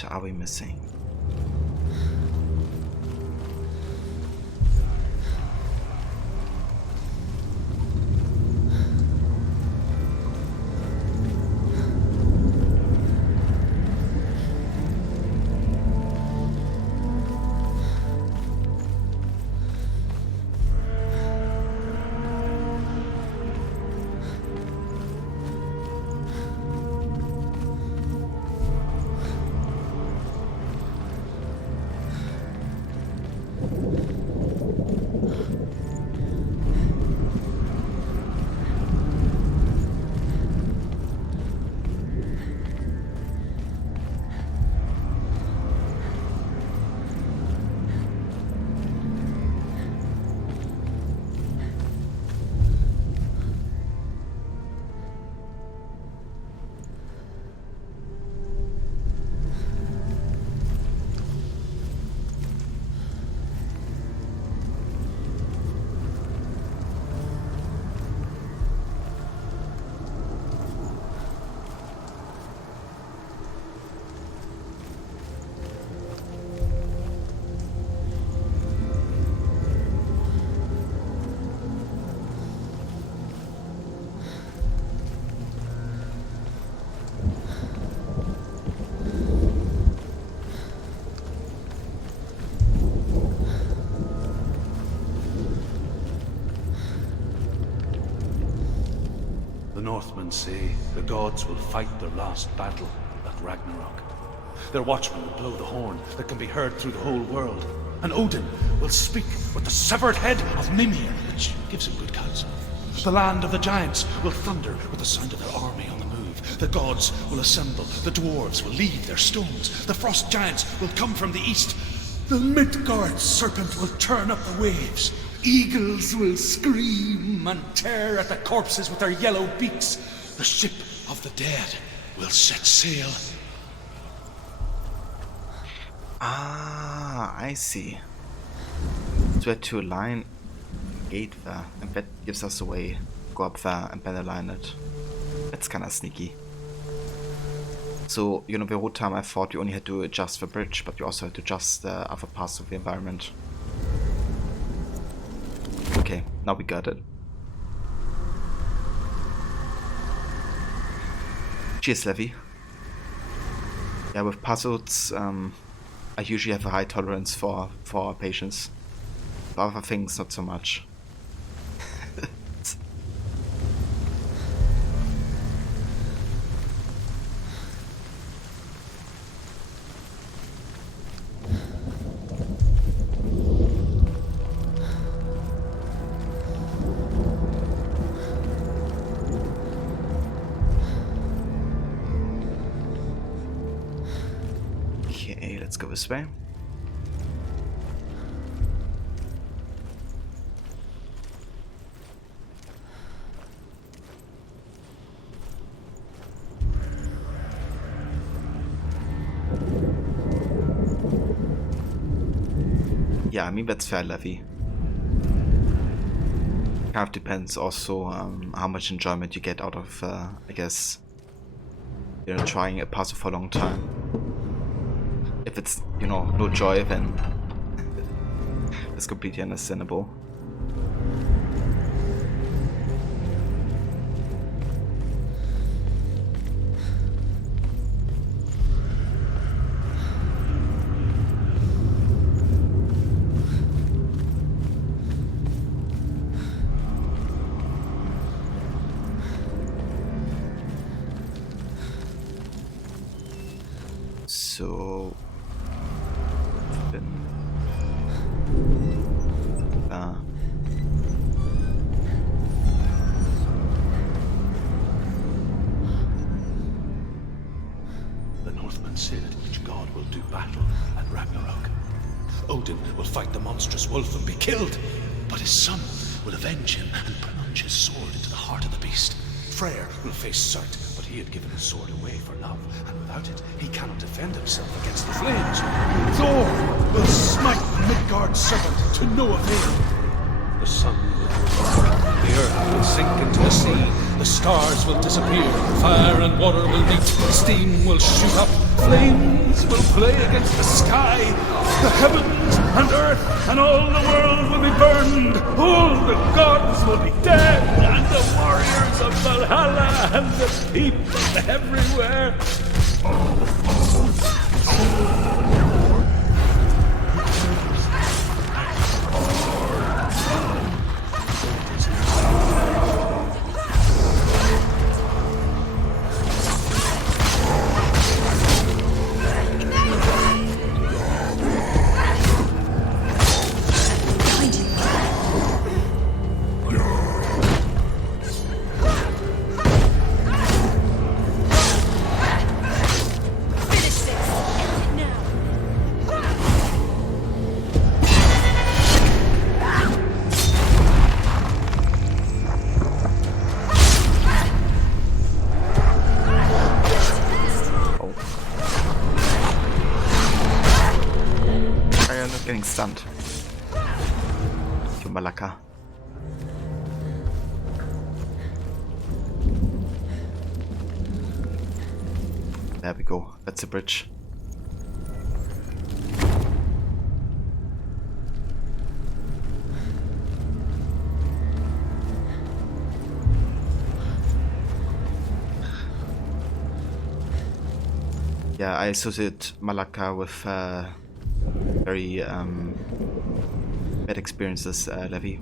What are we missing? The Northmen say the gods will fight their last battle at Ragnarok. Their watchmen will blow the horn that can be heard through the whole world. And Odin will speak with the severed head of Mimir, which gives him good counsel. The land of the giants will thunder with the sound of their army on the move. The gods will assemble, the dwarves will leave their stones. The frost giants will come from the east. The Midgard serpent will turn up the waves. Eagles will scream and tear at the corpses with their yellow beaks. The ship of the dead will set sail. Ah, I see. So we had to align a gate there, and that gives us a way. Go up there and then align it. That's kinda sneaky. So, you know, the whole time I thought you only had to adjust the bridge, but you also had to adjust the other parts of the environment. Okay, now we got it. Cheers, Levy. Yeah, with puzzles, I usually have a high tolerance for patience. For other things, not so much. Okay, let's go this way. Yeah, I mean, that's fair, Levy. Kind of depends also how much enjoyment you get out of, I guess, you know, trying a puzzle for a long time. If it's, you know, no joy, then it's completely understandable. So monstrous wolf and be killed. But his son will avenge him and plunge his sword into the heart of the beast. Freyr will face Surt, but he had given his sword away for love, and without it, he cannot defend himself against the flames. Thor will smite Midgard's serpent to no avail. The sun will go dark, the earth will sink into the sea, the stars will disappear, fire and water will meet, steam will shoot up, flames will play against the sky, the heavens and earth and all the world will be burned, all the gods will be dead, and the warriors of Valhalla and the people everywhere. Getting stunned. You Malaka. There we go. That's the bridge. Yeah, I associate Malaka with very bad experiences, Levi.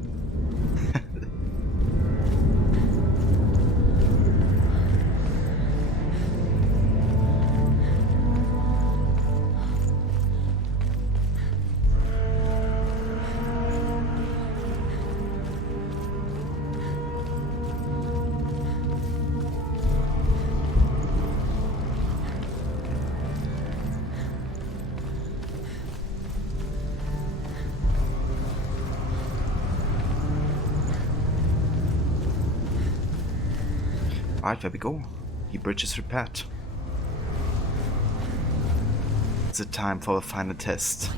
Alright, there we go. The bridge is repaired. It's a time for a final test.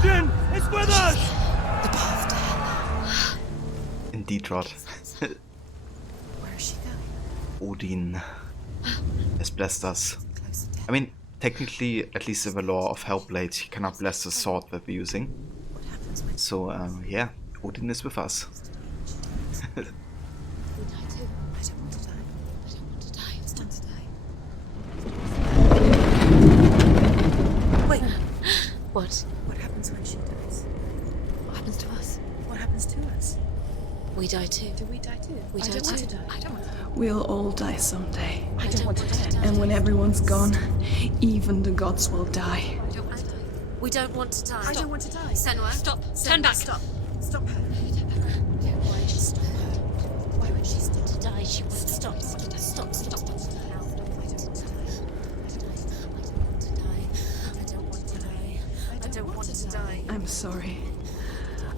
Odin is with us! The path to hell. Indeed, Rod. Where is she going? Odin has blessed us. I mean, technically, at least in the lore of Hellblade, he cannot bless the sword that we're using. So, yeah, Odin is with us. We die too. I don't want to die. I don't want to die. It's time to die. Wait. What? What happens when she dies? What happens to us? What happens to us? We die too. Do we die too? We I die don't want too. to die. I don't want to die. We'll all die someday. I don't want to die. And when everyone's gone, even the gods will die. I don't want to die. We don't want to die. I don't want to die. Senua, stop. Turn back. Stop. Stop her. Why would she stop her? Why would she stop to die? She won't stop. Stop. Stop. Stop. I don't want to die. I don't want to die. I don't want to die. I'm sorry.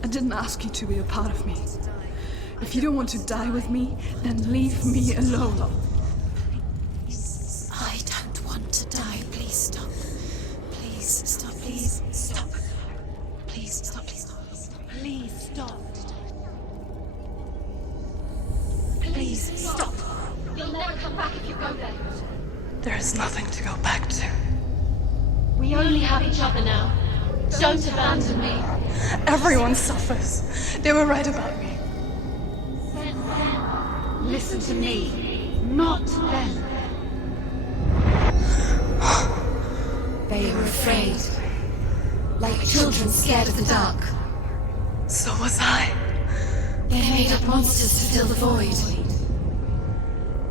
I didn't ask you to be a part of me. If you don't want to die with me, then leave me alone. I don't want to die. Please stop. Please stop. Please stop. Please stop. Please stop. Please stop. Please stop. You'll never come back if you go there. There is nothing to go back to. We only have each other now. Don't abandon me. Everyone suffers. They were right about me. Listen to me, not them. They were afraid. Like children scared of the dark. So was I. They made up monsters to fill the void.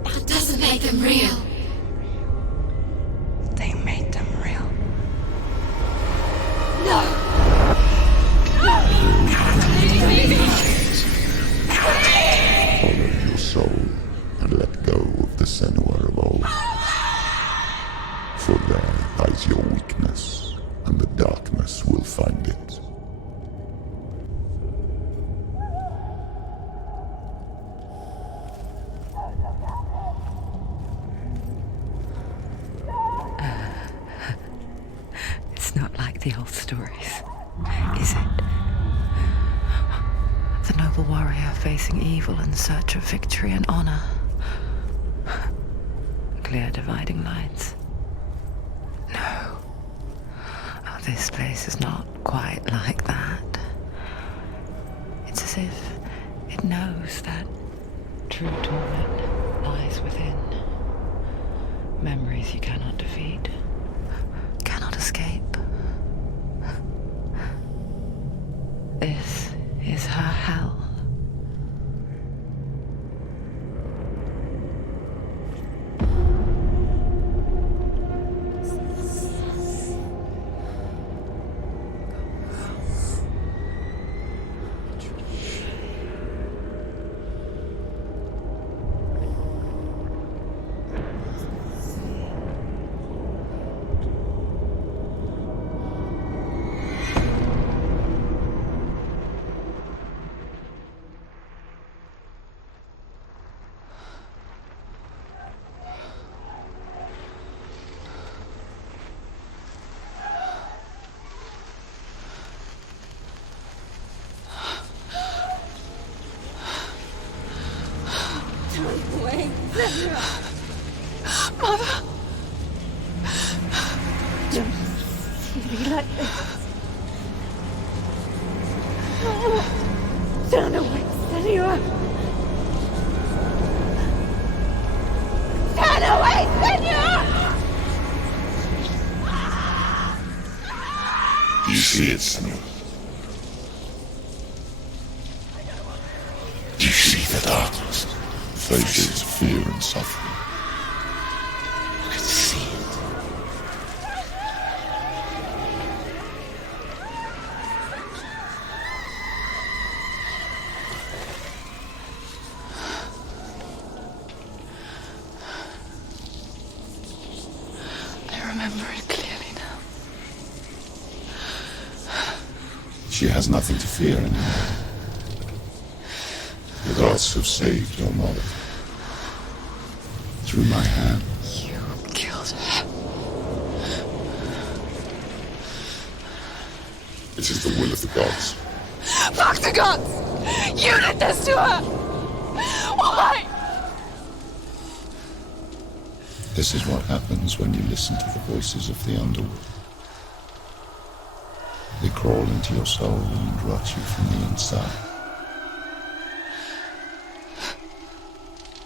That doesn't make them real. They made them real. No! Follow your soul and let go of the Senua of old. For there lies your weakness, and the darkness will find it. It's not like the old stories, is it? The noble warrior facing evil in search of victory and honor. Clear dividing lines. No. Oh, this place is not quite like that. It's as if it knows that true torment lies within. Memories you cannot defeat, cannot escape. This is her hell. Mother! Don't be like this. Turn away, Senua! Turn away, Senua! Do you see it, Senua? Do you see the darkness? Faces fear and suffering. I see it. I remember it clearly now. She has nothing to fear anymore. The gods have saved your mother. Through my hand. You killed her. It is the will of the gods. Fuck the gods! You did this to her! Why? This is what happens when you listen to the voices of the underworld. They crawl into your soul and rot you from the inside.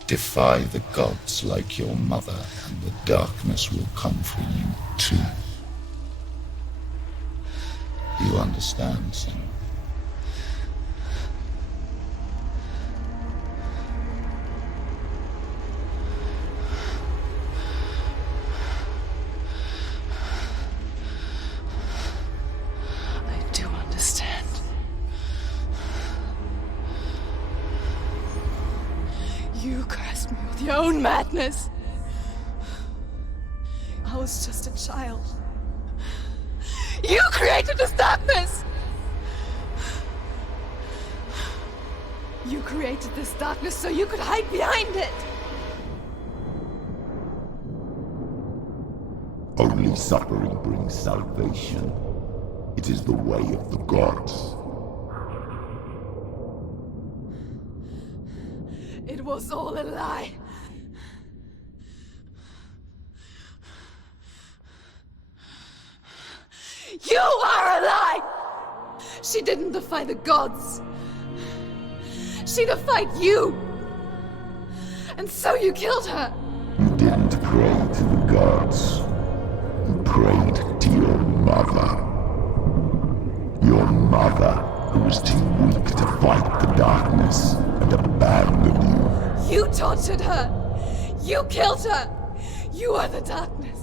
Defy the gods like your mother, and the darkness will come for you too. You understand, Senua? I do understand. You cursed me with your own madness. I was just a child. You created this darkness! You created this darkness so you could hide behind it! Only suffering brings salvation. It is the way of the gods. It was all a lie. You are a lie! She didn't defy the gods. She defied you. And so you killed her. You didn't pray to the gods. You prayed to your mother. Your mother, who was too weak to fight the darkness and abandoned you. You tortured her. You killed her. You are the darkness.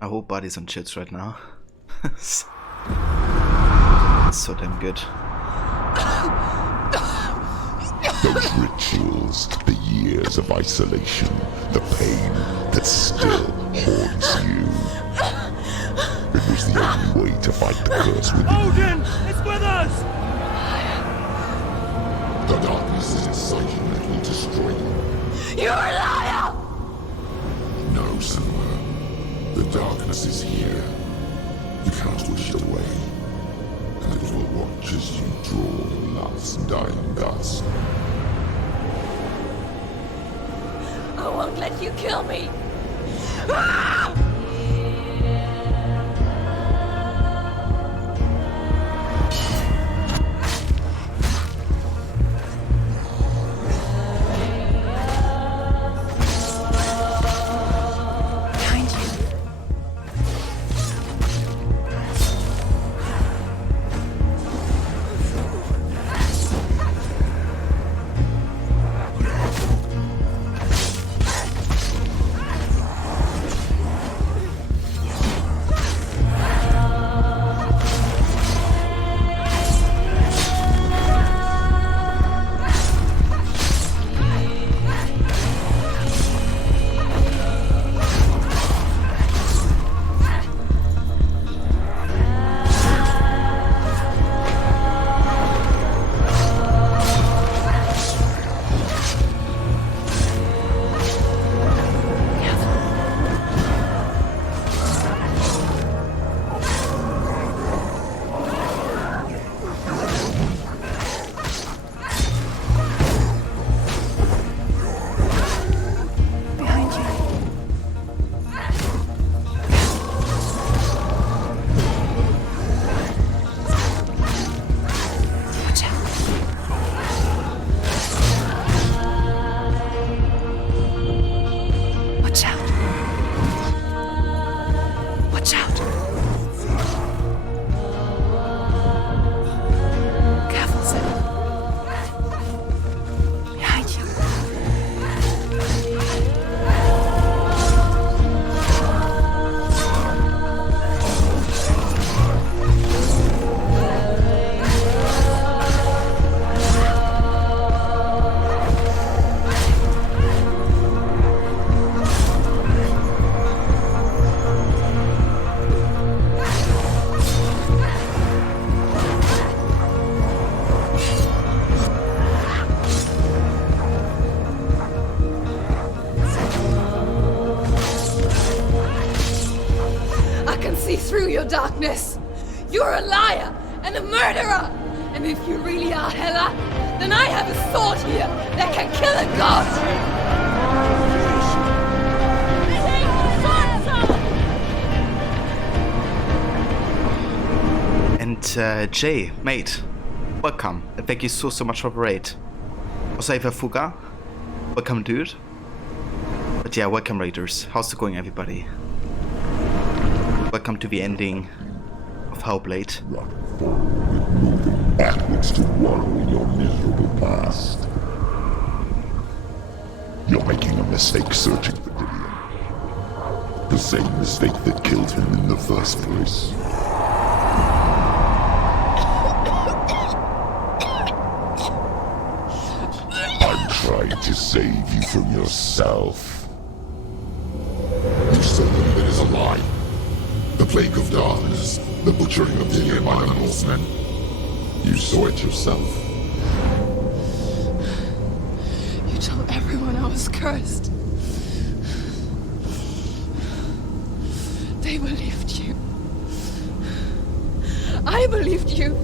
My whole body's on chills right now. It's so damn good. Those rituals, the years of isolation, the pain that still haunts you. It was the only way to fight the curse within you. Odin! It's with us! The darkness is inside you and it will destroy you. You're a liar! No, Senua. The darkness is here. You cannot wish it away. And it will watch as you draw the last dying gasp. I won't let you kill me! Ah! see through your darkness. You're a liar and a murderer. And if you really are Hela, then I have a sword here that can kill a god. And Jay, mate, welcome. Thank you so much for the raid. Also, Eva Fuga, welcome, dude. But yeah, welcome, raiders. How's it going, everybody? Welcome to the ending of Hellblade. Run forward, moving backwards to wallow in your miserable past. You're making a mistake searching for Dillion. The same mistake that killed him in the first place. I'm trying to save you from yourself. You still believe it is a lie. The plague of darkness, the butchering of Dillion by the Northmen. You saw it yourself. You told everyone I was cursed. They believed you. I believed you.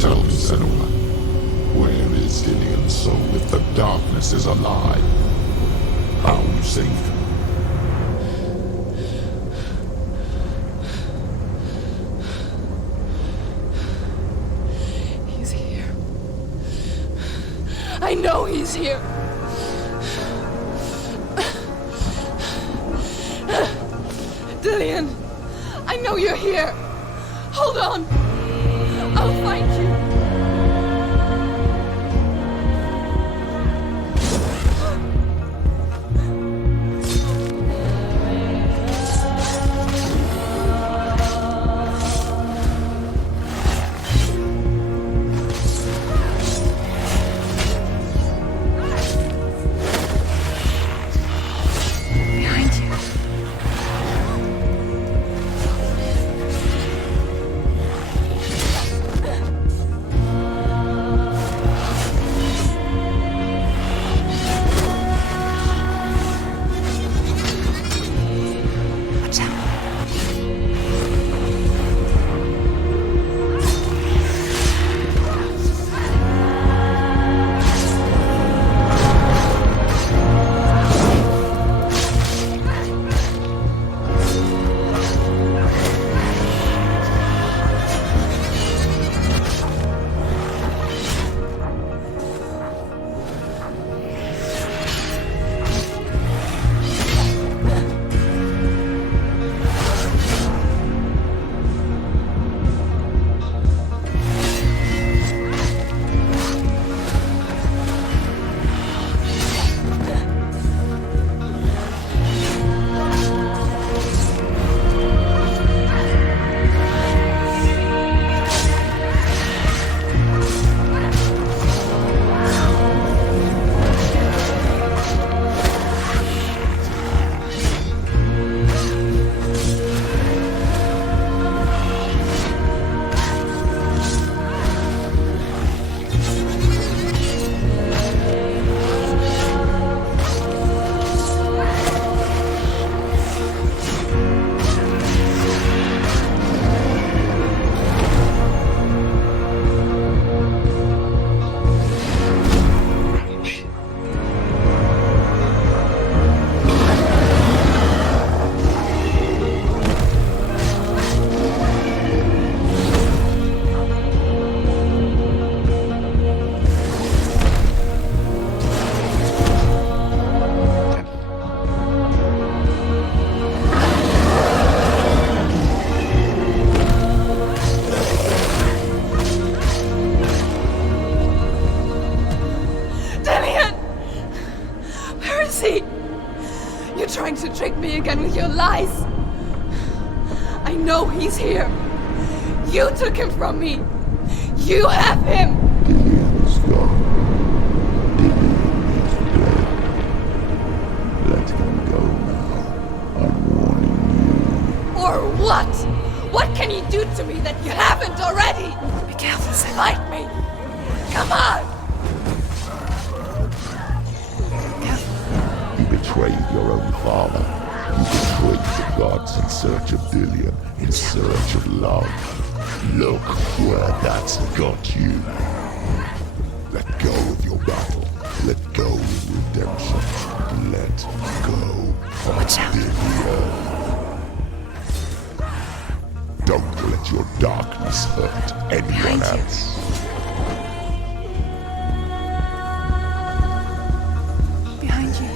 Tell me, Senua, where is Dillion's soul if the darkness is a lie? How you saved him? He's here. I know he's here. Dillion, I know you're here. Hold on. I'll find you. Behind you. Watch out. You're trying to trick me again with your lies. I know he's here. You took him from me. You have him. Dillion's gone. Dillion is dead. Let him go now. I'm warning you. Or what? What can you do to me that you haven't already? Be careful, Senua. Fight me. Come on. You betrayed your own father. You betrayed the gods in search of Dillion, in search of love. Look where that's got you. Let go of your battle. Let go of redemption. Let go of Dillion. Don't let your darkness hurt anyone else. Behind you.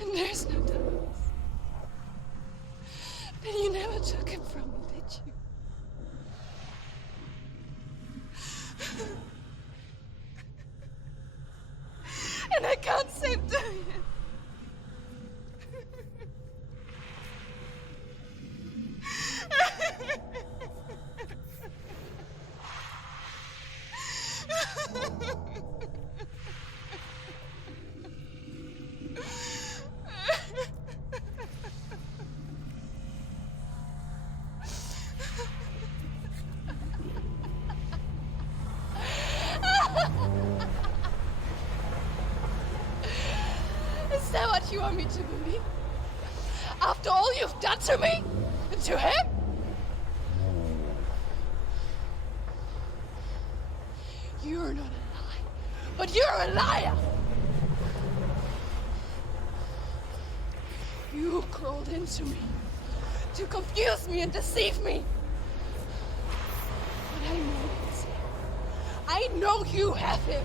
And there's no dance. But you never took him from me, did you? And I can't save doing it. Is that what you want me to believe? After all you've done to me? And to him? You're not a lie, but you're a liar! You crawled into me to confuse me and deceive me. But I know it's him. I know you have him.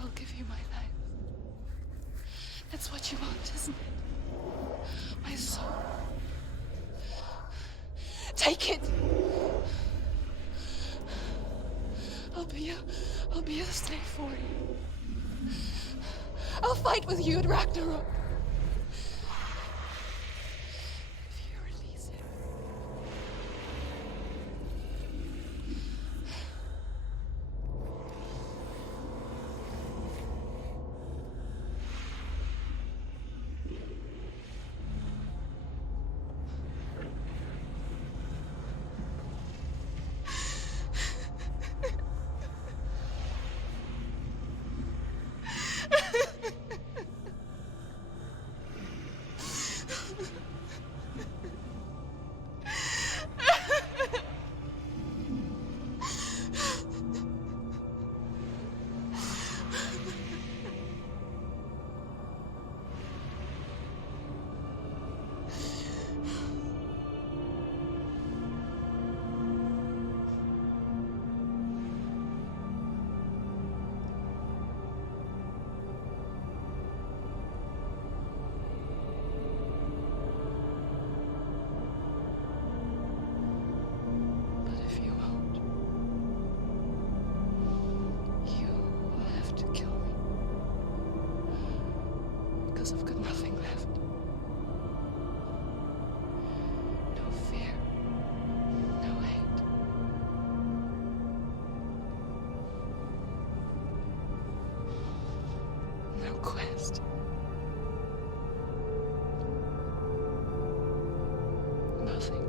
I'll give you my life. That's what you want, isn't it? My soul. Take it. I'll be a slave for you. I'll fight with you at Ragnarok. If you release him. I've got nothing left. No fear. No hate. No quest. Nothing.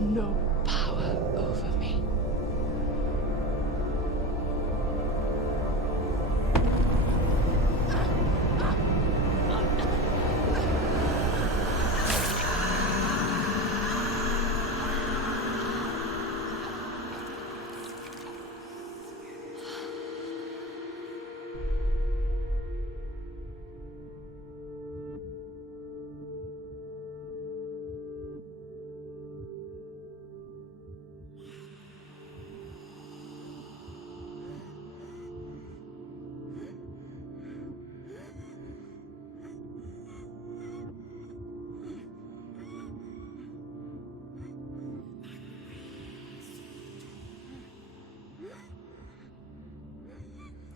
No power over me.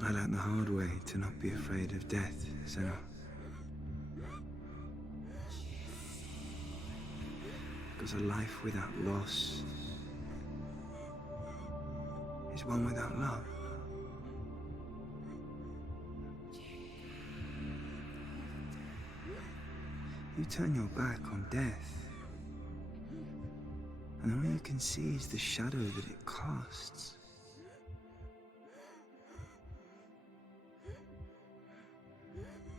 I learned the hard way to not be afraid of death, Senua. Because a life without loss is one without love. You turn your back on death, and all you can see is the shadow that it casts.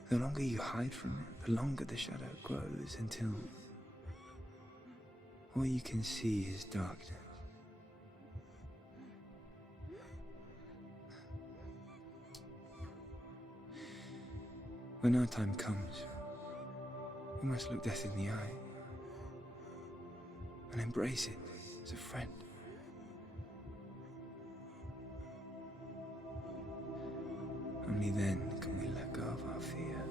The longer you hide from it, the longer the shadow grows until All you can see is darkness. When our time comes, we must look death in the eye and embrace it as a friend. Only then can we let go of our fear.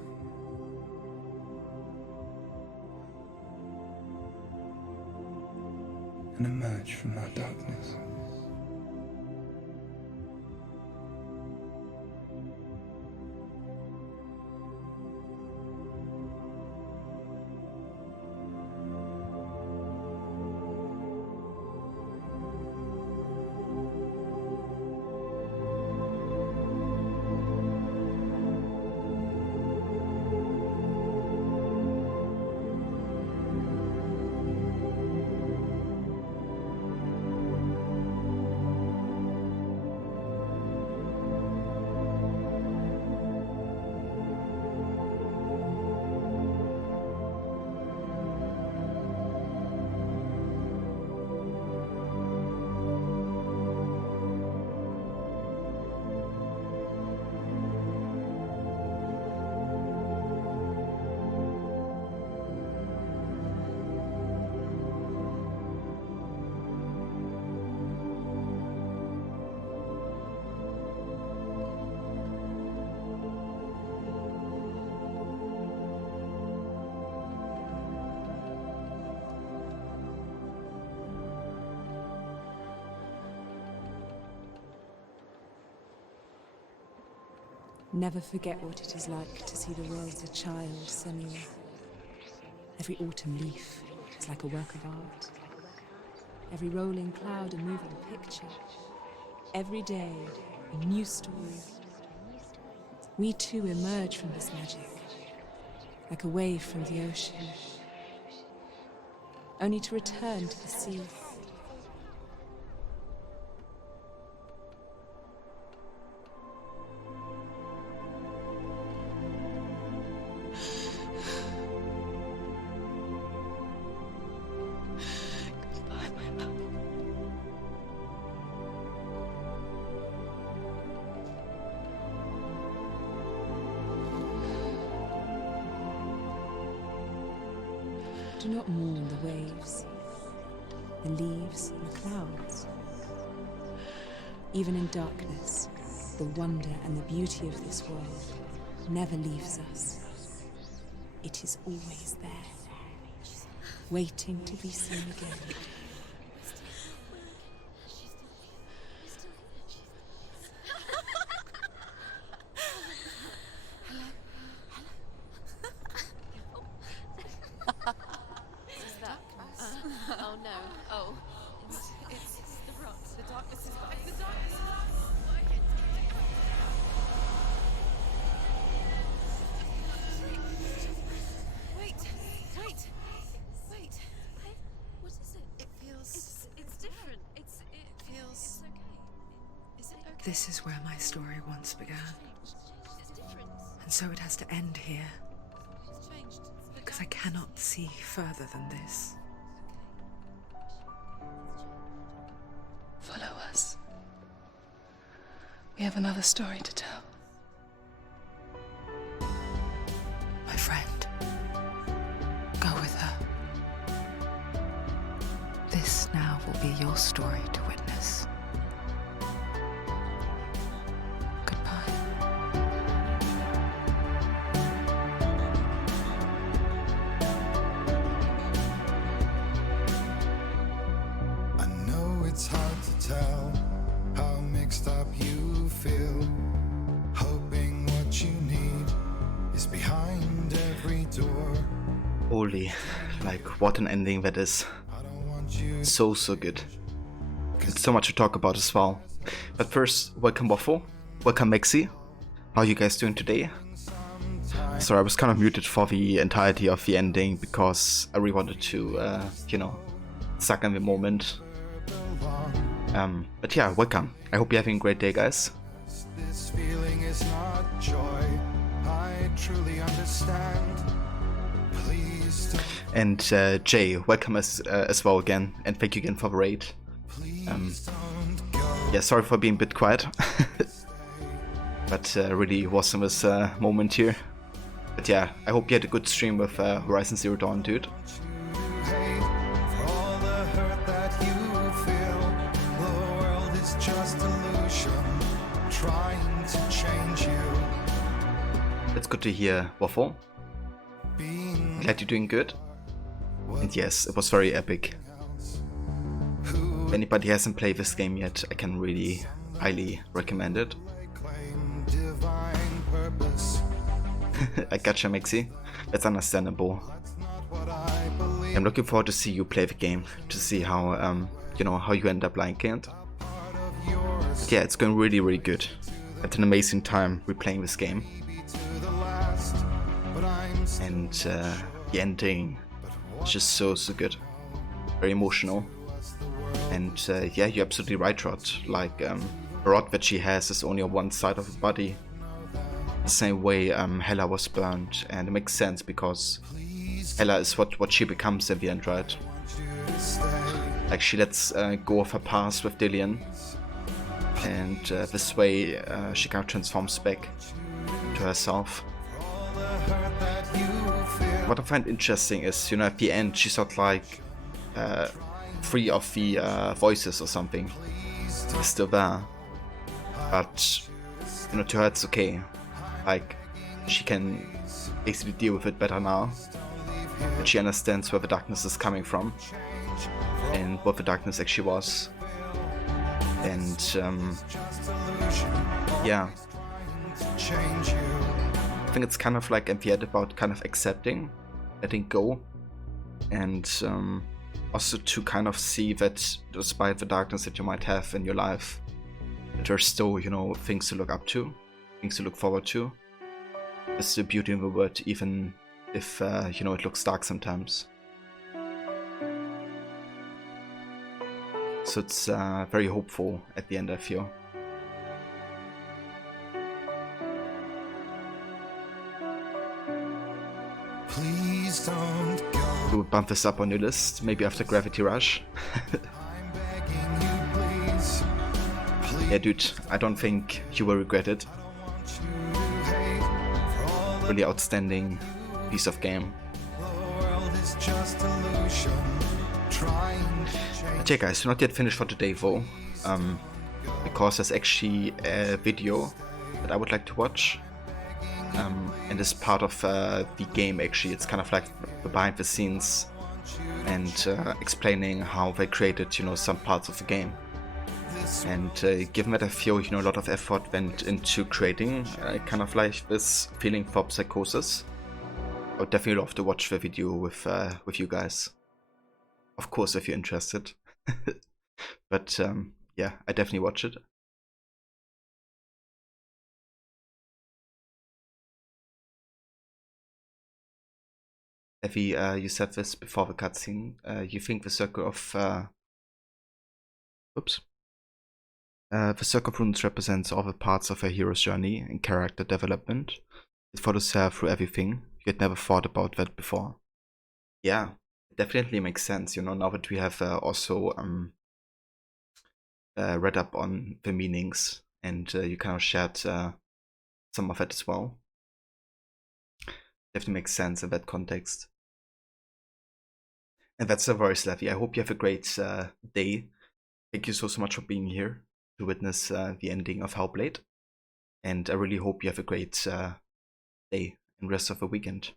And emerge from our darkness. Never forget what it is like to see the world as a child, Senua. Every autumn leaf is like a work of art. Every rolling cloud a moving picture. Every day a new story. We too emerge from this magic, like a wave from the ocean, only to return to the sea. Do not mourn the waves, the leaves and the clouds. Even in darkness, the wonder and the beauty of this world never leaves us. It is always there, waiting to be seen again. Oh no. Oh. It's the rot. The darkness is back. The darkness is back. Wait. What is it? It feels... It's different. It feels... It's okay. Is it okay? This is where my story once began. It's different. And so it has to end here. It's changed. Because I cannot see further than this. Follow us. We have another story to tell. My friend, go with her. This now will be your story to witness. Goodbye. I know it's hard to tell how mixed up you feel, hoping what you need is behind every door. Holy, like what an ending that is. So good. It's so much to talk about as well. But first, welcome Waffle, welcome Maxi. How are you guys doing today? Sorry, I was kind of muted for the entirety of the ending because I really wanted to, you know, suck in the moment. But yeah, welcome. I hope you're having a great day, guys. This feeling is not joy. I truly understand. Please don't. And Jay, welcome as well again, and thank you again for the raid. Yeah, sorry for being a bit quiet, but really awesome this moment here. But yeah, I hope you had a good stream with Horizon Zero Dawn, dude. It's good to hear, Waffle. Glad you're doing good. And yes, it was very epic. If anybody hasn't played this game yet, I can really highly recommend it. I gotcha, Mixie. That's understandable. I'm looking forward to see you play the game, to see how you know, how you end up liking it. Yeah, it's going really, really good. I had an amazing time replaying this game. And the ending is just so good. Very emotional. And yeah, you're absolutely right, Rod. Like, the rod that she has is only on one side of her body. The same way Hela was burned, and it makes sense because Hela is what she becomes in the end, right? Like, she lets go of her past with Dillion, and this way she kind of transforms back to herself. What I find interesting is, you know, at the end she's not like 3 of the voices or something is still there, but you know, to her it's okay. Like, she can basically deal with it better now, and she understands where the darkness is coming from and what the darkness actually was. And yeah, I think it's kind of like at the end about kind of accepting, letting go, and also to kind of see that despite the darkness that you might have in your life, there's still, you know, things to look up to, things to look forward to. There's the beauty in the world, even if you know, it looks dark sometimes. So it's very hopeful at the end, I feel. Please don't go. We'll bump this up on your list, maybe after Gravity Rush. Yeah, dude, I don't think you will regret it. Really outstanding piece of game. But yeah, guys, we're not yet finished for today though, because there's actually a video that I would like to watch, and it's part of the game. Actually, it's kind of like the behind the scenes and explaining how they created, you know, some parts of the game. And given that I feel, you know, a lot of effort went into creating kind of like this feeling for Psychosis, I would definitely love to watch the video with you guys. Of course, if you're interested. But yeah, I definitely watch it. Effie, you said this before the cutscene. You think the circle of the circle of runes represents all the parts of a hero's journey and character development. It follows her through everything. You had never thought about that before. Yeah, it definitely makes sense, you know, now that we have also read up on the meanings, and you kind of shared some of it as well. Definitely makes sense in that context. And that's the voice, Levy. I hope you have a great day. Thank you so much for being here to witness the ending of Hellblade. And I really hope you have a great day and rest of the weekend.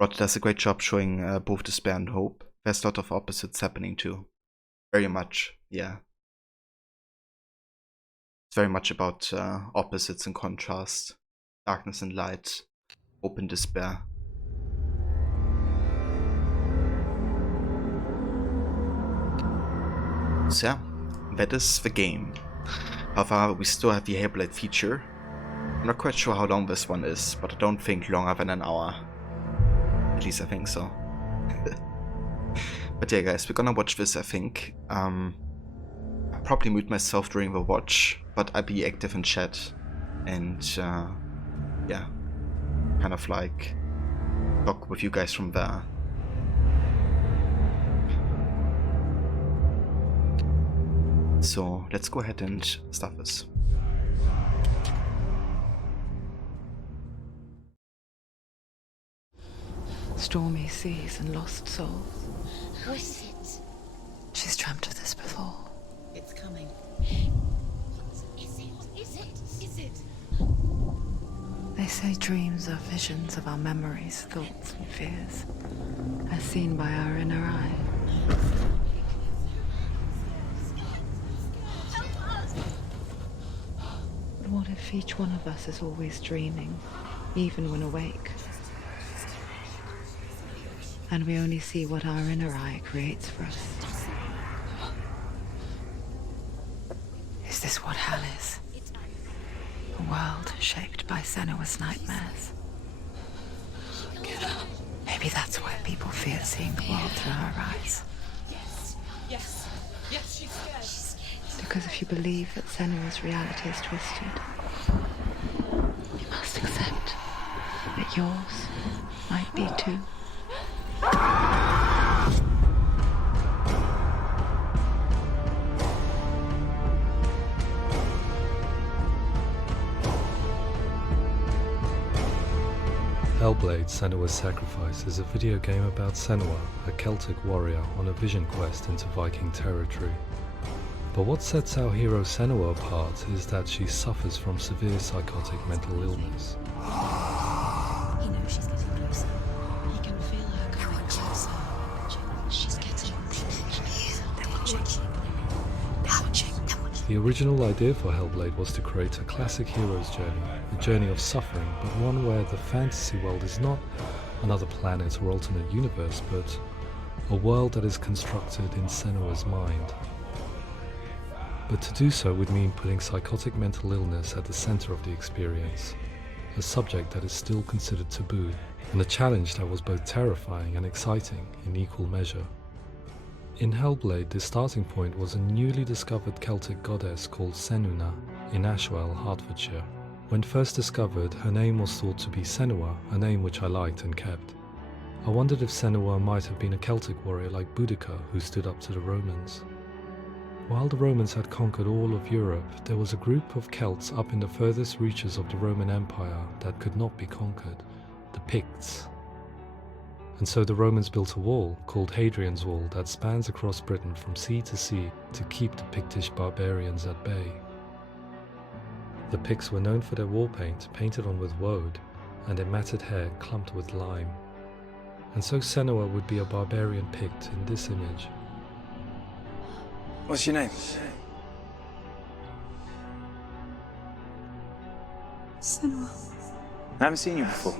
Rod does a great job showing both despair and hope. There's a lot of opposites happening too. Very much, yeah. It's very much about opposites and contrast. Darkness and light. Hope and despair. So yeah, that is the game. However, we still have the Hellblade feature. I'm not quite sure how long this one is, but I don't think longer than an hour. At least I think so. But yeah, guys, we're gonna watch this, I think. I'll probably mute myself during the watch, but I'll be active in chat. And yeah, kind of like talk with you guys from there. So let's go ahead and start this. Stormy seas and lost souls. Who is it? She's dreamt of this before. It's coming. Is it? They say dreams are visions of our memories, thoughts, and fears, as seen by our inner eye. But what if each one of us is always dreaming, even when awake? And we only see what our inner eye creates for us. Is this what hell is? A world shaped by Senua's nightmares. Maybe that's why people fear seeing the world through her eyes. Yes, she's scared. Because if you believe that Senua's reality is twisted, you must accept that yours might be too. Hellblade: Senua's Sacrifice is a video game about Senua, a Celtic warrior on a vision quest into Viking territory. But what sets our hero Senua apart is that she suffers from severe psychotic mental illness. He knows she's getting closer. He can feel her coming closer. She's getting closer. They're watching. The original idea for Hellblade was to create a classic hero's journey, a journey of suffering, but one where the fantasy world is not another planet or alternate universe, but a world that is constructed in Senua's mind. But to do so would mean putting psychotic mental illness at the center of the experience, a subject that is still considered taboo, and a challenge that was both terrifying and exciting in equal measure. In Hellblade, the starting point was a newly discovered Celtic goddess called Senua in Ashwell, Hertfordshire. When first discovered, her name was thought to be Senua, a name which I liked and kept. I wondered if Senua might have been a Celtic warrior like Boudica who stood up to the Romans. While the Romans had conquered all of Europe, there was a group of Celts up in the furthest reaches of the Roman Empire that could not be conquered, the Picts. And so the Romans built a wall, called Hadrian's Wall, that spans across Britain from sea to sea to keep the Pictish barbarians at bay. The Picts were known for their war paint, painted on with woad, and their matted hair clumped with lime. And so Senua would be a barbarian Pict in this image. What's your name? Senua. I haven't seen you before.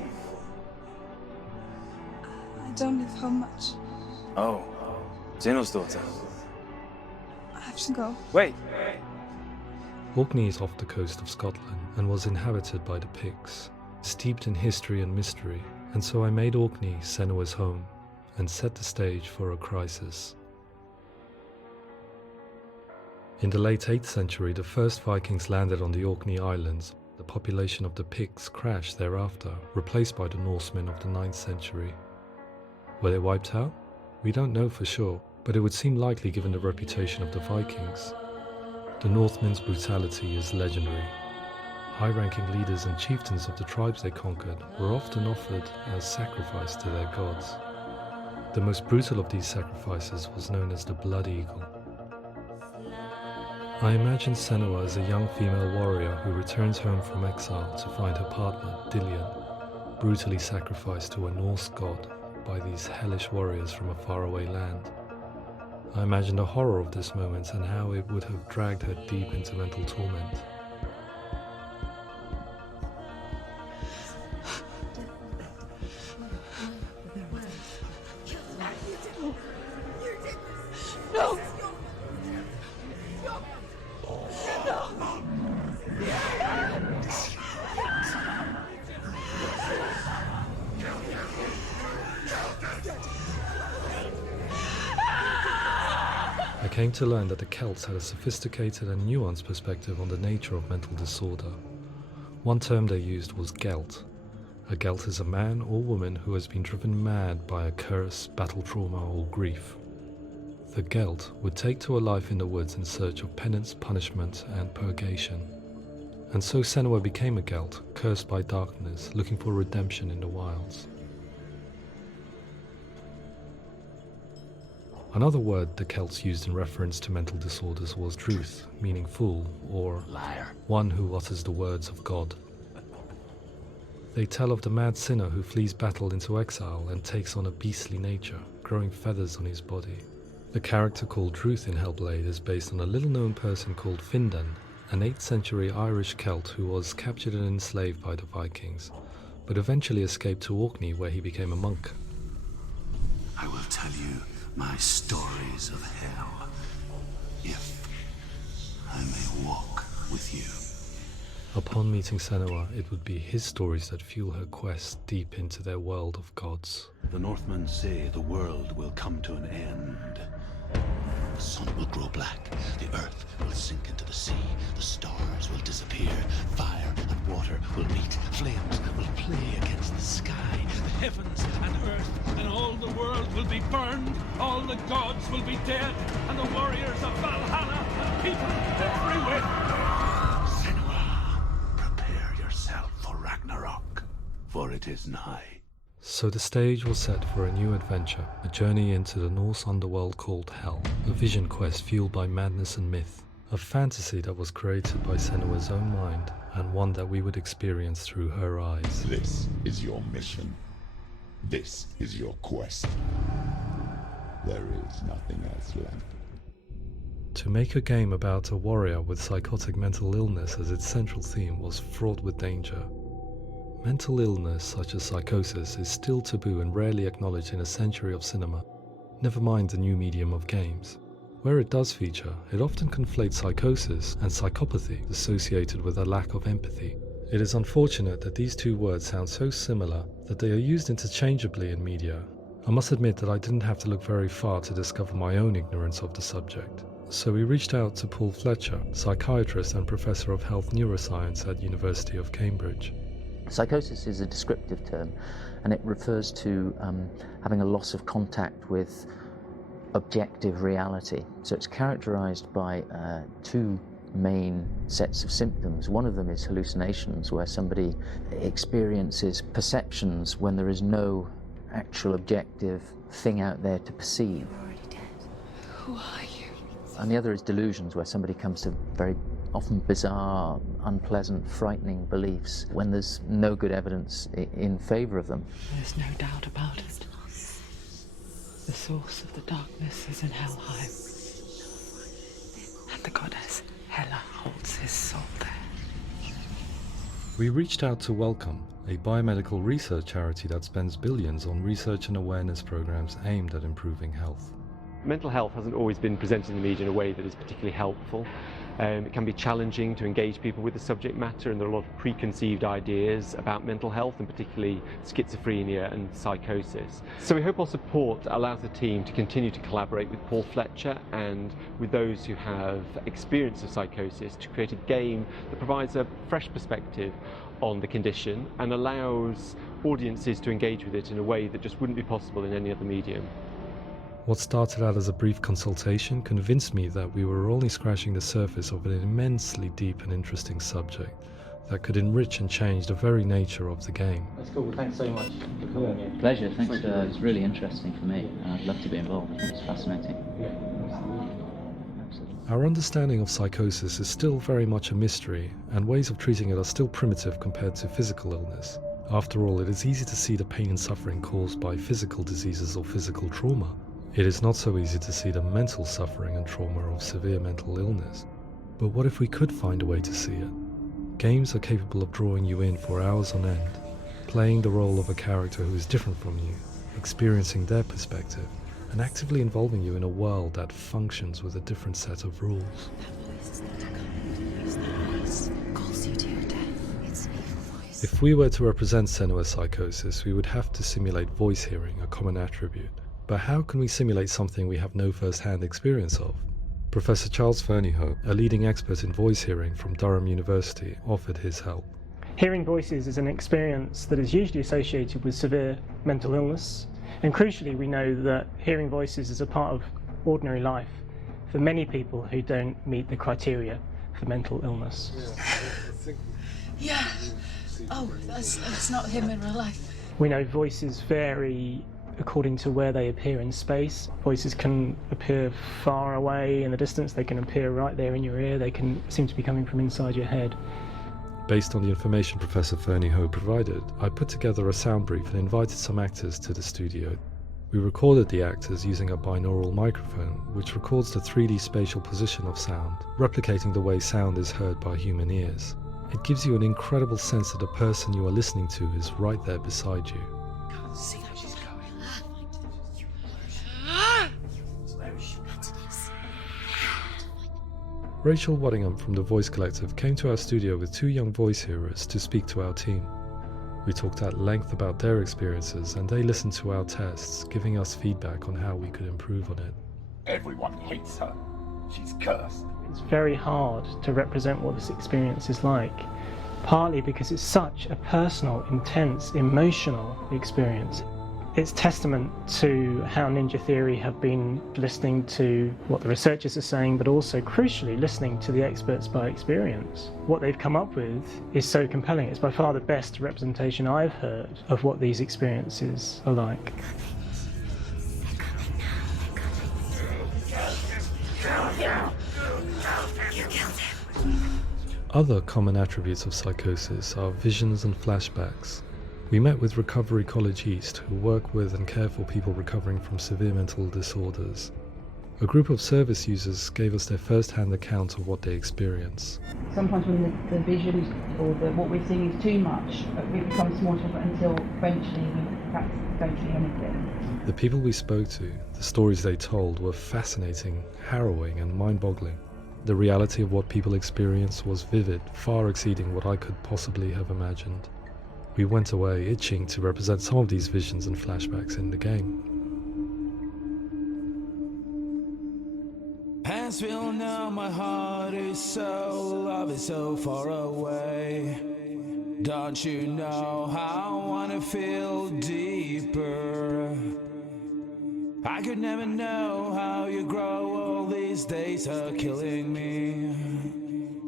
I don't leave home much. Oh, Zeno's daughter. I have to go. Wait. Orkney is off the coast of Scotland and was inhabited by the Picts, steeped in history and mystery, and so I made Orkney Senua's home and set the stage for a crisis. In the late 8th century, the first Vikings landed on the Orkney Islands. The population of the Picts crashed thereafter, replaced by the Norsemen of the 9th century. Were they wiped out? We don't know for sure, but it would seem likely given the reputation of the Vikings. The Northmen's brutality is legendary. High-ranking leaders and chieftains of the tribes they conquered were often offered as sacrifice to their gods. The most brutal of these sacrifices was known as the Blood Eagle. I imagine Senua as a young female warrior who returns home from exile to find her partner, Dillion, brutally sacrificed to a Norse god by these hellish warriors from a faraway land. I imagine the horror of this moment and how it would have dragged her deep into mental torment. No! I came to learn that the Celts had a sophisticated and nuanced perspective on the nature of mental disorder. One term they used was gelt. A gelt is a man or woman who has been driven mad by a curse, battle trauma, or grief. The gelt would take to a life in the woods in search of penance, punishment, and purgation. And so Senua became a gelt, cursed by darkness, looking for redemption in the wilds. Another word the Celts used in reference to mental disorders was truth, meaning fool, or liar, one who utters the words of God. They tell of the mad sinner who flees battle into exile and takes on a beastly nature, growing feathers on his body. The character called Truth in Hellblade is based on a little-known person called Findan, an 8th century Irish Celt who was captured and enslaved by the Vikings, but eventually escaped to Orkney where he became a monk. I will tell you my stories of hell, if I may walk with you. Upon meeting Senua, it would be his stories that fuel her quest deep into their world of gods. The Northmen say the world will come to an end. The sun will grow black, the earth will sink into the sea, the stars will disappear, fire and water will meet, flames will play against the sky, the heavens and earth And all the world will be burned, all the gods will be dead, and the warriors of Valhalla and people everywhere. Senua, prepare yourself for Ragnarok, for it is nigh. So the stage was set for a new adventure, a journey into the Norse underworld called Hell, a vision quest fueled by madness and myth, a fantasy that was created by Senua's own mind, and one that we would experience through her eyes. This is your mission. This is your quest. There is nothing else left. To make a game about a warrior with psychotic mental illness as its central theme was fraught with danger. Mental illness such as psychosis is still taboo and rarely acknowledged in a century of cinema, never mind the new medium of games. Where it does feature, it often conflates psychosis and psychopathy associated with a lack of empathy. It is unfortunate that these two words sound so similar that they are used interchangeably in media. I must admit that I didn't have to look very far to discover my own ignorance of the subject. So we reached out to Paul Fletcher, psychiatrist and professor of health neuroscience at University of Cambridge. Psychosis is a descriptive term, and it refers to having a loss of contact with objective reality. So it's characterized by two main sets of symptoms. One of them is hallucinations, where somebody experiences perceptions when there is no actual objective thing out there to perceive. You're already dead. Who are you? And the other is delusions, where somebody comes to very often bizarre, unpleasant, frightening beliefs when there's no good evidence in favor of them. There's no doubt about it. The source of the darkness is in Helheim. And the goddess Hela holds his soul there. We reached out to Welcome, a biomedical research charity that spends billions on research and awareness programs aimed at improving health. Mental health hasn't always been presented in the media in a way that is particularly helpful. It can be challenging to engage people with the subject matter, and there are a lot of preconceived ideas about mental health, and particularly schizophrenia and psychosis. So we hope our support allows the team to continue to collaborate with Paul Fletcher and with those who have experience of psychosis to create a game that provides a fresh perspective on the condition and allows audiences to engage with it in a way that just wouldn't be possible in any other medium. What started out as a brief consultation convinced me that we were only scratching the surface of an immensely deep and interesting subject that could enrich and change the very nature of the game. That's cool. Thanks so much for coming here. Pleasure. Thanks. It's really interesting for me. I'd love to be involved. It's fascinating. Our understanding of psychosis is still very much a mystery, and ways of treating it are still primitive compared to physical illness. After all, it is easy to see the pain and suffering caused by physical diseases or physical trauma. It is not so easy to see the mental suffering and trauma of severe mental illness. But what if we could find a way to see it? Games are capable of drawing you in for hours on end, playing the role of a character who is different from you, experiencing their perspective, and actively involving you in a world that functions with a different set of rules. If we were to represent Senua's psychosis, we would have to simulate voice hearing, a common attribute. But how can we simulate something we have no first-hand experience of? Professor Charles Fernyhough, a leading expert in voice hearing from Durham University, offered his help. Hearing voices is an experience that is usually associated with severe mental illness, and crucially we know that hearing voices is a part of ordinary life for many people who don't meet the criteria for mental illness. Yeah. Oh, that's not him in real life. We know voices vary according to where they appear in space. Voices can appear far away in the distance, they can appear right there in your ear, they can seem to be coming from inside your head. Based on the information Professor Fernie Ho provided, I put together a sound brief and invited some actors to the studio. We recorded the actors using a binaural microphone, which records the 3D spatial position of sound, replicating the way sound is heard by human ears. It gives you an incredible sense that the person you are listening to is right there beside you. Can't see where she's going. Rachel Waddingham from the Voice Collective came to our studio with 2 young voice hearers to speak to our team. We talked at length about their experiences and they listened to our tests, giving us feedback on how we could improve on it. Everyone hates her. She's cursed. It's very hard to represent what this experience is like, partly because it's such a personal, intense, emotional experience. It's testament to how Ninja Theory have been listening to what the researchers are saying, but also, crucially, listening to the experts by experience. What they've come up with is so compelling. It's by far the best representation I've heard of what these experiences are like. Other common attributes of psychosis are visions and flashbacks. We met with Recovery College East, who work with and care for people recovering from severe mental disorders. A group of service users gave us their first-hand account of what they experience. Sometimes when the visions or what we're seeing is too much, it becomes more difficult until eventually we perhaps don't see anything. The people we spoke to, the stories they told, were fascinating, harrowing and mind-boggling. The reality of what people experienced was vivid, far exceeding what I could possibly have imagined. We went away itching to represent some of these visions and flashbacks in the game. Pansville, now my heart is so, love is so far away. Don't you know how I wanna feel deeper? I could never know how you grow, all these days are killing me.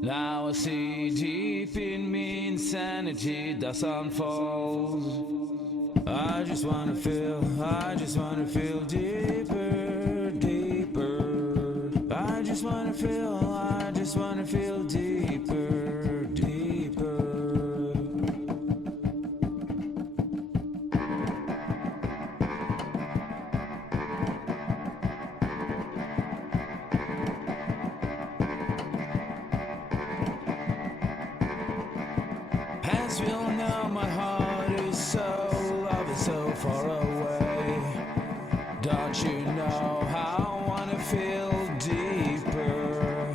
Now I see deep in me insanity does unfold. I just wanna feel deeper, deeper. I just wanna feel deeper, deeper. Pansville, now my heart is so, love is so far away. Don't you know how I wanna feel deeper?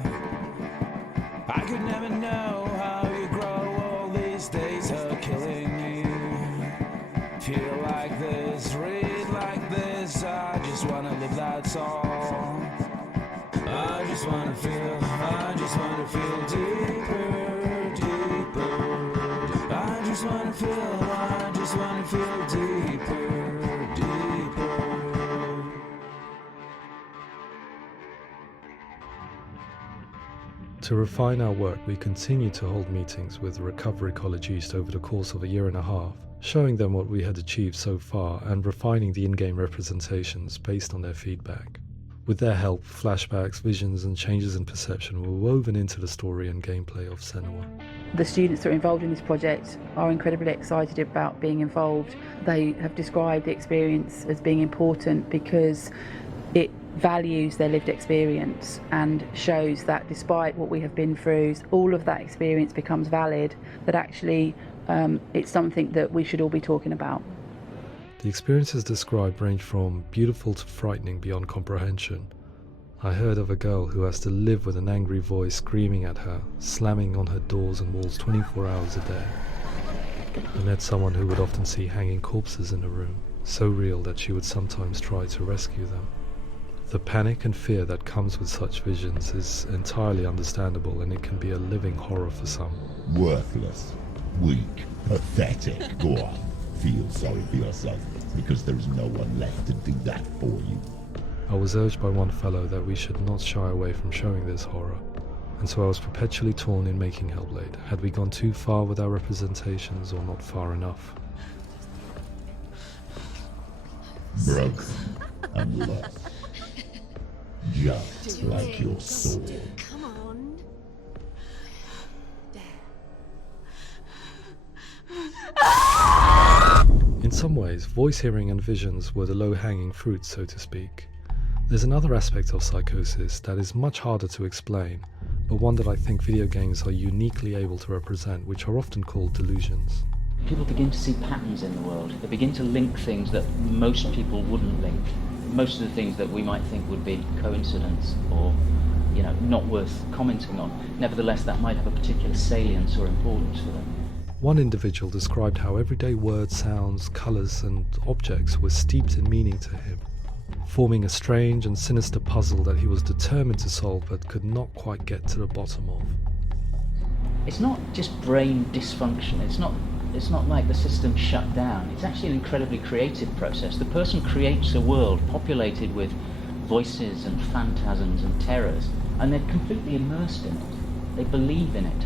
I could never know how you grow, all these days are killing me. Feel like this, read like this, I just wanna live, that's all. I just wanna feel deeper, deeper. I just wanna feel deeper, deeper. To refine our work, we continued to hold meetings with Recovery College East over the course of a year and a half, showing them what we had achieved so far and refining the in-game representations based on their feedback. With their help, flashbacks, visions and changes in perception were woven into the story and gameplay of Senua. The students that are involved in this project are incredibly excited about being involved. They have described the experience as being important because it values their lived experience and shows that despite what we have been through, all of that experience becomes valid, that actually it's something that we should all be talking about. The experiences described range from beautiful to frightening beyond comprehension. I heard of a girl who has to live with an angry voice screaming at her, slamming on her doors and walls 24 hours a day. I met someone who would often see hanging corpses in a room, so real that she would sometimes try to rescue them. The panic and fear that comes with such visions is entirely understandable, and it can be a living horror for some. Worthless. Weak, pathetic. Go on. Feel sorry for yourself, because there is no one left to do that for you. I was urged by one fellow that we should not shy away from showing this horror, and so I was perpetually torn in making Hellblade. Had we gone too far with our representations or not far enough? Broken and lost. Just like your sword. Come on. In some ways, voice hearing and visions were the low-hanging fruit, so to speak. There's another aspect of psychosis that is much harder to explain, but one that I think video games are uniquely able to represent, which are often called delusions. People begin to see patterns in the world. They begin to link things that most people wouldn't link. Most of the things that we might think would be coincidence or, not worth commenting on. Nevertheless, that might have a particular salience or importance for them. One individual described how everyday words, sounds, colours and objects were steeped in meaning to him, forming a strange and sinister puzzle that he was determined to solve but could not quite get to the bottom of. It's not just brain dysfunction. It's not like the system shut down. It's actually an incredibly creative process. The person creates a world populated with voices and phantasms and terrors, and they're completely immersed in it. They believe in it.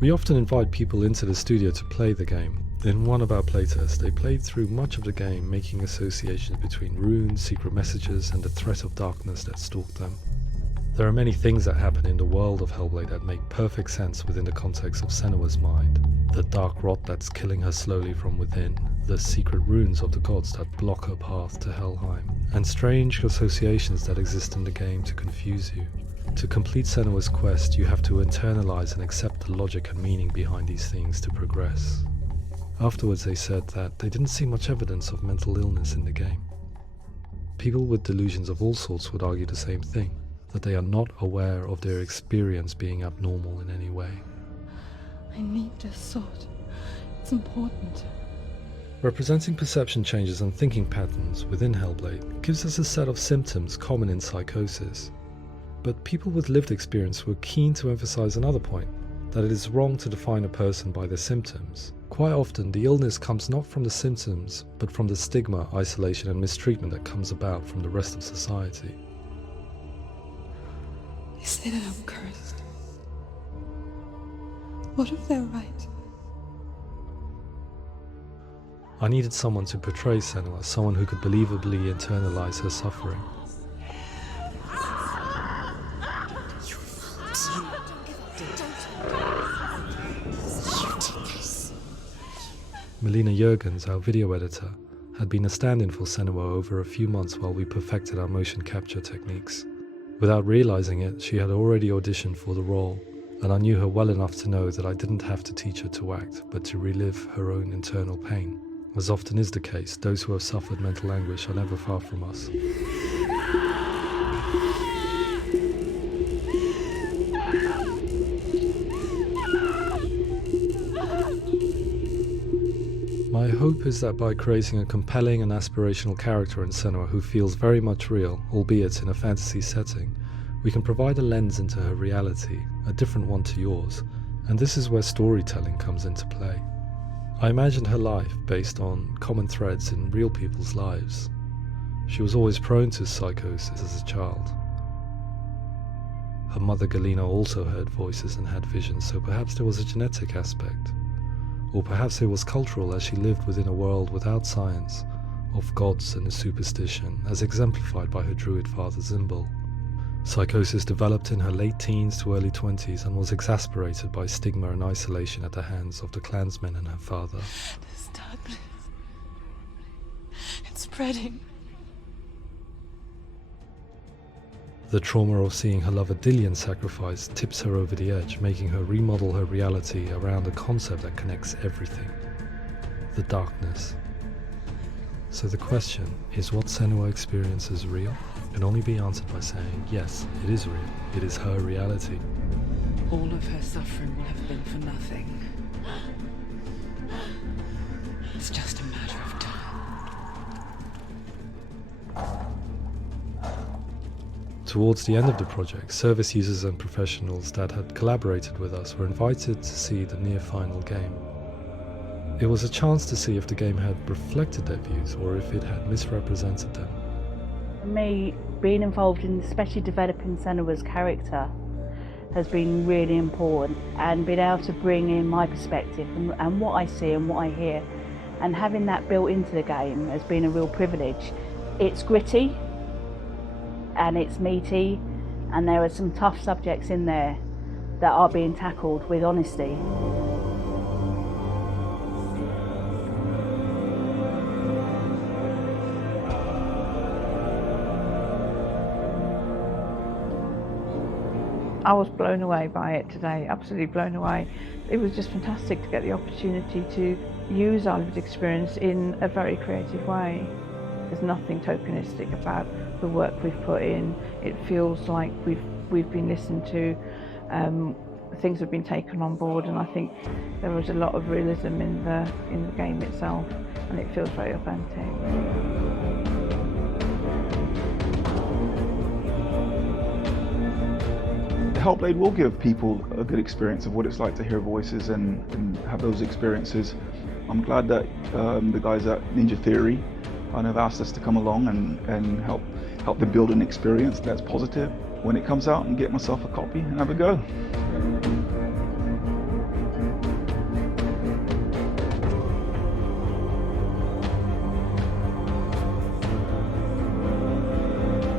We often invite people into the studio to play the game. In one of our playtests, they played through much of the game, making associations between runes, secret messages, and the threat of darkness that stalked them. There are many things that happen in the world of Hellblade that make perfect sense within the context of Senua's mind. The dark rot that's killing her slowly from within, the secret runes of the gods that block her path to Helheim, and strange associations that exist in the game to confuse you. To complete Senua's quest, you have to internalize and accept the logic and meaning behind these things to progress. Afterwards they said that they didn't see much evidence of mental illness in the game. People with delusions of all sorts would argue the same thing, that they are not aware of their experience being abnormal in any way. I need this sword. It's important. Representing perception changes and thinking patterns within Hellblade gives us a set of symptoms common in psychosis. But people with lived experience were keen to emphasize another point, that it is wrong to define a person by their symptoms. Quite often, the illness comes not from the symptoms, but from the stigma, isolation and mistreatment that comes about from the rest of society. They say that I'm cursed. What if they're right? I needed someone to portray Senua, someone who could believably internalize her suffering. Melina Jurgens, our video editor, had been a stand-in for Senua over a few months while we perfected our motion capture techniques. Without realizing it, she had already auditioned for the role, and I knew her well enough to know that I didn't have to teach her to act, but to relive her own internal pain. As often is the case, those who have suffered mental anguish are never far from us. My hope is that by creating a compelling and aspirational character in Senua who feels very much real, albeit in a fantasy setting, we can provide a lens into her reality, a different one to yours, and this is where storytelling comes into play. I imagined her life based on common threads in real people's lives. She was always prone to psychosis as a child. Her mother Galina also heard voices and had visions, so perhaps there was a genetic aspect. Or perhaps it was cultural, as she lived within a world without science, of gods and a superstition, as exemplified by her druid father Zimbal. Psychosis developed in her late teens to early 20s and was exacerbated by stigma and isolation at the hands of the clansmen and her father. This darkness. It's spreading. The trauma of seeing her lover Dillion sacrificed tips her over the edge, making her remodel her reality around a concept that connects everything: the darkness. So the question, is what Senua experiences real? Can only be answered by saying, yes, it is real. It is her reality. All of her suffering will have been for nothing. It's just a matter of time. Towards the end of the project, service users and professionals that had collaborated with us were invited to see the near final game. It was a chance to see if the game had reflected their views or if it had misrepresented them. For me, being involved in especially developing Senua's character has been really important, and being able to bring in my perspective and what I see and what I hear, and having that built into the game has been a real privilege. It's gritty and it's meaty, and there are some tough subjects in there that are being tackled with honesty. I was blown away by it today, absolutely blown away. It was just fantastic to get the opportunity to use our lived experience in a very creative way. There's nothing tokenistic about the work we've put in. It feels like we've been listened to, things have been taken on board, and I think there was a lot of realism in the game itself, and it feels very authentic. Hellblade will give people a good experience of what it's like to hear voices and have those experiences. I'm glad that the guys at Ninja Theory kind of asked us to come along and help them build an experience that's positive when it comes out, and get myself a copy and have a go.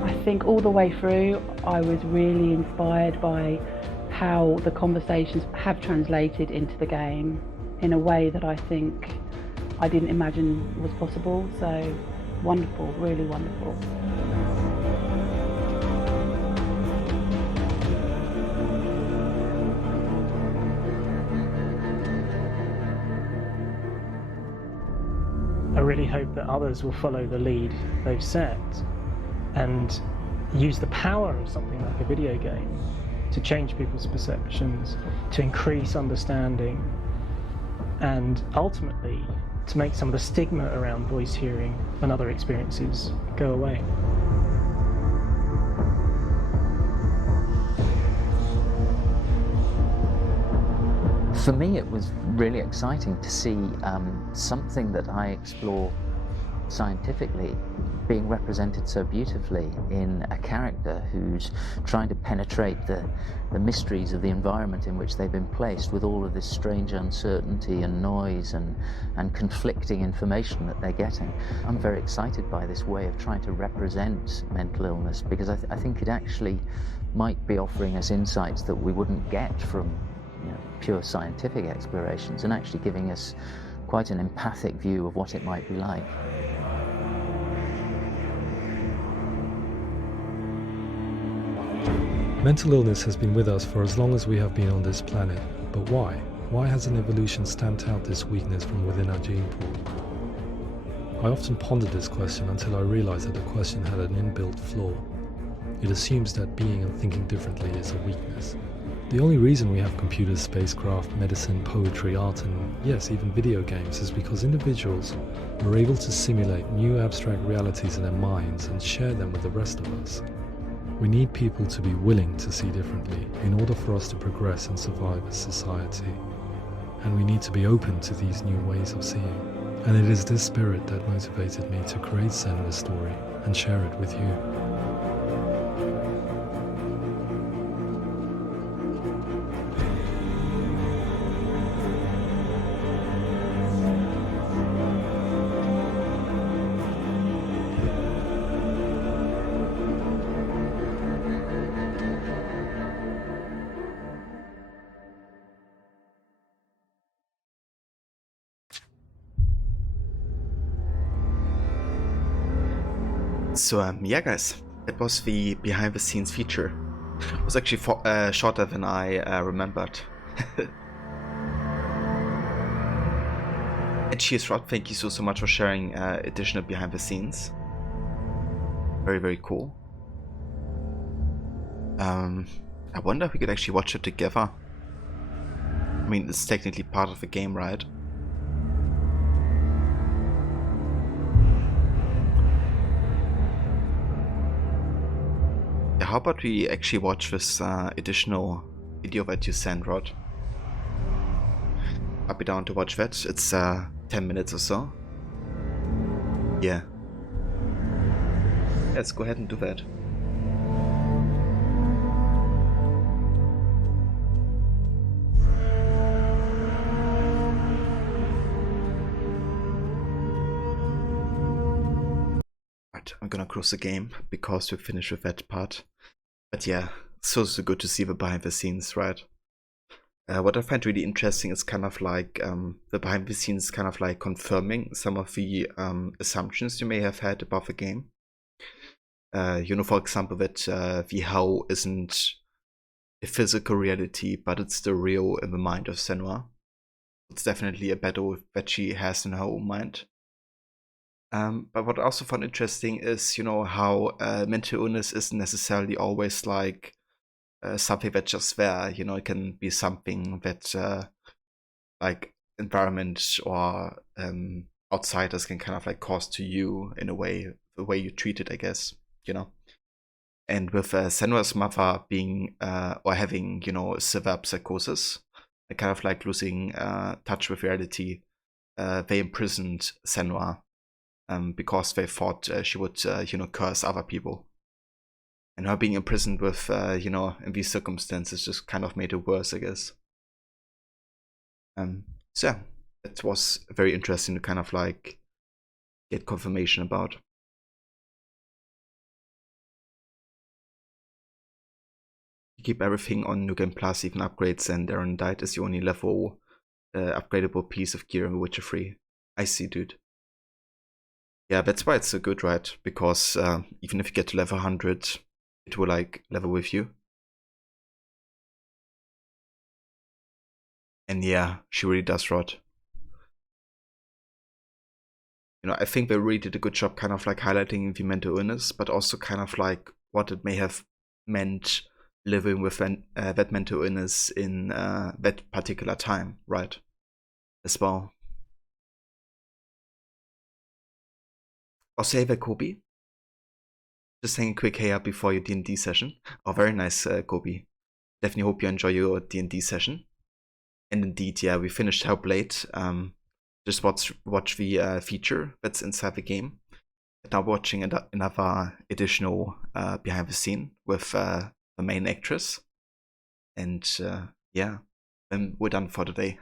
I think all the way through I was really inspired by how the conversations have translated into the game in a way that I think I didn't imagine was possible. So wonderful, really wonderful. I really hope that others will follow the lead they've set and use the power of something like a video game to change people's perceptions, to increase understanding, and ultimately to make some of the stigma around voice hearing and other experiences go away. For me, it was really exciting to see something that I explore scientifically being represented so beautifully in a character who's trying to penetrate the mysteries of the environment in which they've been placed, with all of this strange uncertainty and noise and conflicting information that they're getting. I'm very excited by this way of trying to represent mental illness, because I think it actually might be offering us insights that we wouldn't get from pure scientific explorations, and actually giving us quite an empathic view of what it might be like. Mental illness has been with us for as long as we have been on this planet, but why? Why hasn't evolution stamped out this weakness from within our gene pool? I often pondered this question until I realized that the question had an inbuilt flaw. It assumes that being and thinking differently is a weakness. The only reason we have computers, spacecraft, medicine, poetry, art, and yes, even video games is because individuals are able to simulate new abstract realities in their minds and share them with the rest of us. We need people to be willing to see differently in order for us to progress and survive as society. And we need to be open to these new ways of seeing. And it is this spirit that motivated me to create Senua's story and share it with you. So yeah guys, that was the behind the scenes feature. It was actually shorter than I remembered. And cheers Rod, thank you so much for sharing additional behind the scenes. Very, very cool. I wonder if we could actually watch it together. I mean, it's technically part of the game, right? how about we actually watch this additional video that you sent, Rod? I'll be down to watch that. It's 10 minutes or so. Yeah. Let's go ahead and do that. Right, I'm gonna close the game because we finished with that part. But yeah, so good to see the behind the scenes, right? What I find really interesting is kind of like the behind the scenes kind of like confirming some of the assumptions you may have had about the game. You know, for example, that the hell isn't a physical reality, but it's the real in the mind of Senua. It's definitely a battle that she has in her own mind. But what I also found interesting is, you know, how mental illness isn't necessarily always like something that's just there. You know, it can be something that like environment or outsiders can kind of like cause to you in a way, the way you treat it, I guess, you know. And with Senua's mother being or having, you know, severe psychosis, and kind of like losing touch with reality, they imprisoned Senua because they thought she would, you know, curse other people. And her being imprisoned with, you know, in these circumstances just kind of made it worse, I guess. So yeah, it was very interesting to kind of like get confirmation about. You keep everything on New Game Plus, even upgrades, and Aaron Died is the only level upgradable piece of gear in Witcher 3. I see, dude. Yeah, that's why it's so good, right? Because even if you get to level 100, it will like level with you. And yeah, she really does, Rod. You know, I think they really did a good job kind of like highlighting the mental illness, but also kind of like what it may have meant living with that mental illness in that particular time, right? As well. Also, hey there, Kobe. Just saying a quick hey up before your D&D session. Oh, very nice, Kobe. Definitely hope you enjoy your D&D session. And indeed, yeah, we finished Hellblade. Just watch the feature that's inside the game. Now watching another additional behind the scene with the main actress. And yeah, then we're done for today.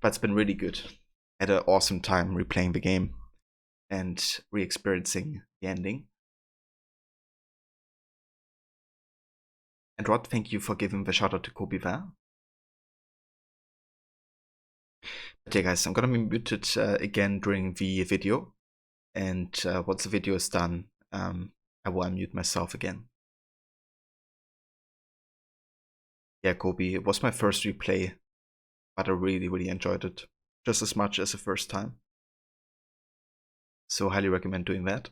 But it's been really good. Had an awesome time replaying the game and re-experiencing the ending. And Rod, thank you for giving the shout out to Kobe there. But yeah, guys, I'm gonna be muted again during the video, and once the video is done, I will unmute myself again. Yeah, Kobe, it was my first replay, but I really enjoyed it, just as much as the first time. So highly recommend doing that.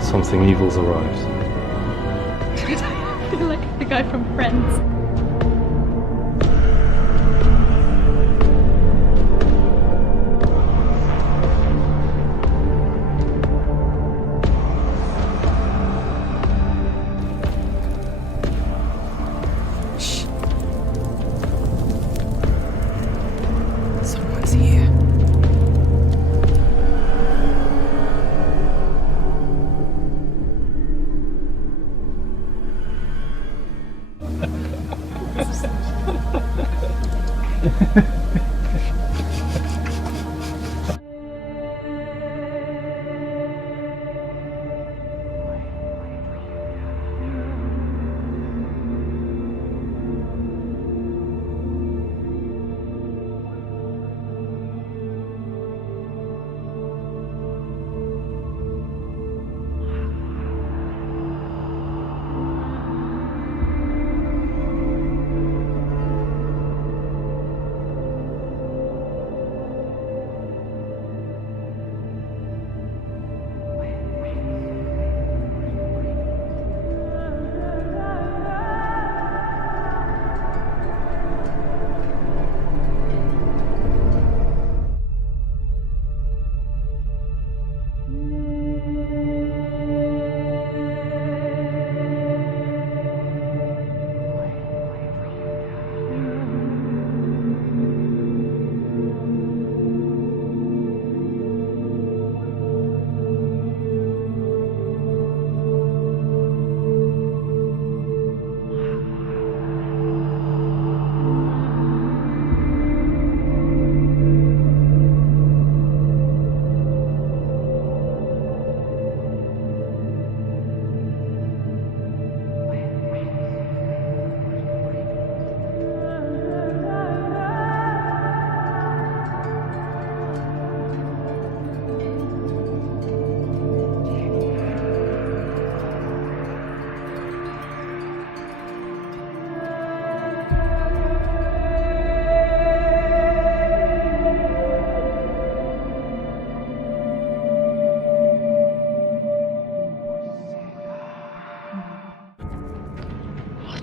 Something evil's arrived. I feel like the guy from Friends.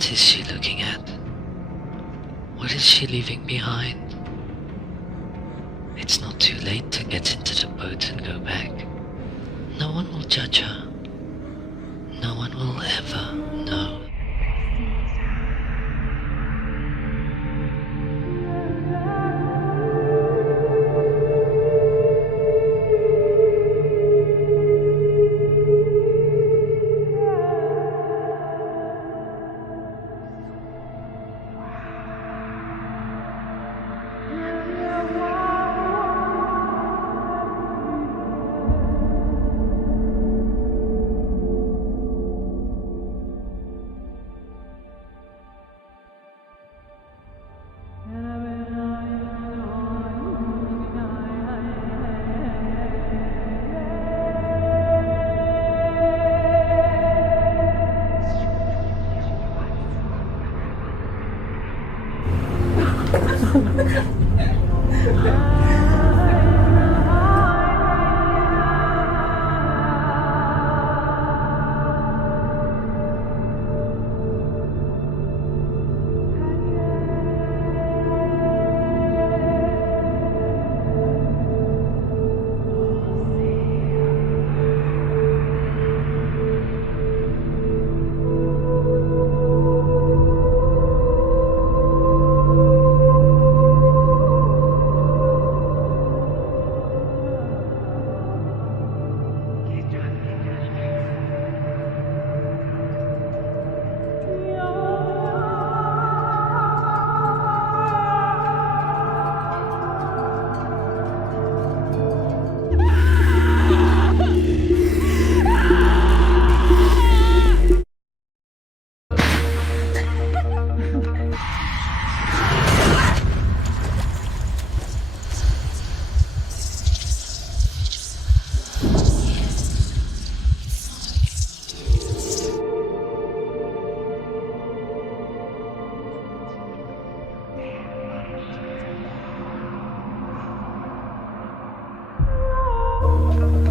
What is she looking at? What is she leaving behind? It's not too late to get into the boat and go back. No one will judge her. No one will ever know.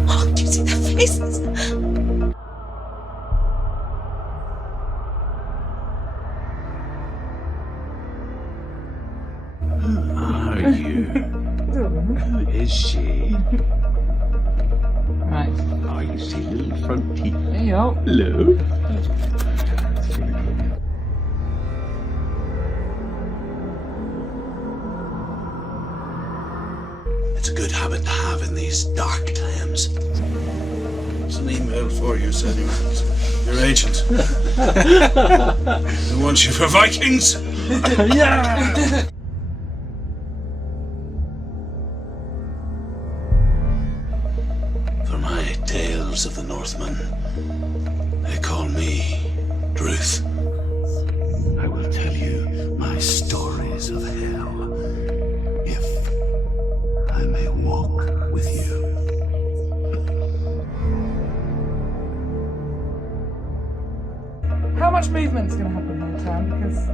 Oh, do you see their faces? Who are you? Who is she? Right. Oh, you see little front teeth. There you are. Hello. It's a good habit to have in these dark times. It's an email for you, Senua. Your agent. They want you for Vikings. Yeah. tales of the Northmen. They call me Druth. I will tell you my stories of hell, if I may walk with you. How much movement's going to happen in the town? Because...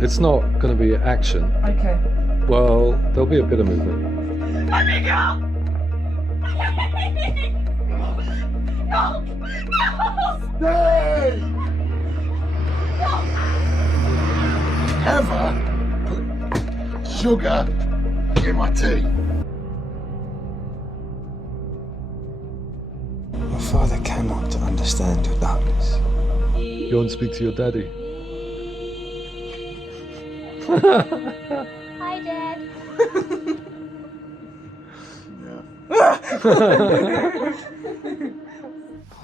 It's not going to be action. Okay. Well, there'll be a bit of movement. Let me go! No! No! Stay! Ever put sugar in my tea? Your father cannot understand your darkness. Go and speak to your daddy. Hi, Dad.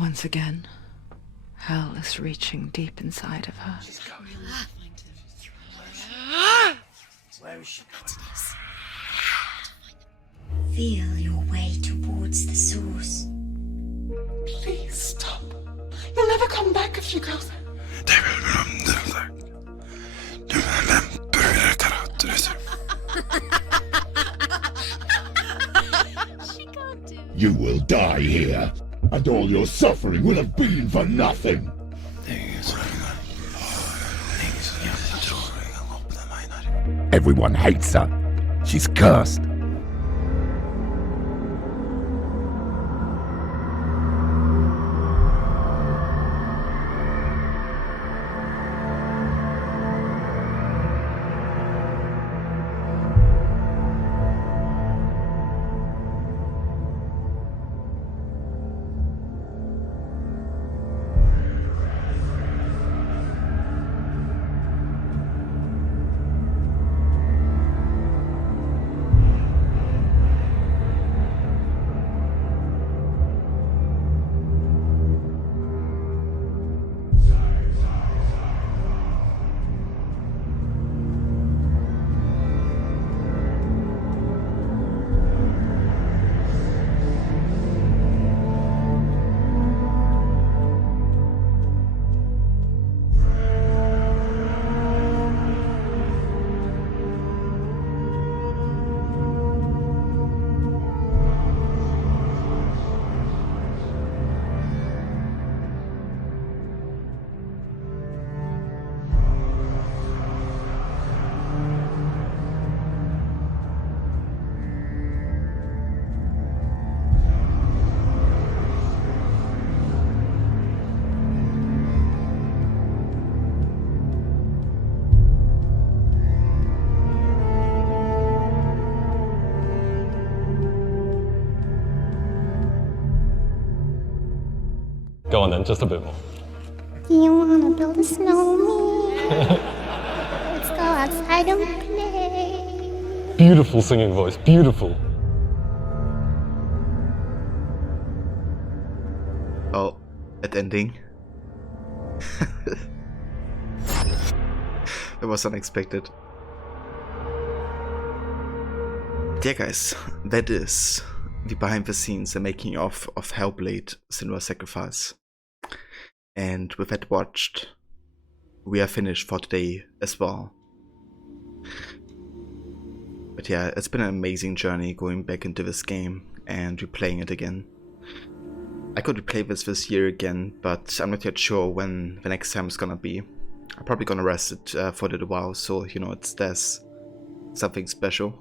Once again, hell is reaching deep inside of her. Where is she? Feel your way towards the source. Please stop. You'll never come back if you go there. You will die here, and all your suffering will have been for nothing. Everyone hates her. She's cursed. Go on then, just a bit more. Do you want to build a snowman? Let's go outside and play. Beautiful singing voice, beautiful. Oh, that ending. That was unexpected. Yeah guys, that is the behind the scenes and making of Hellblade Senua Sacrifice. And with that watched, we are finished for today as well. But yeah, it's been an amazing journey going back into this game and replaying it again. I could replay this year again, but I'm not yet sure when the next time is gonna be. I'm probably gonna rest it for a little while, so you know there's something special.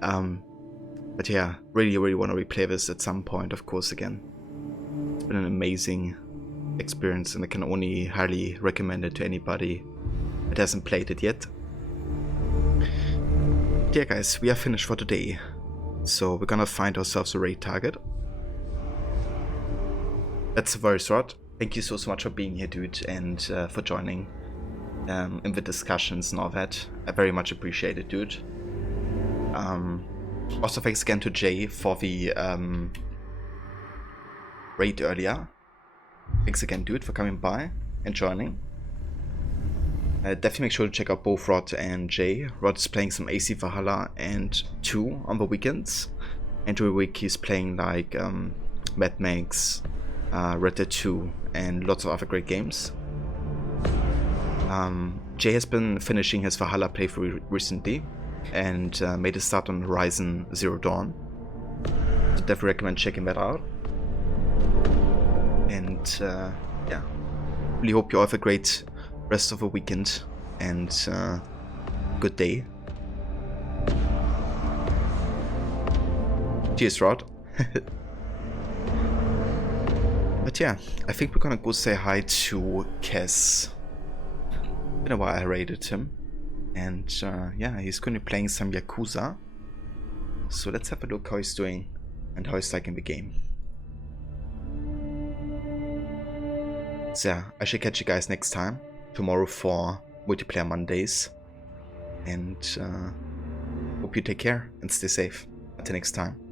But yeah, really want to replay this at some point, of course, again. It's been an amazing experience and I can only highly recommend it to anybody that hasn't played it yet. But yeah guys, we are finished for today. So we're gonna find ourselves a raid target. That's very short. Thank you so much for being here, dude, and for joining in the discussions and all that. I very much appreciate it, dude. Also thanks again to Jay for the raid earlier. Thanks again, dude, for coming by and joining. Definitely make sure to check out both Rod and Jay. Rod's playing some AC Valhalla and 2 on the weekends. And during the week he's playing like Mad Max, Red Dead 2, and lots of other great games. Jay has been finishing his Valhalla playthrough recently and made a start on Horizon Zero Dawn. So definitely recommend checking that out. And yeah, really hope you all have a great rest of the weekend and good day. Cheers, Rod. But yeah, I think we're gonna go say hi to Kes. Been a while I raided him. And yeah, he's currently playing some Yakuza. So let's have a look how he's doing and how he's liking the game. So yeah, I should catch you guys next time, tomorrow for Multiplayer Mondays. And hope you take care and stay safe. Until next time.